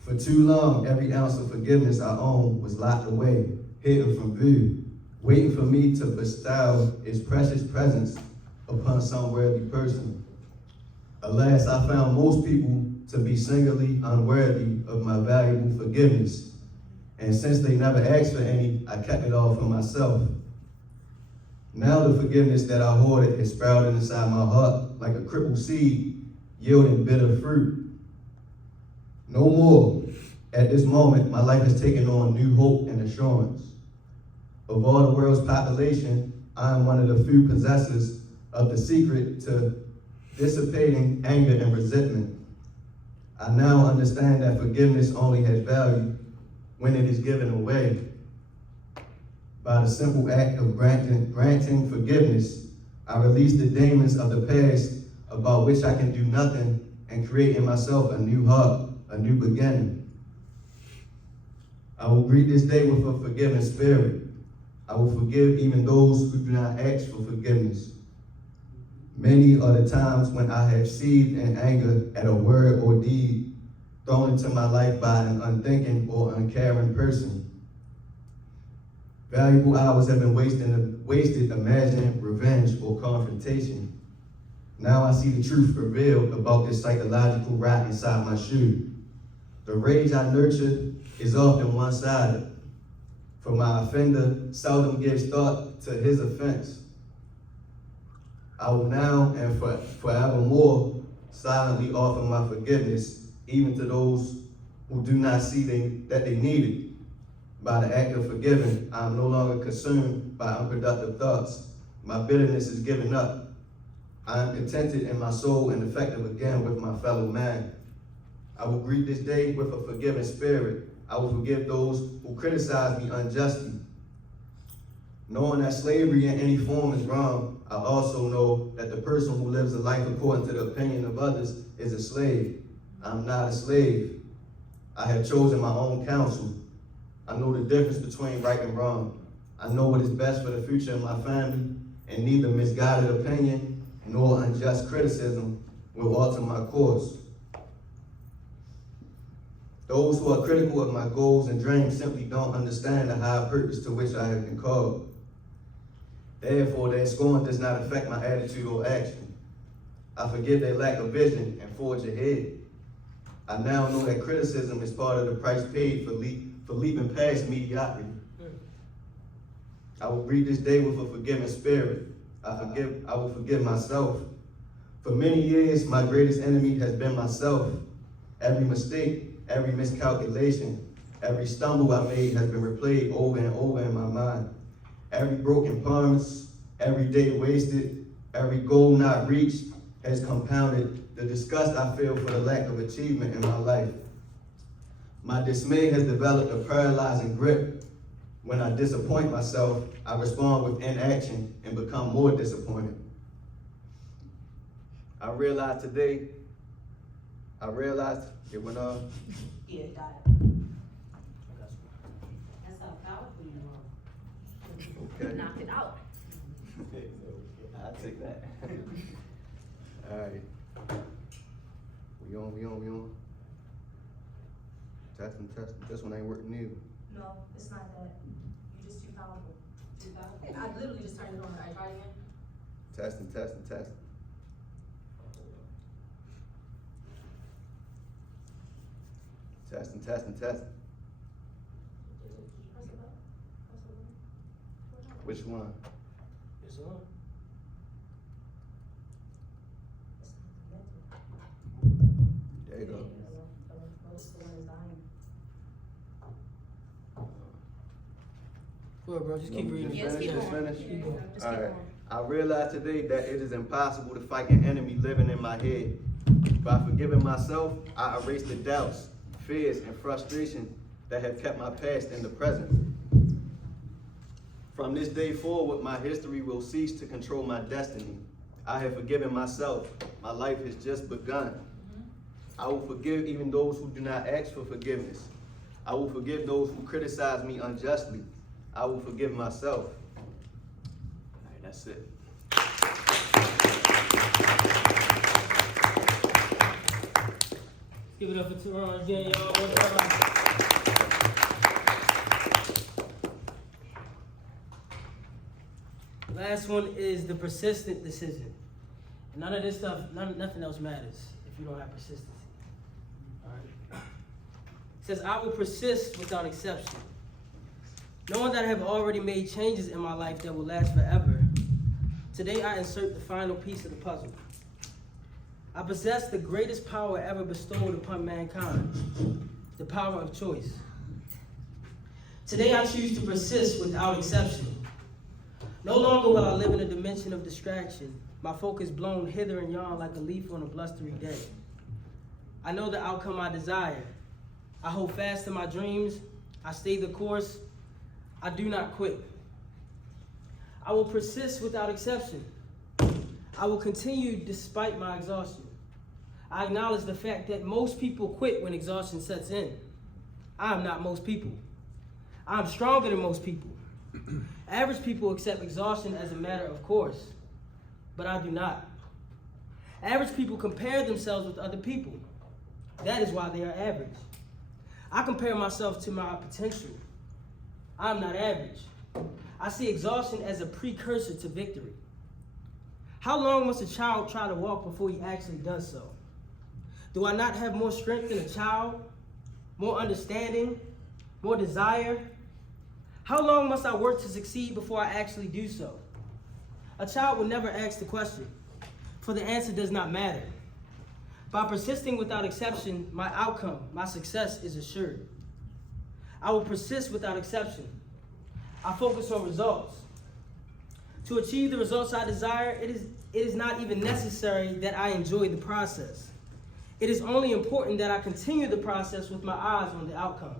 For too long, every ounce of forgiveness I own was locked away, hidden from view, waiting for me to bestow its precious presence upon some worthy person. Alas, I found most people to be singularly unworthy of my valuable forgiveness. And since they never asked for any, I kept it all for myself. Now the forgiveness that I hoarded has sprouted inside my heart like a crippled seed, yielding bitter fruit. No more. At this moment, my life has taken on new hope and assurance. Of all the world's population, I am one of the few possessors of the secret to dissipating anger and resentment. I now understand that forgiveness only has value when it is given away. By the simple act of granting forgiveness, I release the demons of the past about which I can do nothing, and create in myself a new heart, a new beginning. I will greet this day with a forgiving spirit. I will forgive even those who do not ask for forgiveness. Many are the times when I have seethed in anger at a word or deed thrown into my life by an unthinking or uncaring person. Valuable hours have been wasted imagining revenge or confrontation. Now I see the truth revealed about this psychological rot inside my shoe. The rage I nurture is often one-sided, for my offender seldom gives thought to his offense. I will now and forevermore silently offer my forgiveness, even to those who do not see that they need it. By the act of forgiving, I am no longer consumed by unproductive thoughts. My bitterness is given up. I am contented in my soul and effective again with my fellow man. I will greet this day with a forgiving spirit. I will forgive those who criticize me unjustly. Knowing that slavery in any form is wrong, I also know that the person who lives a life according to the opinion of others is a slave. I'm not a slave. I have chosen my own counsel. I know the difference between right and wrong. I know what is best for the future of my family, and neither misguided opinion nor unjust criticism will alter my course. Those who are critical of my goals and dreams simply don't understand the high purpose to which I have been called. Therefore, their scorn does not affect my attitude or action. I forgive their lack of vision and forge ahead. I now know that criticism is part of the price paid for leaping past mediocrity. I will greet this day with a forgiving spirit. I will forgive myself. For many years, my greatest enemy has been myself. Every mistake, every miscalculation, every stumble I made has been replayed over and over in my mind. Every broken promise, every day wasted, every goal not reached has compounded the disgust I feel for the lack of achievement in my life. My dismay has developed a paralyzing grip. When I disappoint myself, I respond with inaction and become more disappointed. I realized it went off. Yeah, got it. That's how powerful you are. Okay. Knock it out. I'll take that. All right. We on. Testing. This one ain't working new. No, it's not that. You're just too powerful. Too powerful. I literally just turned it on. I tried again. Testing. Testing. Which one? It's on. There you go. Go ahead, bro. Just keep reading. Yes, keep Just going. finish? Keep going. Just All keep right. going. I realize today that it is impossible to fight an enemy living in my head. By forgiving myself, I erase the doubts, fears, and frustration that have kept my past in the present. From this day forward, my history will cease to control my destiny. I have forgiven myself. My life has just begun. I will forgive even those who do not ask for forgiveness. I will forgive those who criticize me unjustly. I will forgive myself. All right, that's it. Give it up for Teron again, y'all. One time. Last one is the persistent decision. None of this stuff, nothing else matters if you don't have persistency. All right. It says, I will persist without exception. Knowing that I have already made changes in my life that will last forever, today I insert the final piece of the puzzle. I possess the greatest power ever bestowed upon mankind, the power of choice. Today I choose to persist without exception. No longer will I live in a dimension of distraction, my focus blown hither and yon like a leaf on a blustery day. I know the outcome I desire. I hold fast to my dreams. I stay the course. I do not quit. I will persist without exception. I will continue despite my exhaustion. I acknowledge the fact that most people quit when exhaustion sets in. I am not most people. I am stronger than most people. Average people accept exhaustion as a matter of course, but I do not. Average people compare themselves with other people. That is why they are average. I compare myself to my potential. I'm not average. I see exhaustion as a precursor to victory. How long must a child try to walk before he actually does so? Do I not have more strength than a child? More understanding? More desire? How long must I work to succeed before I actually do so? A child will never ask the question, for the answer does not matter. By persisting without exception, my outcome, my success is assured. I will persist without exception. I focus on results. To achieve the results I desire, it is not even necessary that I enjoy the process. It is only important that I continue the process with my eyes on the outcome.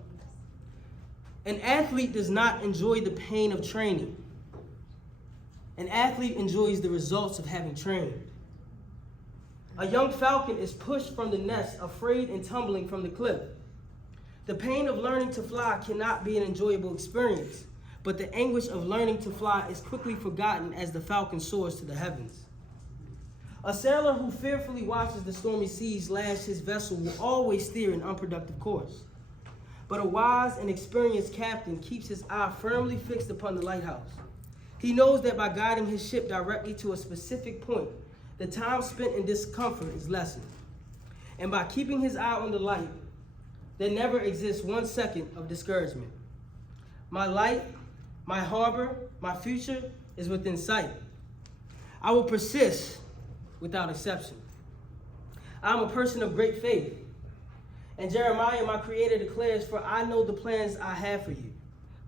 An athlete does not enjoy the pain of training. An athlete enjoys the results of having trained. A young falcon is pushed from the nest, afraid and tumbling from the cliff. The pain of learning to fly cannot be an enjoyable experience, but the anguish of learning to fly is quickly forgotten as the falcon soars to the heavens. A sailor who fearfully watches the stormy seas lash his vessel will always steer an unproductive course. But a wise and experienced captain keeps his eye firmly fixed upon the lighthouse. He knows that by guiding his ship directly to a specific point, the time spent in discomfort is lessened. And by keeping his eye on the light, there never exists 1 second of discouragement. My light, my harbor, my future is within sight. I will persist without exception. I am a person of great faith. And Jeremiah, my creator, declares, "For I know the plans I have for you,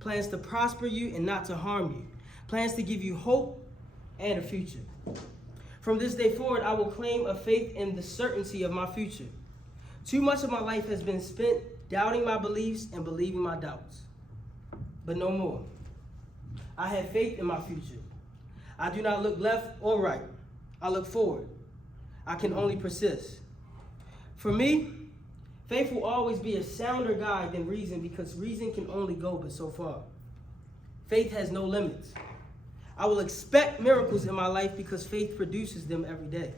plans to prosper you and not to harm you, plans to give you hope and a future." From this day forward, I will claim a faith in the certainty of my future. Too much of my life has been spent doubting my beliefs and believing my doubts. But no more. I have faith in my future. I do not look left or right. I look forward. I can only persist. For me, faith will always be a sounder guide than reason, because reason can only go but so far. Faith has no limits. I will expect miracles in my life because faith produces them every day.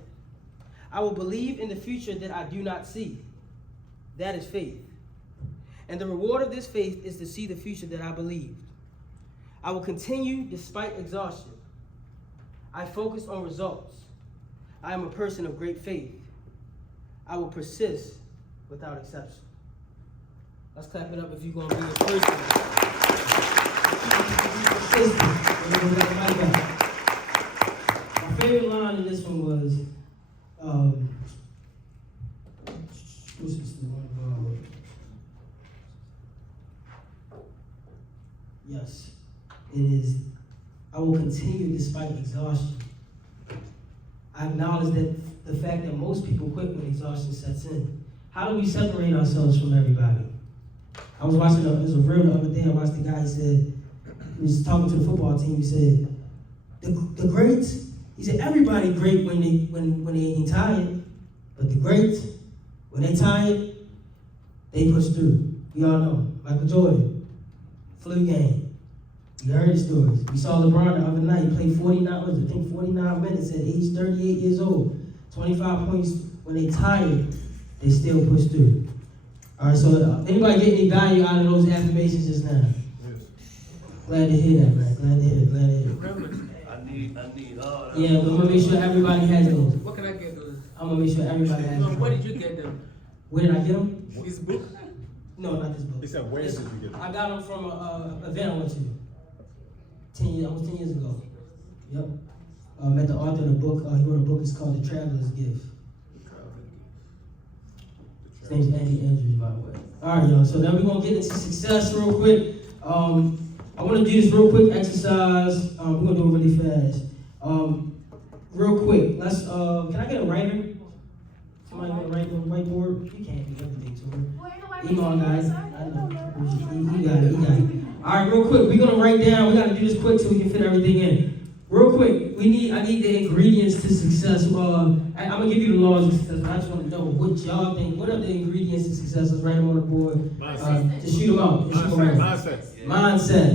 I will believe in the future that I do not see. That is faith. And the reward of this faith is to see the future that I believed. I will continue despite exhaustion. I focus on results. I am a person of great faith. I will persist without exception. Let's clap it up if you're going to be a person. My favorite line in this one was, what's this one? Yes, it is. I will continue despite exhaustion. I acknowledge that the fact that most people quit when exhaustion sets in. How do we separate ourselves from everybody? I was watching, it was a reel the other day, I watched the guy, he said, he was talking to the football team, he said, the greats, he said, everybody great when they ain't tired, but the greats, when they tired, they push through. We all know, Michael Jordan, flu game. You heard the stories. We saw LeBron the other night, he played 49 minutes at age 38 years old, 25 points. When they tired, they still push through. All right, so anybody get any value out of those affirmations just now? Yes. Glad to hear that, man. Glad to hear it. I need all that. Yeah, but I'm gonna make sure everybody has those. What can I get those? I'm gonna make sure everybody has those. Where did you get them? Where did I get them? This book? No, not this book. He said, where did you get them? I got them from an event I went to. Almost 10 years ago. Yep. Met the author of the book. He wrote a book. It's called The Traveler's Gift. His name's Andy Andrews, by the way. All right, y'all. So now we're gonna get into success real quick. I want to do this real quick exercise. We're gonna do it really fast. Real quick. Let's. Can I get a writer? Somebody want to write on the whiteboard? You can't do everything to her. Email guys. I know. He got it. All right, real quick. We're gonna write down. We gotta do this quick so we can fit everything in. Real quick, I need the ingredients to success. I'm gonna give you the laws of success, but I just want to know what y'all think. What are the ingredients to success? Let's write them on the board. Just shoot them out. Mindset.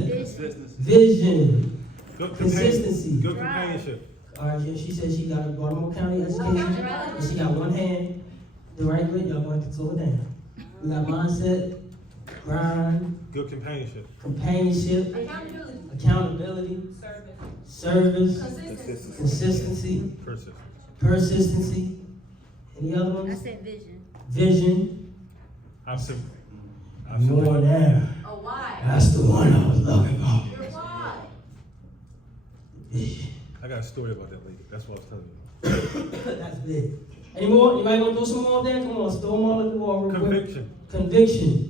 Vision. Consistency. Good companionship. All right, yeah, she said she got a Baltimore County education, and she got one hand. The right way, y'all going to slow it down. We got mindset, grind. Good companionship. Accountability. Service. Consistency. Persistency. Any other ones? I said vision. Vision. Absolutely. More there. Oh, why? That's the one I was looking for. Your why? Vision. I got a story about that later. That's what I was telling you. That's big. Any more? Anybody want to throw some more there? Come on, throw them all at the wall real quick. Conviction.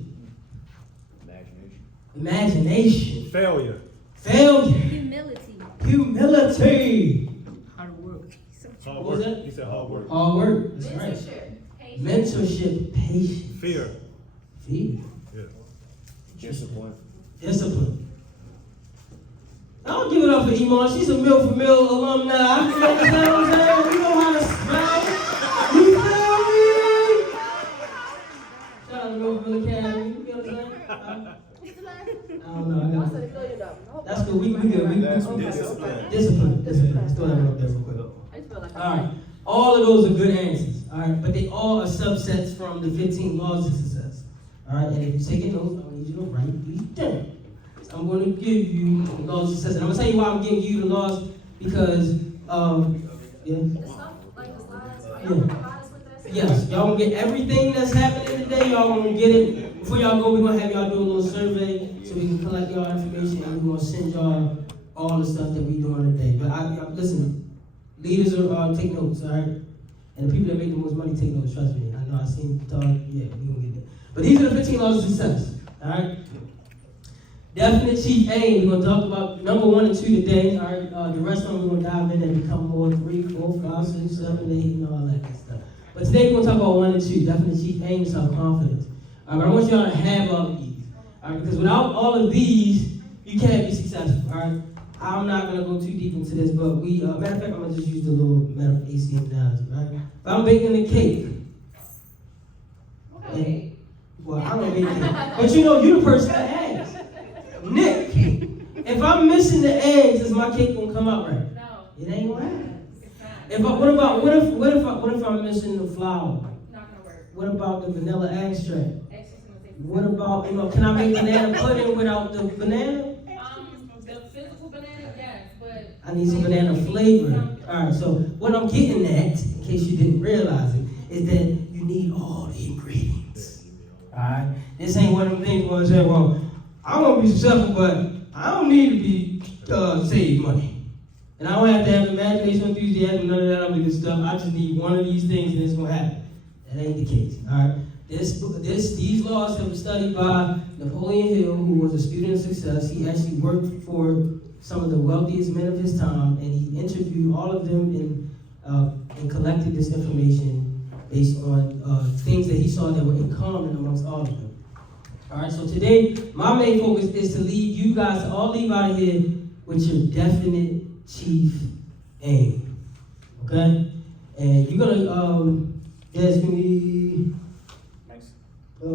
Imagination. Failure. Humility. Hard work. What was that? He said hard work. Hard work. That's right. Mentorship. Patience. Fear. Yeah. Discipline. I'll give it up for Iman. She's a Mill for Mill alumni. You know what I'm saying? You know how to spell. You So we good. Discipline. Let's throw that one up there real quick. All right. All of those are good answers. All right. But they all are subsets from the 15 laws of success. All right. And if you're taking notes, I need you to write these down. So I'm going to give you the laws of success. And I'm going to tell you why I'm giving you the laws because, Yes, y'all gonna get everything that's happening today. Y'all gonna get it. Before y'all go, we're gonna have y'all do a little survey so we can collect y'all information and we're gonna send y'all all the stuff that we doing today. But I listen, leaders are take notes, all right? And the people that make the most money take notes. Trust me. I know I seen talk. Yeah, we gonna get it. But these are the 15 laws of success, all right? Definite chief aim. We're gonna talk about number 1 and 2 today. All right. The rest of them we're gonna dive in and become more 3, 4, 5, 6, 7, 8, and all that good stuff. But today we're going to talk about 1 and 2, definite chief aim, self-confidence. But I want y'all to have all of these. All right, because without all of these, you can't be successful. All right, I'm not going to go too deep into this, but matter of fact, I'm going to just use the little metaphor AC analogy. Right? If I'm baking a cake, well, I don't bake cake, but you the person that asks. Nick, if I'm missing the eggs, is my cake going to come out right? No, it ain't going to happen. What if I'm missing the flour? Not gonna work. What about the vanilla extract? What about, can I make banana pudding without the banana? The physical banana, yes, but I need some banana flavor. Alright, so what I'm getting at, in case you didn't realize it, is that you need all the ingredients. Alright? This ain't one of them things where I say, well, I want to be successful, but I don't need to be save money. And I don't have to have imagination, enthusiasm, none of that other good stuff. I just need one of these things and it's going to happen. That ain't the case, all right? These laws have been studied by Napoleon Hill, who was a student of success. He actually worked for some of the wealthiest men of his time, and he interviewed all of them and collected this information based on things that he saw that were in common amongst all of them. All right, so today, my main focus is to lead you guys to all leave out of here with your definite chief aim, okay? And you're gonna ask me, what are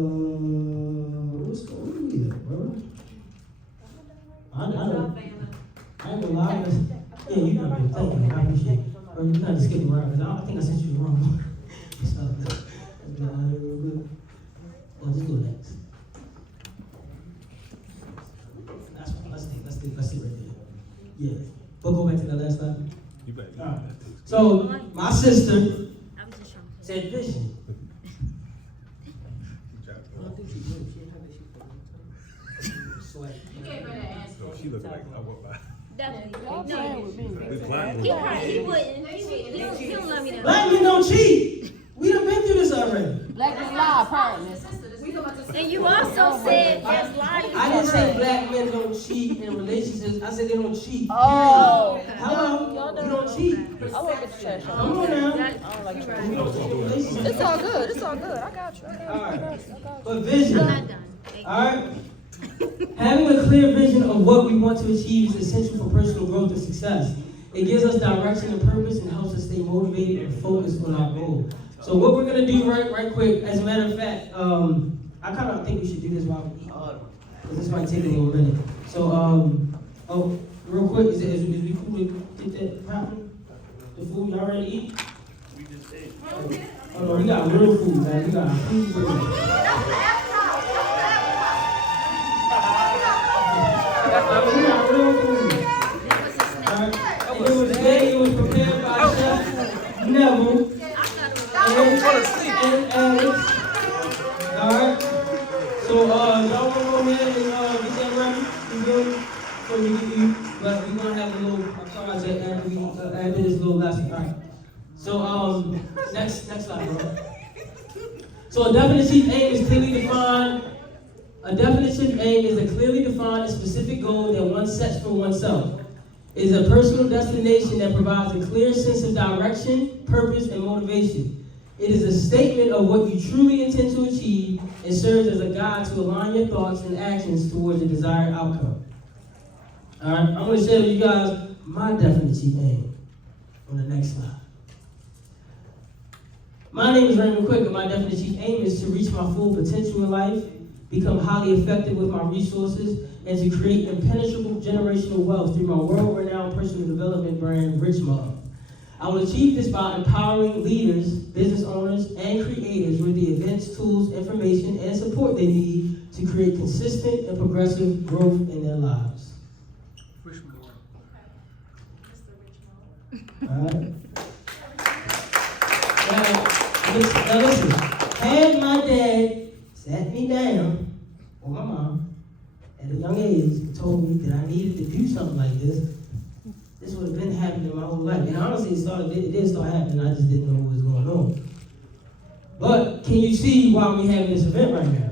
we at, bro? I ain't gonna lie. Yeah, you know me. Thank you. I appreciate it. Bro, you gotta skip around because I think I sent you the wrong one. Well, just do it next. That's fine. Let's stay right there. Yeah. But go back to that last slide. You better. Right. So my sister said vision. you gave her that answer. No, she looked like I went by. Definitely. We blind. He wouldn't. He don't love me that. Black men don't cheat. We done been through this already. Black men lie, apparently. And you also said there's lying. I didn't say black men don't cheat in relationships. I said they don't cheat. Oh. Hello? You don't cheat. I want to get the trash on. Come on now. I don't like trash. You don't cheat in relationships. It's all good. It's all good. I got you. All right. But vision. All right. Having a clear vision of what we want to achieve is essential for personal growth and success. It gives us direction and purpose and helps us stay motivated and focused on our goal. So what we're gonna do right quick, as a matter of fact, I kind of think we should do this while we eat, because this might take a little minute. So, real quick, is we cool to get that popping? The food y'all ready to eat? We just ate. Oh no, we got real food, man. We got food for you. We got real food. Alright. It was prepared by Chef Neville. And Alex. Alright. So y'all wanna go ahead and get that ready? You good? So we can eat. But we're gonna have a little project after this little lesson. Alright. So next slide, bro. So a definite chief aim is clearly defined. A definite chief aim is a clearly defined and specific goal that one sets for oneself. It is a personal destination that provides a clear sense of direction, purpose, and motivation. It is a statement of what you truly intend to achieve and serves as a guide to align your thoughts and actions towards the desired outcome. All right, I'm going to share with you guys my definite chief aim on the next slide. My name is Raymond Quick, and my definite chief aim is to reach my full potential in life, become highly effective with my resources, and to create impenetrable generational wealth through my world-renowned personal development brand, Becomre. I will achieve this by empowering leaders, business owners, and creators with the events, tools, information, and support they need to create consistent and progressive growth in their lives. Alright? Now listen, had my dad sat me down, or my mom, at a young age and told me that I needed to do something like this would have been happening my whole life. And honestly, it did start happening, I just didn't know what was going on. But can you see why we're having this event right now?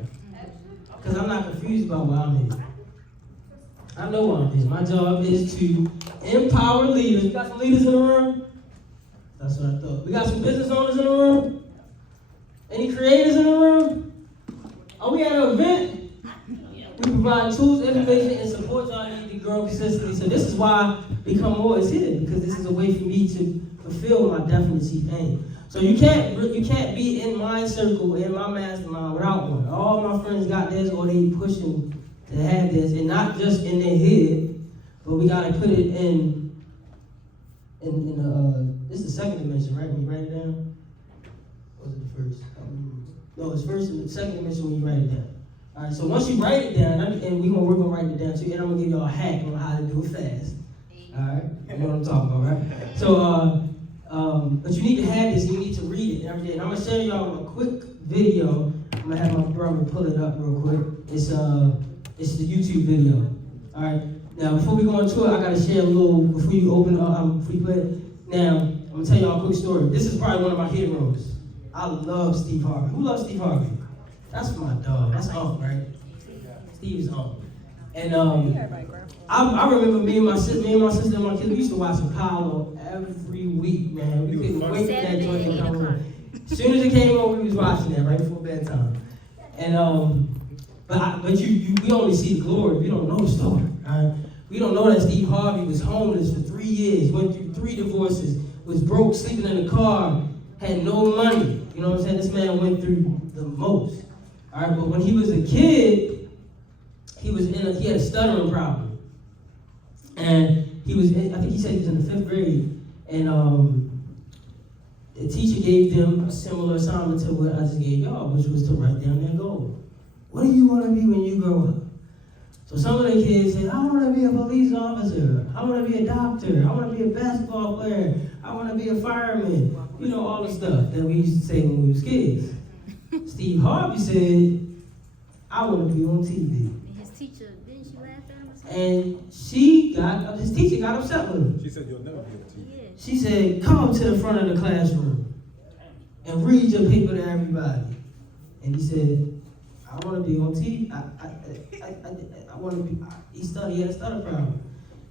Because I'm not confused about why I'm here. I know why I'm here. My job is to empower leaders. We got some leaders in the room? That's what I thought. We got some business owners in the room? Any creators in the room? Are we at an event? We provide tools, information, and support y'all need to grow consistently. So this is why Become More is here, because this is a way for me to fulfill my definite aim. So you can't be in my circle, in my mastermind without one. All my friends got this, or they pushing to have this, and not just in their head, but we gotta put it in this is the second dimension, right? When you write it down? Or was it the first? No, it's first and the second dimension when you write it down. All right, so once you write it down, and we're gonna write it down too, and I'm gonna give y'all a hack on how to do it fast. All right, you know what I'm talking about, right? So, but you need to have this, and you need to read it every day. And I'm gonna share y'all a quick video. I'm gonna have my brother pull it up real quick. It's the YouTube video. All right. Now, before we go into it, I gotta share a little. Before you open up, before you play it. Now, I'm gonna tell y'all a quick story. This is probably one of my heroes. I love Steve Harvey. Who loves Steve Harvey? That's my dog. That's Unc, right? Steve's Unc. And I remember me and my sister and my kids, we used to watch Apollo every week, man. We couldn't wait for that joint to come on. As soon as it came on, we was watching that right before bedtime. And but we only see the glory. We don't know the story. Right? We don't know that Steve Harvey was homeless for 3 years, went through 3 divorces, was broke, sleeping in a car, had no money. You know what I'm saying? This man went through the most. All right, but when he was a kid, he had a stuttering problem, and I think he said he was in the 5th grade, and the teacher gave them a similar assignment to what I just gave y'all, which was to write down their goal. What do you want to be when you grow up? So some of the kids said, I want to be a police officer, I want to be a doctor, I want to be a basketball player, I want to be a fireman. You know, all the stuff that we used to say when we was kids. Steve Harvey said, I want to be on TV. And his teacher, didn't she laugh at him or something? And his teacher got upset with him. She said, you'll never be on TV. Yeah. She said, come up to the front of the classroom and read your paper to everybody. And he said, I want to be on TV. I want to be, he had a stutter problem.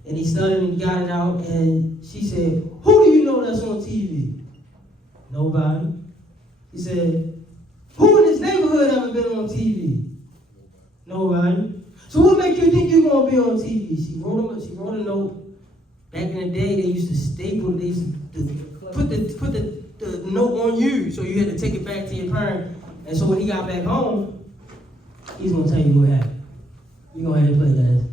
And he stuttered and got it out, and she said, who do you know that's on TV? Nobody. He said, who in this neighborhood ever been on TV? Nobody. So what makes you think you're gonna be on TV? She wrote a note. Back in the day, they used to staple, they used to put the note on you, so you had to take it back to your parent. And so when he got back home, he's gonna tell you what happened. You go ahead and play that.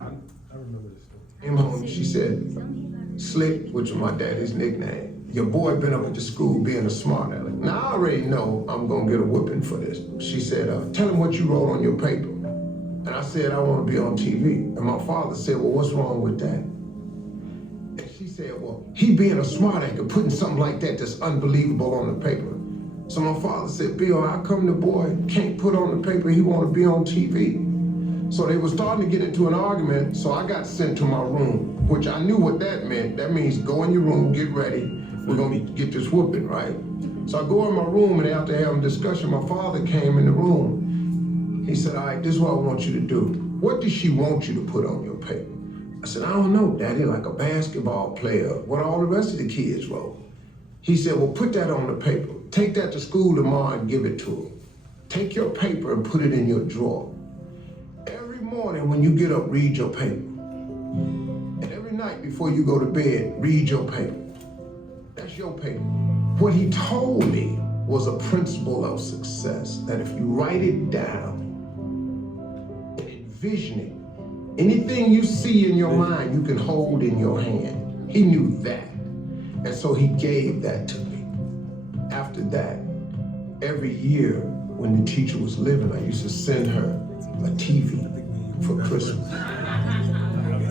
I remember this story. Came home, she said, Slick, which was my daddy's nickname. Your boy been up at the school being a smart aleck. Now I already know I'm gonna get a whipping for this. She said, tell him what you wrote on your paper. And I said, I wanna be on TV. And my father said, well, what's wrong with that? And she said, well, he being a smart aleck and putting something like that that's unbelievable on the paper. So my father said, Bill, how come the boy can't put on the paper he wanna be on TV? So they were starting to get into an argument, so I got sent to my room, which I knew what that meant. That means go in your room, get ready. We're gonna get this whooping, right? So I go in my room, and after having a discussion, my father came in the room. He said, all right, this is what I want you to do. What does she want you to put on your paper? I said, I don't know, Daddy, like a basketball player, what all the rest of the kids wrote. He said, well, put that on the paper. Take that to school tomorrow and give it to her. Take your paper and put it in your drawer. Every morning when you get up, read your paper. And every night before you go to bed, read your paper. That's your paper. What he told me was a principle of success, that if you write it down, vision it. Anything you see in your mind, you can hold in your hand. He knew that. And so he gave that to me. After that, every year when the teacher was living, I used to send her a TV for Christmas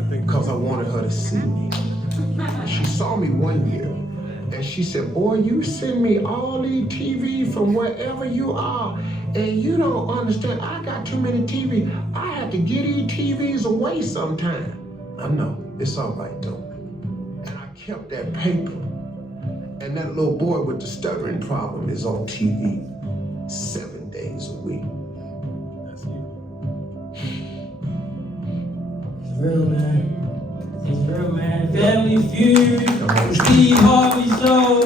because I wanted her to see me. She saw me one year and she said, boy, you send me all these TV from wherever you are, and you don't understand, I got too many TV. I have to get these TVs away sometime. I know, it's all right though. And I kept that paper, and that little boy with the stuttering problem is on TV 7 days a week. That's you. It's real, man. It's real, man. Family Feud, Steve Harvey Show,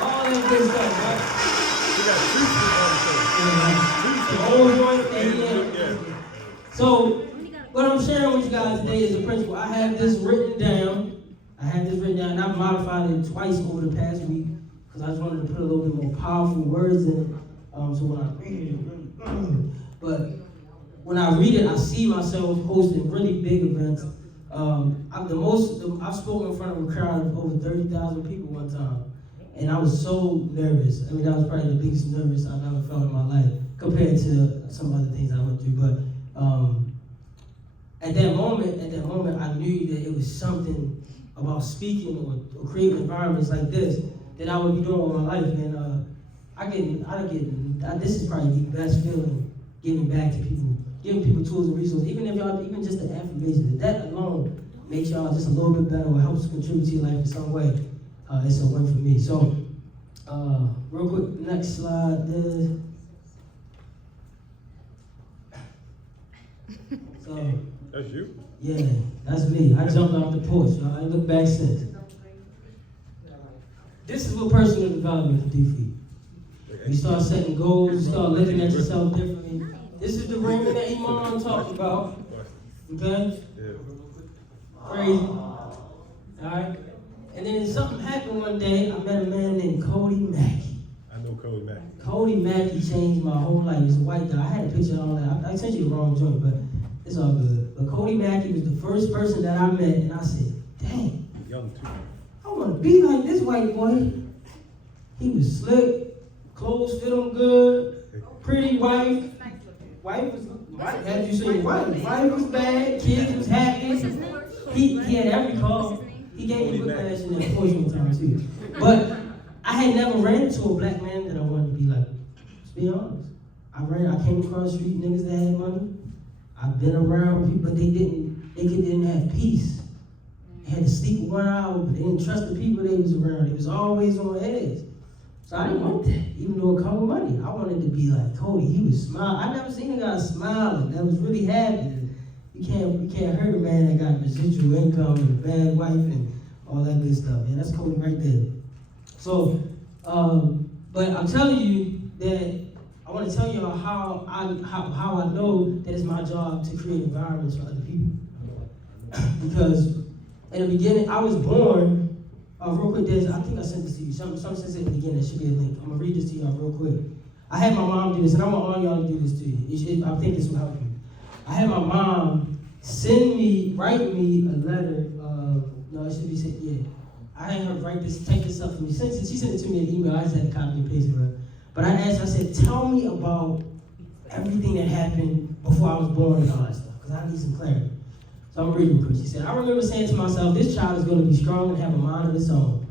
all that good stuff, right? So, what I'm sharing with you guys today is a principle. I have this written down. And I've modified it twice over the past week because I just wanted to put a little bit more powerful words in it. So when I read it, but when I read it, I see myself hosting really big events. I've spoken in front of a crowd of over 30,000 people one time, and I was so nervous. I mean, that was probably the biggest nervous I've ever felt in my life compared to some other things I went through. But at that moment, I knew that it was something about speaking or creating environments like this that I would be doing all my life. And this is probably the best feeling, giving back to people, giving people tools and resources, even just the affirmation. That alone makes y'all just a little bit better or helps contribute to your life in some way. It's a win for me. So, real quick, next slide is. So, that's you? Yeah, that's me. I jumped off the porch, y'all. I ain't looked back since. This is what personal development can do for you. You start setting goals, you start looking at yourself differently. This is the room that Iman talked about. Okay? Crazy. Alright? And then something happened one day. I met a man named Cody Mackey. I know Cody Mackey. Cody Mackey changed my whole life. He's a white guy. I had a picture of all that. I sent you the wrong joint, but it's all good. But Cody Mackey was the first person that I met, and I said, dang, young too. I want to be like this white boy. He was slick, clothes fit him good, pretty wife. Wife was, as you say, wife was bad, kids was happy. He had every call. He gave me good ass in that fortune time too. But I had never ran into a black man that I wanted to be like. Let's be honest. I came across street niggas that had money. I've been around people, but they didn't have peace. They had to sleep 1 hour, but they didn't trust the people they was around. They was always on edge. So I didn't want that, even though it come with money. I wanted to be like Cody. He was smiling. I never seen a guy smiling that was really happy. You can't hurt a man that got residual income and a bad wife and all that good stuff. Yeah, that's Cody right there. So, but I'm telling you that I want to tell you how I know that it's my job to create environments for other people. Because in the beginning, I was born. Real quick, I think I sent this to you. Some says it at the beginning. There should be a link. I'm gonna read this to y'all real quick. I had my mom do this, and I want all y'all to do this to you. I think this will help you. I had my mom write me a letter. No, it should be sent. Yeah, I had her type this up for me. She sent it to me in email. I just had to copy and paste it. Right? But I asked her, I said, tell me about everything that happened before I was born and all that stuff, because I need some clarity. So I'm reading quick. She said, I remember saying to myself, this child is going to be strong and have a mind of its own.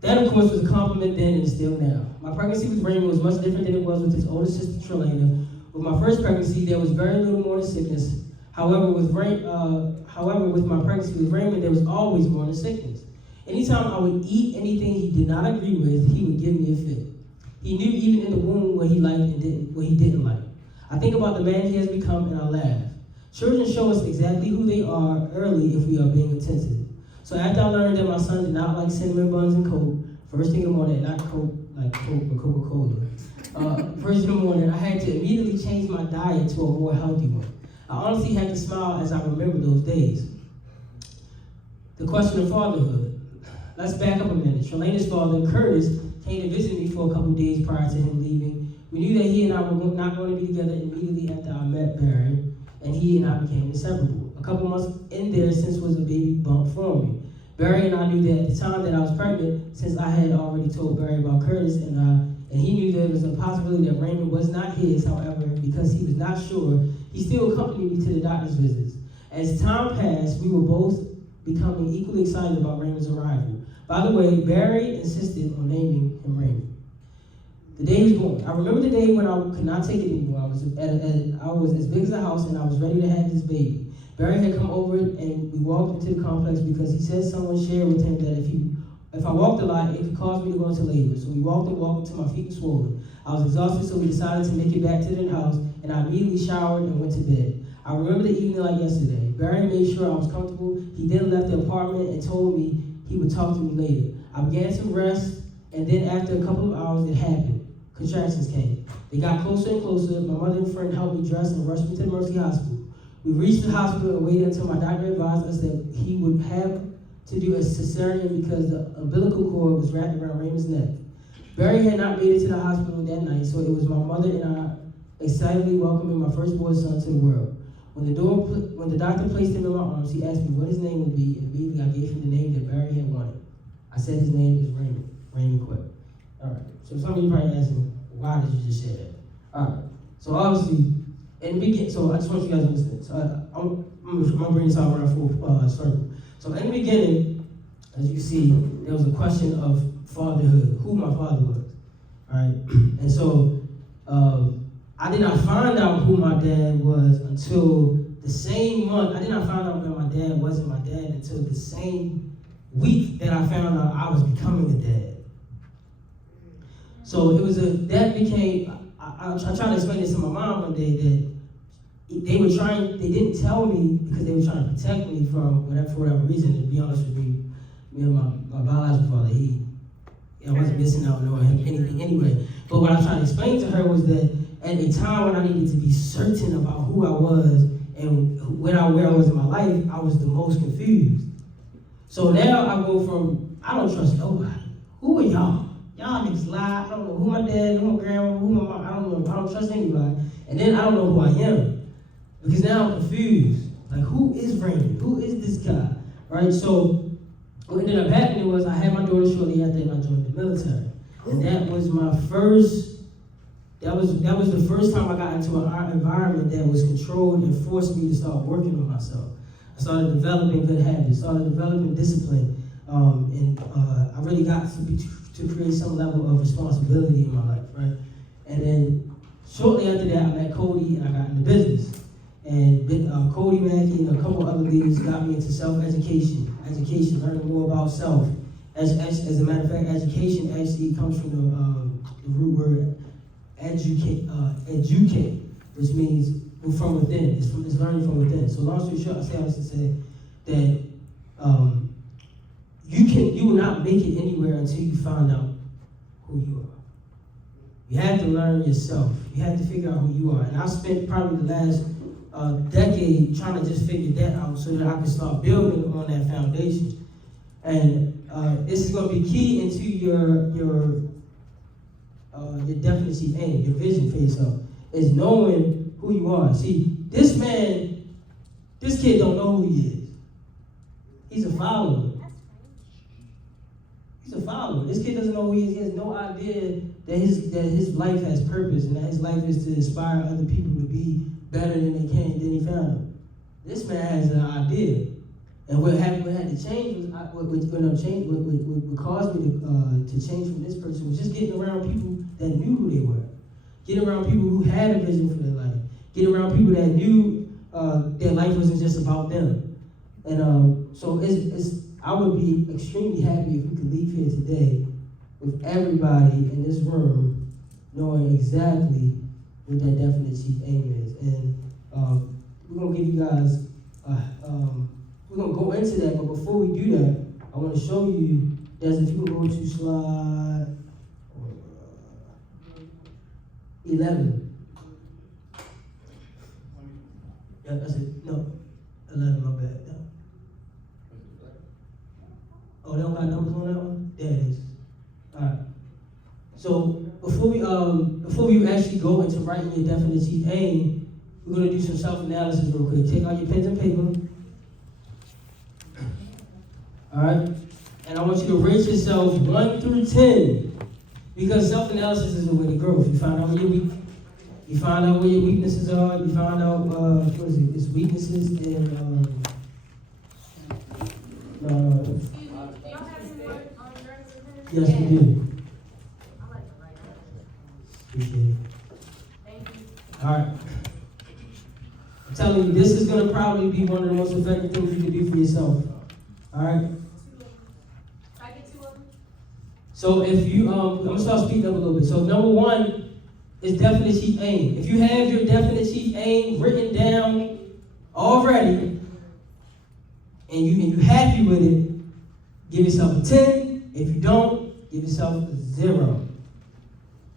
That, of course, was a compliment then and still now. My pregnancy with Raymond was much different than it was with his older sister, Trelana. With my first pregnancy, there was very little more than sickness. However, with my pregnancy with Raymond, there was always more than sickness. Anytime I would eat anything he did not agree with, he would give me a fit. He knew even in the womb what he liked and what he didn't like. I think about the man he has become and I laugh. Children show us exactly who they are early if we are being attentive. So after I learned that my son did not like cinnamon buns and Coke, first thing in the morning, not Coke like Coke, but Coca-Cola. First in the morning, I had to immediately change my diet to a more healthy one. I honestly had to smile as I remember those days. The question of fatherhood. Let's back up a minute. Trelana's father, Curtis, came to visit me for a couple days prior to him leaving We knew that he and I were not going to be together immediately after I met Barry, and he and I became inseparable. A couple months in there, since was a baby bump for me. Barry and I knew that at the time that I was pregnant, since I had already told Barry about Curtis, and he knew there was a possibility that Raymond was not his, however, because he was not sure, he still accompanied me to the doctor's visits. As time passed, we were both becoming equally excited about Raymond's arrival. By the way, Barry insisted on naming him Raymond. The day he was born. I remember the day when I could not take it anymore. I was as big as a house and I was ready to have this baby. Barry had come over and we walked into the complex because he said someone shared with him that if I walked a lot, it could cause me to go into labor. So we walked until my feet were swollen. I was exhausted, so we decided to make it back to the house, and I immediately showered and went to bed. I remember the evening like yesterday. Barry made sure I was comfortable. He then left the apartment and told me he would talk to me later. I began to rest, and then after a couple of hours, it happened. Contractions came. They got closer and closer. My mother and friend helped me dress and rushed me to the Mercy Hospital. We reached the hospital and waited until my doctor advised us that he would have to do a cesarean because the umbilical cord was wrapped around Raymond's neck. Barry had not made it to the hospital that night, so it was my mother and I excitedly welcoming my firstborn son to the world. When the doctor placed him in my arms, he asked me what his name would be, and immediately I gave him the name that Barry had wanted. I said his name is Raymond Quick. All right, so some of you probably asking, why did you just say that? All right, so obviously, in the beginning, so I just want you guys to listen. So I'm gonna bring this out around full circle. So in the beginning, as you can see, there was a question of fatherhood, who my father was, all right? And so I did not find out who my dad was until the same month. I did not find out that my dad wasn't my dad until the same week that I found out I was becoming a dad. So it was that became, I tried to explain this to my mom one day that they didn't tell me because they were trying to protect me from for whatever reason. To be honest with me and my biological father, I wasn't missing out on knowing him anything anyway. But what I was trying to explain to her was that at a time when I needed to be certain about who I was and where I was in my life, I was the most confused. So now I go from, I don't trust nobody. Who are y'all? Y'all niggas lie. I don't know who my dad, who my grandma, who my mom. I don't trust anybody. And then I don't know who I am. Because now I'm confused. Like, who is Raymond? Who is this guy? Right? So what ended up happening was I had my daughter shortly after and I joined the military. And that was my first, that was the first time I got into an environment that was controlled and forced me to start working on myself. I started developing good habits, started developing discipline, and I really got to create some level of responsibility in my life, right? And then shortly after that, I met Cody and I got into business. And Cody Mackey and a couple other leaders got me into self-education, learning more about self. As a matter of fact, education actually comes from the root word educate, which means from within. It's learning from within. So long story short, I say all this to say that you will not make it anywhere until you find out who you are. You have to learn yourself. You have to figure out who you are. And I spent probably the last decade trying to just figure that out so that I can start building on that foundation. And this is going to be key into your definite aim, your vision for yourself, is knowing who you are. See, this kid don't know who he is. He's a follower. He's a follower. This kid doesn't know who he is. He has no idea that his life has purpose and that his life is to inspire other people to be better than they can than he found them. This man has an idea. And what had to change was what caused me to change from this person was just getting around people that knew who they were, getting around people who had a vision for their life, getting around people that knew their life wasn't just about them. And so I would be extremely happy if we could leave here today with everybody in this room knowing exactly what that definite chief aim is. And we're gonna give you guys. We're going to go into that, but before we do that, I want to show you, if you can go to slide 11. Yeah, that's it. No, 11, my bad. Yeah. Oh, they don't got numbers on that one? There it is. All right. So before before we actually go into writing your definite chief aim, we're going to do some self-analysis real quick. Take out your pens and paper. All right? And I want you to rate yourself 1 through 10. Because self-analysis is the way to grow. You find out where you're weak. You find out where your weaknesses are. You find out, what is it? It's weaknesses and, yes, we do. Appreciate it. All right. I'm telling you, this is going to probably be one of the most effective things you can do for yourself. All right? So if you, I'm going to start speaking up a little bit. So number 1 is definite chief aim. If you have your definite chief aim written down already, and you're happy with it, give yourself a 10. If you don't, give yourself a 0.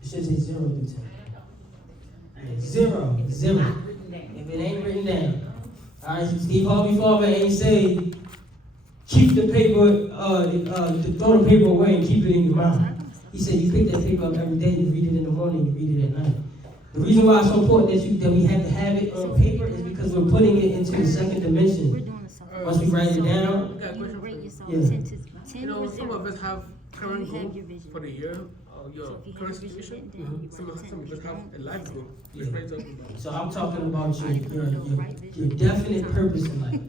It should say 0 through 10. 0. If it ain't written down. All right, Steve Harvey father ain't say, keep the paper, throw the paper away and keep it in your mind. He said you pick that paper up every day, you read it in the morning, you read it at night. The reason why it's so important that we have to have it on paper is because we're putting it into the second dimension. Once we write it down, you know, some of us have current goal for the year, your current situation. Some of us have a life goal. So I'm talking about your definite purpose in life.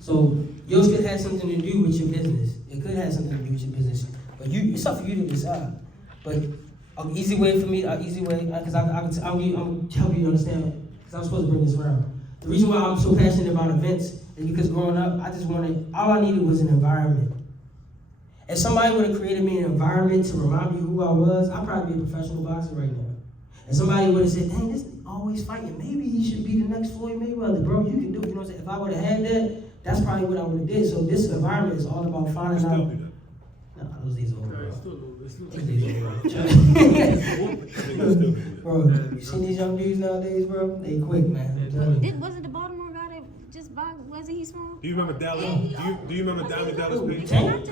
So yours could have something to do with your business. It could have something to do with your business. But it's up for you to decide. But an easy way for me, because I'll help you understand, because I'm supposed to bring this around. The reason why I'm so passionate about events is because growing up, all I needed was an environment. If somebody would have created me an environment to remind me who I was, I'd probably be a professional boxer right now. And somebody would have said, dang, this always fighting. Maybe he should be the next Floyd Mayweather, bro. You can do it. You know what I'm saying? If I would have had that, that's probably what I would have did. So this environment is all about finding out. No, those days are over. Bro, you seen these young dudes nowadays, bro? They quick, man. Wasn't the Baltimore guy that just boxed? Wasn't he small? Do you remember Dallas? Do you remember Dallas Page? Tank?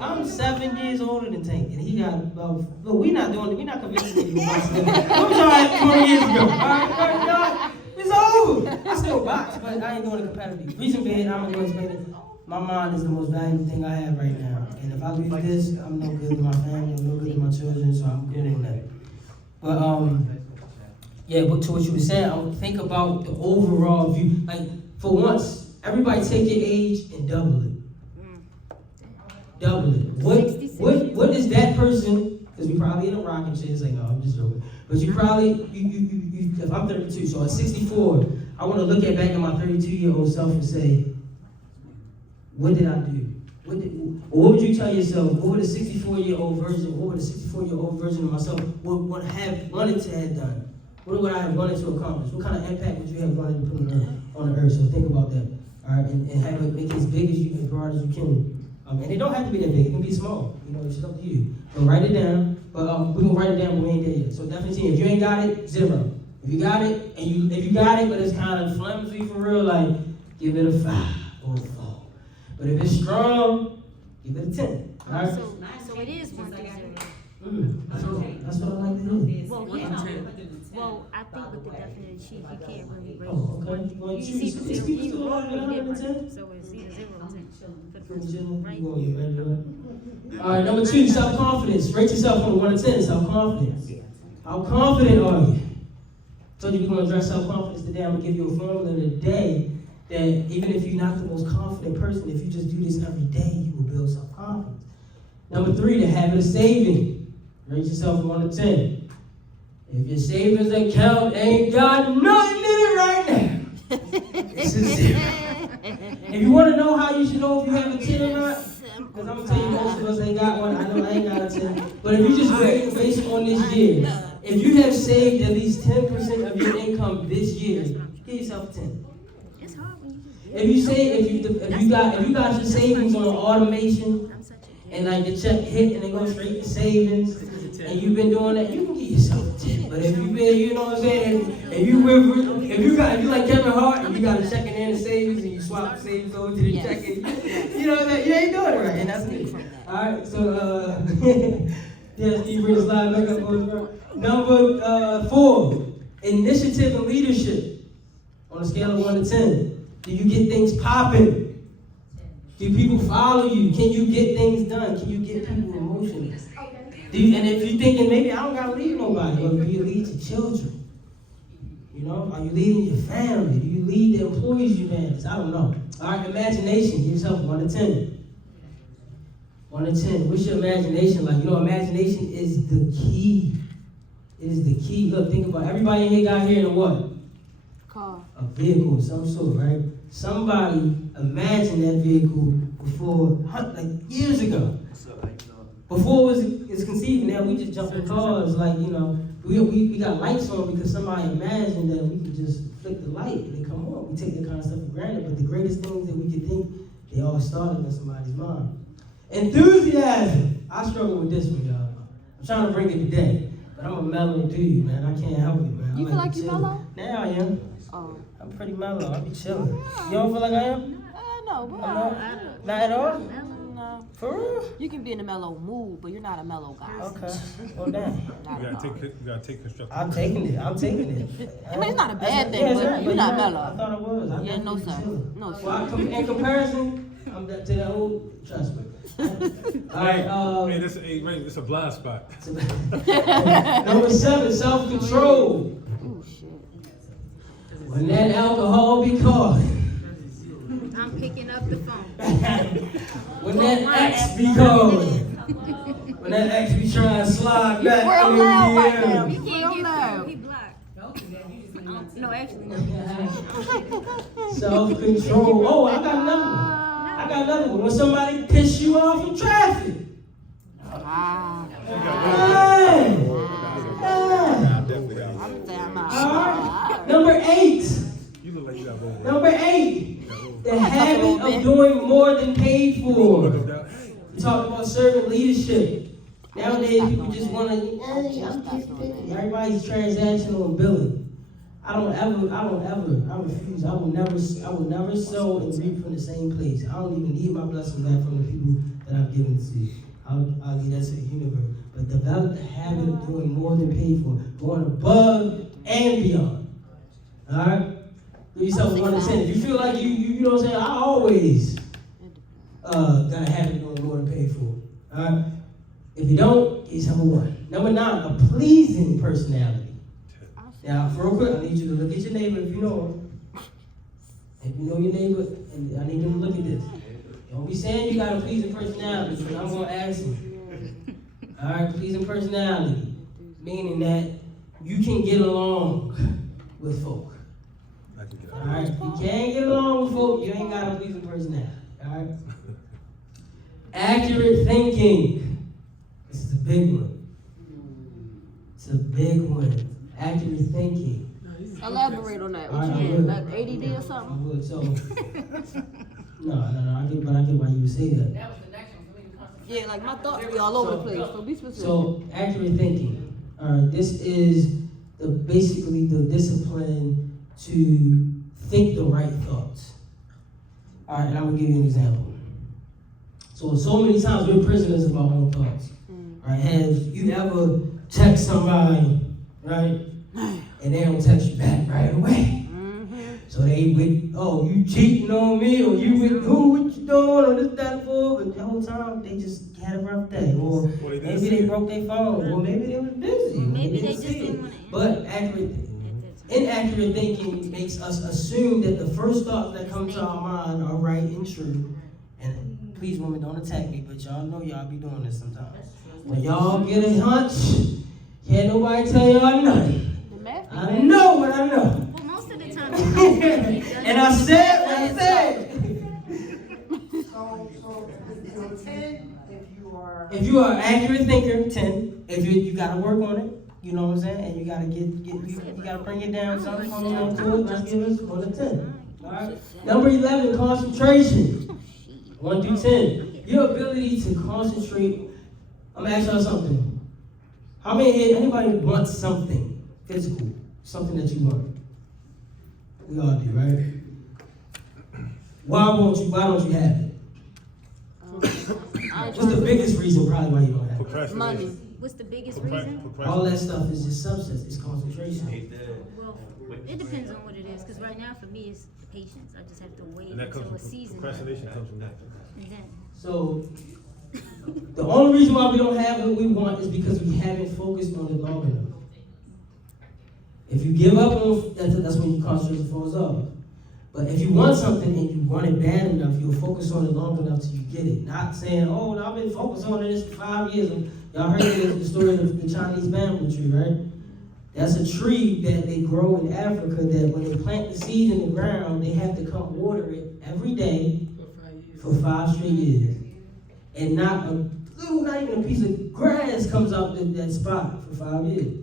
I'm 7 years older than Tank, and he got about. Look, we're not convincing you to box. I'm sorry, 20 years ago. All right, it's over. I still box, but I ain't doing it competitively. Reason being, I'm gonna explain it. My mind is the most valuable thing I have right now, and if I lose this, I'm no good to my family, I'm no good to my children, so I'm good on that. But but to what you were saying, I would think about the overall view. Like for once, everybody take your age and double it. Double it. What is that person? Because we probably in a rocking chair. It's like, no, I'm just joking. But you probably if I'm 32, so at 64, I want to look back at my 32-year-old self and say, what did I do? What would you tell yourself? What would a 64-year-old version? What would a 64-year-old version of myself would have wanted to have done? What would I have wanted to accomplish? What kind of impact would you have wanted to put on the earth? So think about that, all right, and have it make it as big as as broad as you can. And it don't have to be that big. It can be small. You know, it's up to you. But write it down. But we're gonna write it down, but we ain't there yet. So definitely, if you ain't got it, 0. If you got it, if you got it, but it's kind of flimsy for real, like give it a 5 or a 4. But if it's strong, give it a 10. All right? So it is 1 through 0. That's what I like to do. Well, I think with the definite chief, you can't really rate. Well, You see the 0, you roll with different. So it's either 0 or 10 for the first one, right? All right, number 2, self-confidence. Rate yourself on a 1 to 10, self-confidence. How confident are you? I told you we're going to address self-confidence today. I'm going to give you a formula today that even if you're not the most confident person, if you just do this every day, you will build self-confidence. Number 3, the habit of saving. Rate yourself 1 to 10. If your savings account ain't got nothing in it right now, it's a 0. If you want to know how you should know if you have a 10 or not, because I'm going to tell you most of us ain't got one. I know I ain't got a 10. But if you just rate based on this year, if you have saved at least 10% of your income this year, give yourself a 10. If you got your savings on automation and like the check hit and it goes straight to savings and you've been doing that, you can give yourself a 10. But if you've been, you know what I'm saying, if you like Kevin Hart and you got a checking and a savings and you swap the savings over to the checking, you know that you ain't doing it right, and that's me. All right, so Yes, can you bring the slide back up on the right? Number 4, initiative and leadership. On a scale of 1 to 10, do you get things popping? Do people follow you? Can you get things done? Can you get people emotional? And if you're thinking, maybe I don't gotta lead nobody, or do you lead your children? You know, are you leading your family? Do you lead the employees you manage? I don't know. All right, imagination, give yourself 1 to 10. 1 to 10. What's your imagination like? You know, imagination is the key. It is the key. Look, think about it. Everybody in here got here in a what? Car. A vehicle of some sort, right? Somebody imagined that vehicle before, like years ago. Before it was conceived, now we just jump in cars, like, you know, we got lights on because somebody imagined that we could just flick the light and they come on. We take that kind of stuff for granted, but the greatest things that we could think, they all started in somebody's mind. Enthusiasm. I struggle with this one, y'all. I'm trying to bring it today, but I'm a mellow dude, man. I can't help it, man. You feel like you mellow? Now I am. Oh. I'm pretty mellow. I be chilling. You don't feel like I am? No, I'm not at all? No. For real? You can be in a mellow mood, but you're not a mellow guy. Okay. Well, damn. You gotta take constructive. I'm taking it. I mean, it's not a bad thing, but you're not mellow. I thought it was. Yeah, no, sir. No, sir. Well, in comparison, I'm to the old, trust me. All right. Hey, it's a blind spot. Number 7, self-control. Oh, shit. When that alcohol be calling. I'm picking up the phone. When that X be calling. When that X be trying to slide back in the DM. You can't get through. He blocked. No, actually, no. Self-control. Oh, I got another one. When somebody piss you off in traffic. Number 8. You look like you got both. Number 8. The habit of doing more than paid for. We talked about servant leadership. Nowadays, people just want to. Everybody's transactional and billing. I refuse. I will never sow and reap from the same place. I don't even need my blessings back from the people that I've given to you. I'll leave that to the universe. But develop the habit of doing more than paid for, going above and beyond. All right? Give yourself 1 to 10. If you feel like you know what I'm saying, I always got a habit of doing more than paid for. All right? If you don't, give yourself a 1. Number 9, a pleasing personality. Now, real quick, I need you to look at your neighbor if you know him. If you know your neighbor, and I need you to look at this. Don't be saying you got a pleasing personality, because I'm going to ask you. All right, pleasing personality, meaning that you can get along with folk. All right, you can't get along with folk, you ain't got a pleasing personality. All right. Accurate thinking. This is a big one. It's a big one. Accurate thinking. Elaborate on that. What you mean? Like ADD or something? I would. So, no. I get why you would say that. That was the next one for me to concentrate. Yeah, like my thoughts be all over the place. So be specific. So accurate thinking. All right. This is basically the discipline to think the right thoughts. All right, and I'm gonna give you an example. So many times we're prisoners of our own thoughts. All right. Have you ever text somebody, right? And they don't text you back right away. So they with, oh, you cheating on me, or you with who, what you doing, or this, that, and for, but the whole time they just had a rough day, or maybe they broke their phone, or maybe they was busy, Maybe they just didn't want to. But inaccurate thinking makes us assume that the first thoughts that come to our mind are right and true. And please, women, don't attack me, but y'all know y'all be doing this sometimes. When y'all get a hunch, can't nobody tell y'all nothing. I know what I know. Well, most of the time. And I said what I said. So 10 if you are an accurate thinker, 10. If you gotta work on it, you know what I'm saying, and you gotta you gotta bring it down something to it, just give us 1 to 10. All right. Number 11, concentration. 1 through 10. Your ability to concentrate. I'm gonna ask y'all something. How many anybody wants something physical, something that you want? We all do, right? Why don't you have it? What's the biggest reason probably why you don't have it? Money. what's the biggest reason? All that stuff is just substance, it's concentration. Well, it depends on what it is, because right now for me it's patience. I just have to wait And that until a comes from season. procrastination comes from that. And then, So, the only reason why we don't have what we want is because we haven't focused on it long enough. If you give up on that's when your concentration falls off. But if you want something and you want it bad enough, you'll focus on it long enough till you get it. Not saying, oh, I've been focused on this for 5 years. Y'all heard the story of the Chinese bamboo tree, right? That's a tree that they grow in Africa that when they plant the seed in the ground, they have to come water it every day for 5 straight years. And not even a piece of grass comes out that spot for 5 years.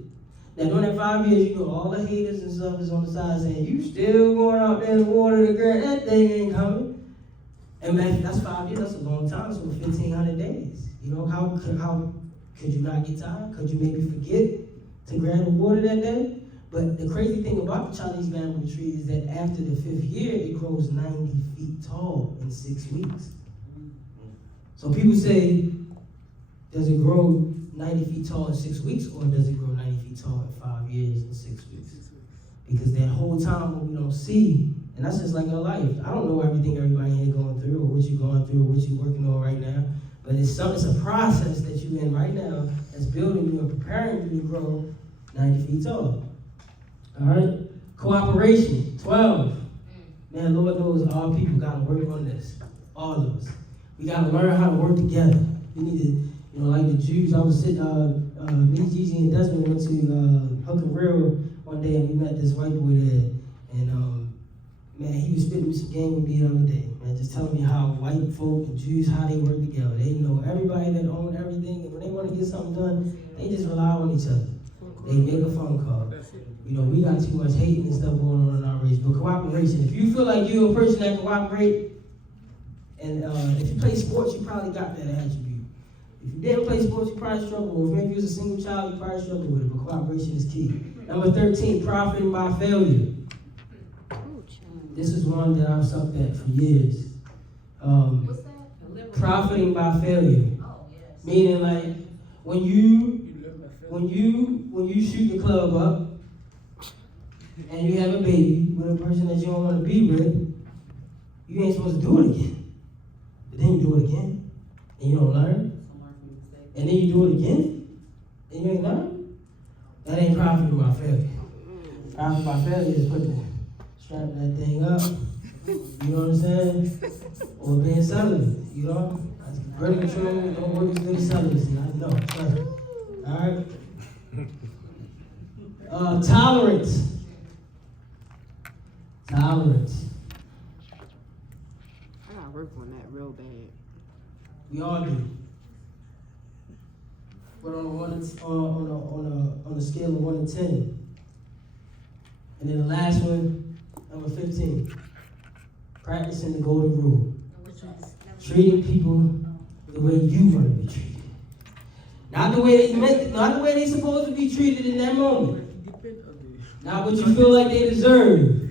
Now during that 5 years, you know, all the haters and stuff is on the side saying, you still going out there to water the grass, that thing ain't coming. And man, that's 5 years, that's a long time, so 1,500 days. You know, how could you not get tired? Could you maybe forget to grab the water that day? But the crazy thing about the Chinese bamboo tree is that after the 5th year, it grows 90 feet tall in 6 weeks. So people say, does it grow 90 feet tall in 6 weeks, or does it grow 90 feet tall in 5 years and 6 weeks? Because that whole time when we don't see, and that's just like our life. I don't know everything everybody here going through, or what you're going through, or what you're working on right now. But it's a process that you're in right now that's building you and preparing you to grow 90 feet tall. All right? Cooperation, 12. Man, Lord knows all people got to work on this. All of us. We got to learn how to work together. We need to, you know, like the Jews. I was sitting, me, Gigi, and Desmond went to Hook and Real one day, and we met this white boy there. And, man, he was spitting some game with me the other day, man, just telling me how white folk and Jews, how they work together. They know everybody that own everything, and when they want to get something done, they just rely on each other. They make a phone call. You know, we got too much hating and stuff going on in our race, but cooperation. If you feel like you're a person that cooperate, and if you play sports, you probably got that attribute. If you didn't play sports, you probably struggle with it. If maybe you was a single child, you probably struggle with it, but cooperation is key. Number 13, profiting by failure. This is one that I've sucked at for years. What's that? Profiting by failure. Oh, yes. Meaning like when you shoot the club up and you have a baby with a person that you don't want to be with, you ain't supposed to do it again. But then you do it again and you don't learn. And then you do it again and you ain't learn. That ain't profiting by failure. Profiting by failure is strapping that thing up, you know what I'm saying? Or being celibate, you know? Birth control don't work as good as celibacy, I know, trust me. Alright? Tolerance. Tolerance. I gotta work on that real bad. We all do. But on a scale of 1 to 10. And then the last one, number 15, practicing the golden rule. Treating people the way you want to be treated. Not the way not the way they're supposed to be treated in that moment. Not what you feel like they deserve.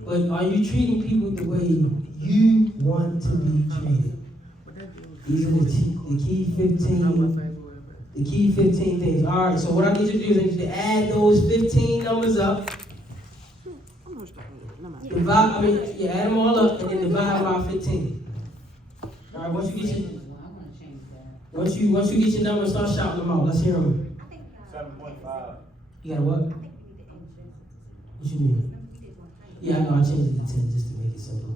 But are you treating people the way you want to be treated? These are the key 15 things. All right, so what I need you to do is I need you to add those 15 numbers up. Add them all up and then divide by 15. All right, once you get your numbers, start shouting them out. Let's hear them. 7.5. You got a what? What you mean? Yeah, I know. I changed it to 10 just to make it simple.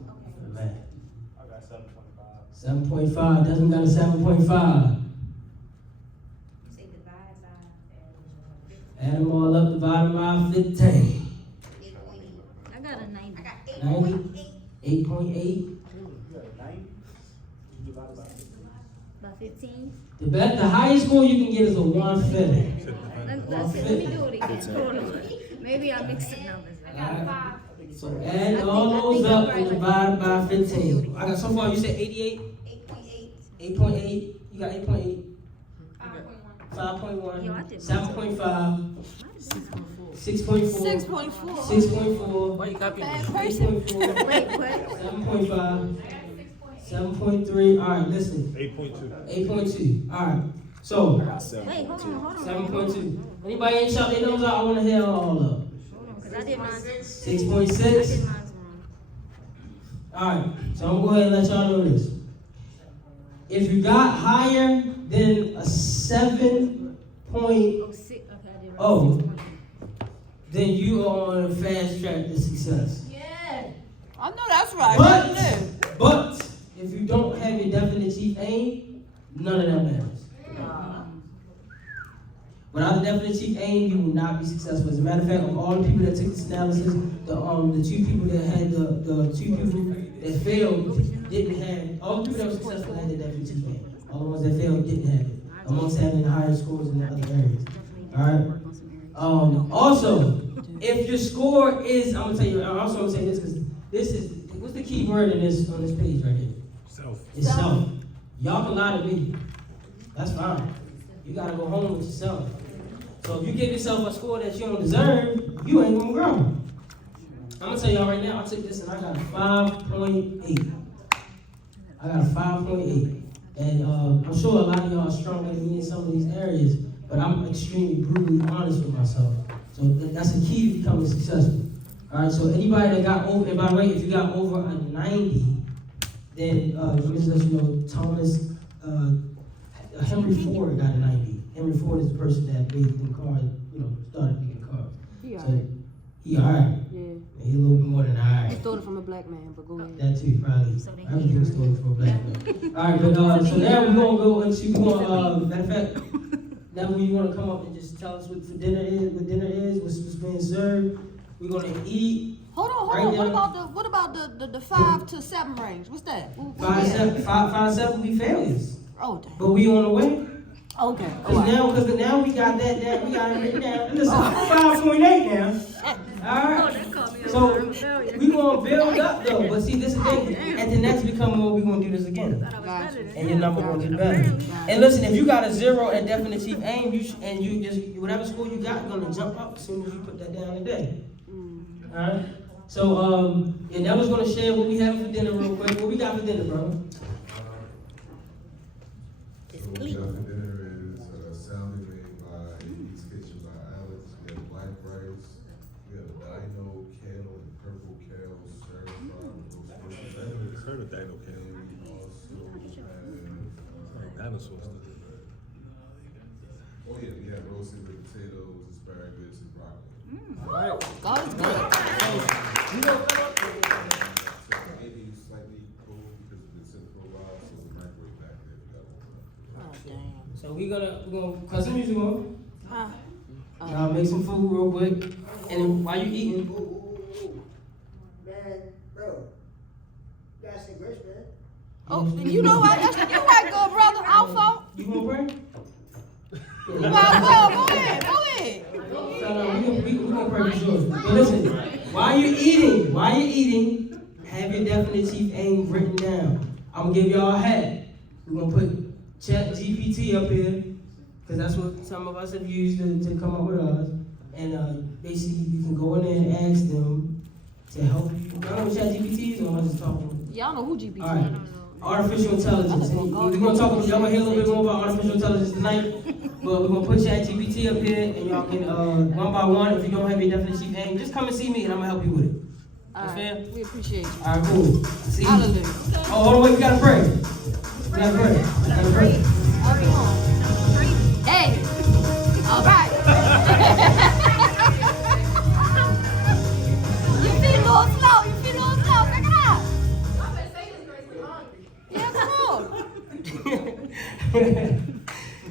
Man. I got 7.5. 7.5. Desmond got a 7.5. Add them all up, divide them by 15. I got a 90. 90? 8.8. You got a 90? You divide by 15. The highest score you can get is a 150. Let me do it again. Hold on. Maybe I mixed the numbers. I got 5. So add all those up and divide by 15. I got so far, you said 88? 8.8. 8.8. You got 8.8. 5.1. 7.5. 6.4. 6.4. Why you copying me? 8.4. Wait, what? 7.5. 7.3. All right, listen. 8.2. 8.2. All right. So, Wait, hold on. 7.2. Anybody ain't shout their nose out? I want to hear all up. Because I did mine. 6.6. Alright, so I'm going to go ahead and let y'all know this. If you got higher than a 7.0, then you are on a fast track to success. Yeah. I know that's right. But if you don't have your definite chief aim, none of that matters. Without the definite chief aim, you will not be successful. As a matter of fact, of all the people that took this analysis, the 2 people that had the 2 people that failed didn't have, all the people that were successful had the definite chief aim. All the ones that failed didn't have it, amongst having the higher scores in the other areas. Alright? Also, if your score is, I'm gonna tell you, I'm also gonna say this because this is, what's the key word in this on this page right here? Self. It's self. Y'all can lie to me. That's fine. You gotta go home with yourself. So if you give yourself a score that you don't deserve, you ain't gonna grow. I'm gonna tell y'all right now, I took this and I got a 5.8. I got a 5.8. And I'm sure a lot of y'all are stronger than me in some of these areas, but I'm extremely brutally honest with myself. So that's a key to becoming successful. Alright, so anybody that got over, and by the way, if you got over a 90, then let me just let you know, Thomas, Henry Ford got a 90. Henry Ford is the person that made the car, started making cars. He alright. Yeah. He a little bit more than alright. He stole it from a black man, but go ahead. That too, probably. Everything was stolen from a black man. Alright, but so now we're gonna go into matter of fact, now when you wanna come up and just tell us what dinner is, what's being served. We're gonna eat. Hold on. What about the 5 to 7 range? What's that? 5 to 7 be failures. Oh, damn. But we on the way. Okay. Because now we got that we got it written down. Listen, 5.8 now. Alright. So we gonna build up though. But see, this is the thing. At the next Become More, we gonna do this again. And your number gonna get better. And listen, if you got a 0 at definite chief aim, you just whatever score you got gonna jump up as soon as you put that down today. Alright? So and that was gonna share what we have for dinner real quick. What we got for dinner, bro? What we got for dinner is salad made by East Kitchen by Alex. We have black rice. We have dino, kale, and purple kale stir fry with roast potatoes. Heard of dino kale. And we also have dinosaurs. Oh yeah, we have roasted with potatoes, asparagus, and broccoli. Alright. God is good. Maybe slightly cold because it's been sitting for a while, so the microwave back there. We got one. So we're gonna cut some music on. Y'all make some food real quick. And then while you eating, man, bro, that's the grits, man. Oh, you know what? You right, good brother. Our fault. You gonna pray? Go ahead. So we gonna pray for sure. But listen, while you're eating, have your definite chief aim written down. I'm gonna give y'all a hat. We're gonna put Chat GPT up here, because that's what some of us have used to come up with ours. And basically, you can go in there and ask them to help you. Y'all know what Chat GPT is, or am I just talking? Y'all know who GPT is. All right. Artificial intelligence. And we're gonna talk. Y'all gonna hear a little bit more about artificial intelligence tonight. But we're gonna put Chat GPT up here, and y'all can one by one. If you don't have your definite chief aim, just come and see me, and I'm gonna help you with it. All right. We appreciate you. All right, cool. See you. Hallelujah. Oh, hold on, wait. We gotta pray. Hey. All right. You feel a little slow. Check it out. Yeah, come on.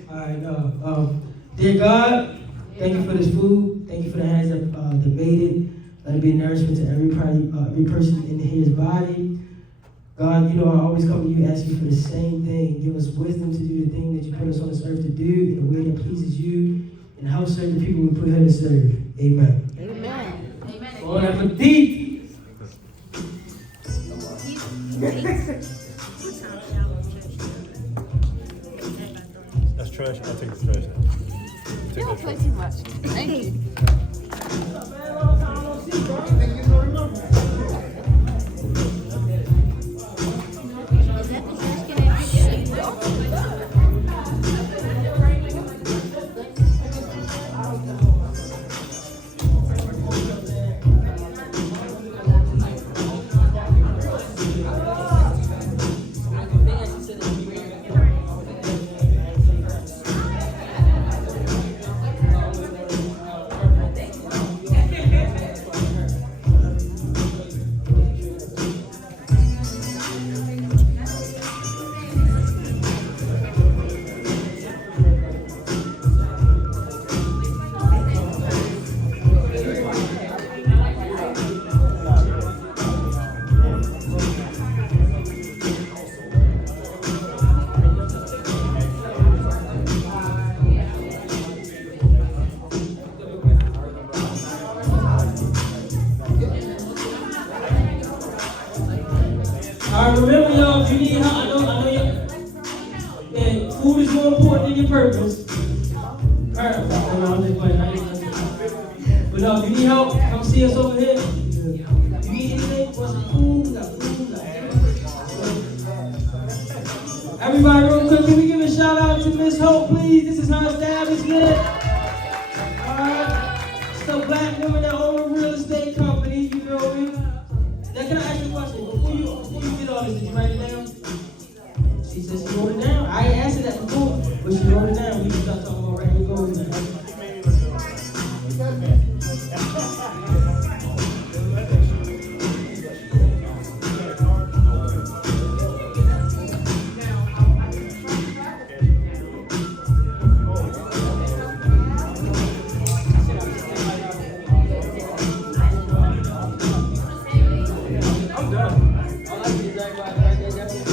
All right, dear God, thank you for this food. Thank you for the hands that made it. Let it be a nourishment to every person in his body. God, you know I always come to you asking for the same thing. Give us wisdom to do the thing that you put us on this earth to do in a way that pleases you, and help serve the people we put here to serve. Amen. Amen. Bon appetit. That's trash. I'll take the trash now. You don't play too much. Thank you. more important than your purpose. Alright, no, I'm just playing. I ain't gonna- But no, if you need help, come see us over here. You need anything? Want some food? We got food. We got everything. Everybody, real quick, can we give a shout out to Miss Hope, please? This is her establishment. Alright. It's the black woman that owns a real estate company, you feel me? Now, can I ask you a question? Before you did all this, did you write it down? She said she wrote it down. I ain't asked her that before, but she wrote it down. We can start talking about writing goals now. I'm done. All I see is everybody right there. That's it.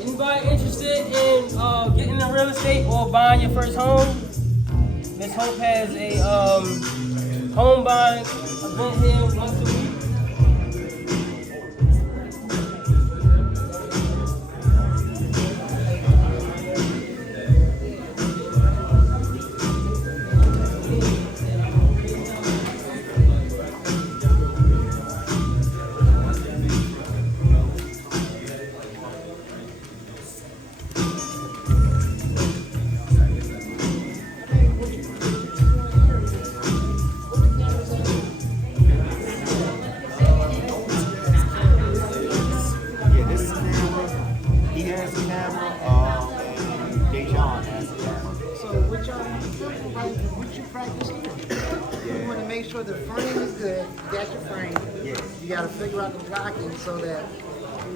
Anybody interested in getting into real estate or buying your first home? Miss Hope has a home buying event here once a week. The frame is good. That's your frame. Yes. You got to figure out the blocking so that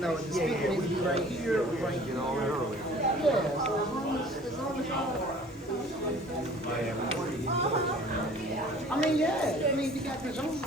the speaker needs to be right here, right here. Yeah. So as long as I mean, yeah. I mean, you got the zone.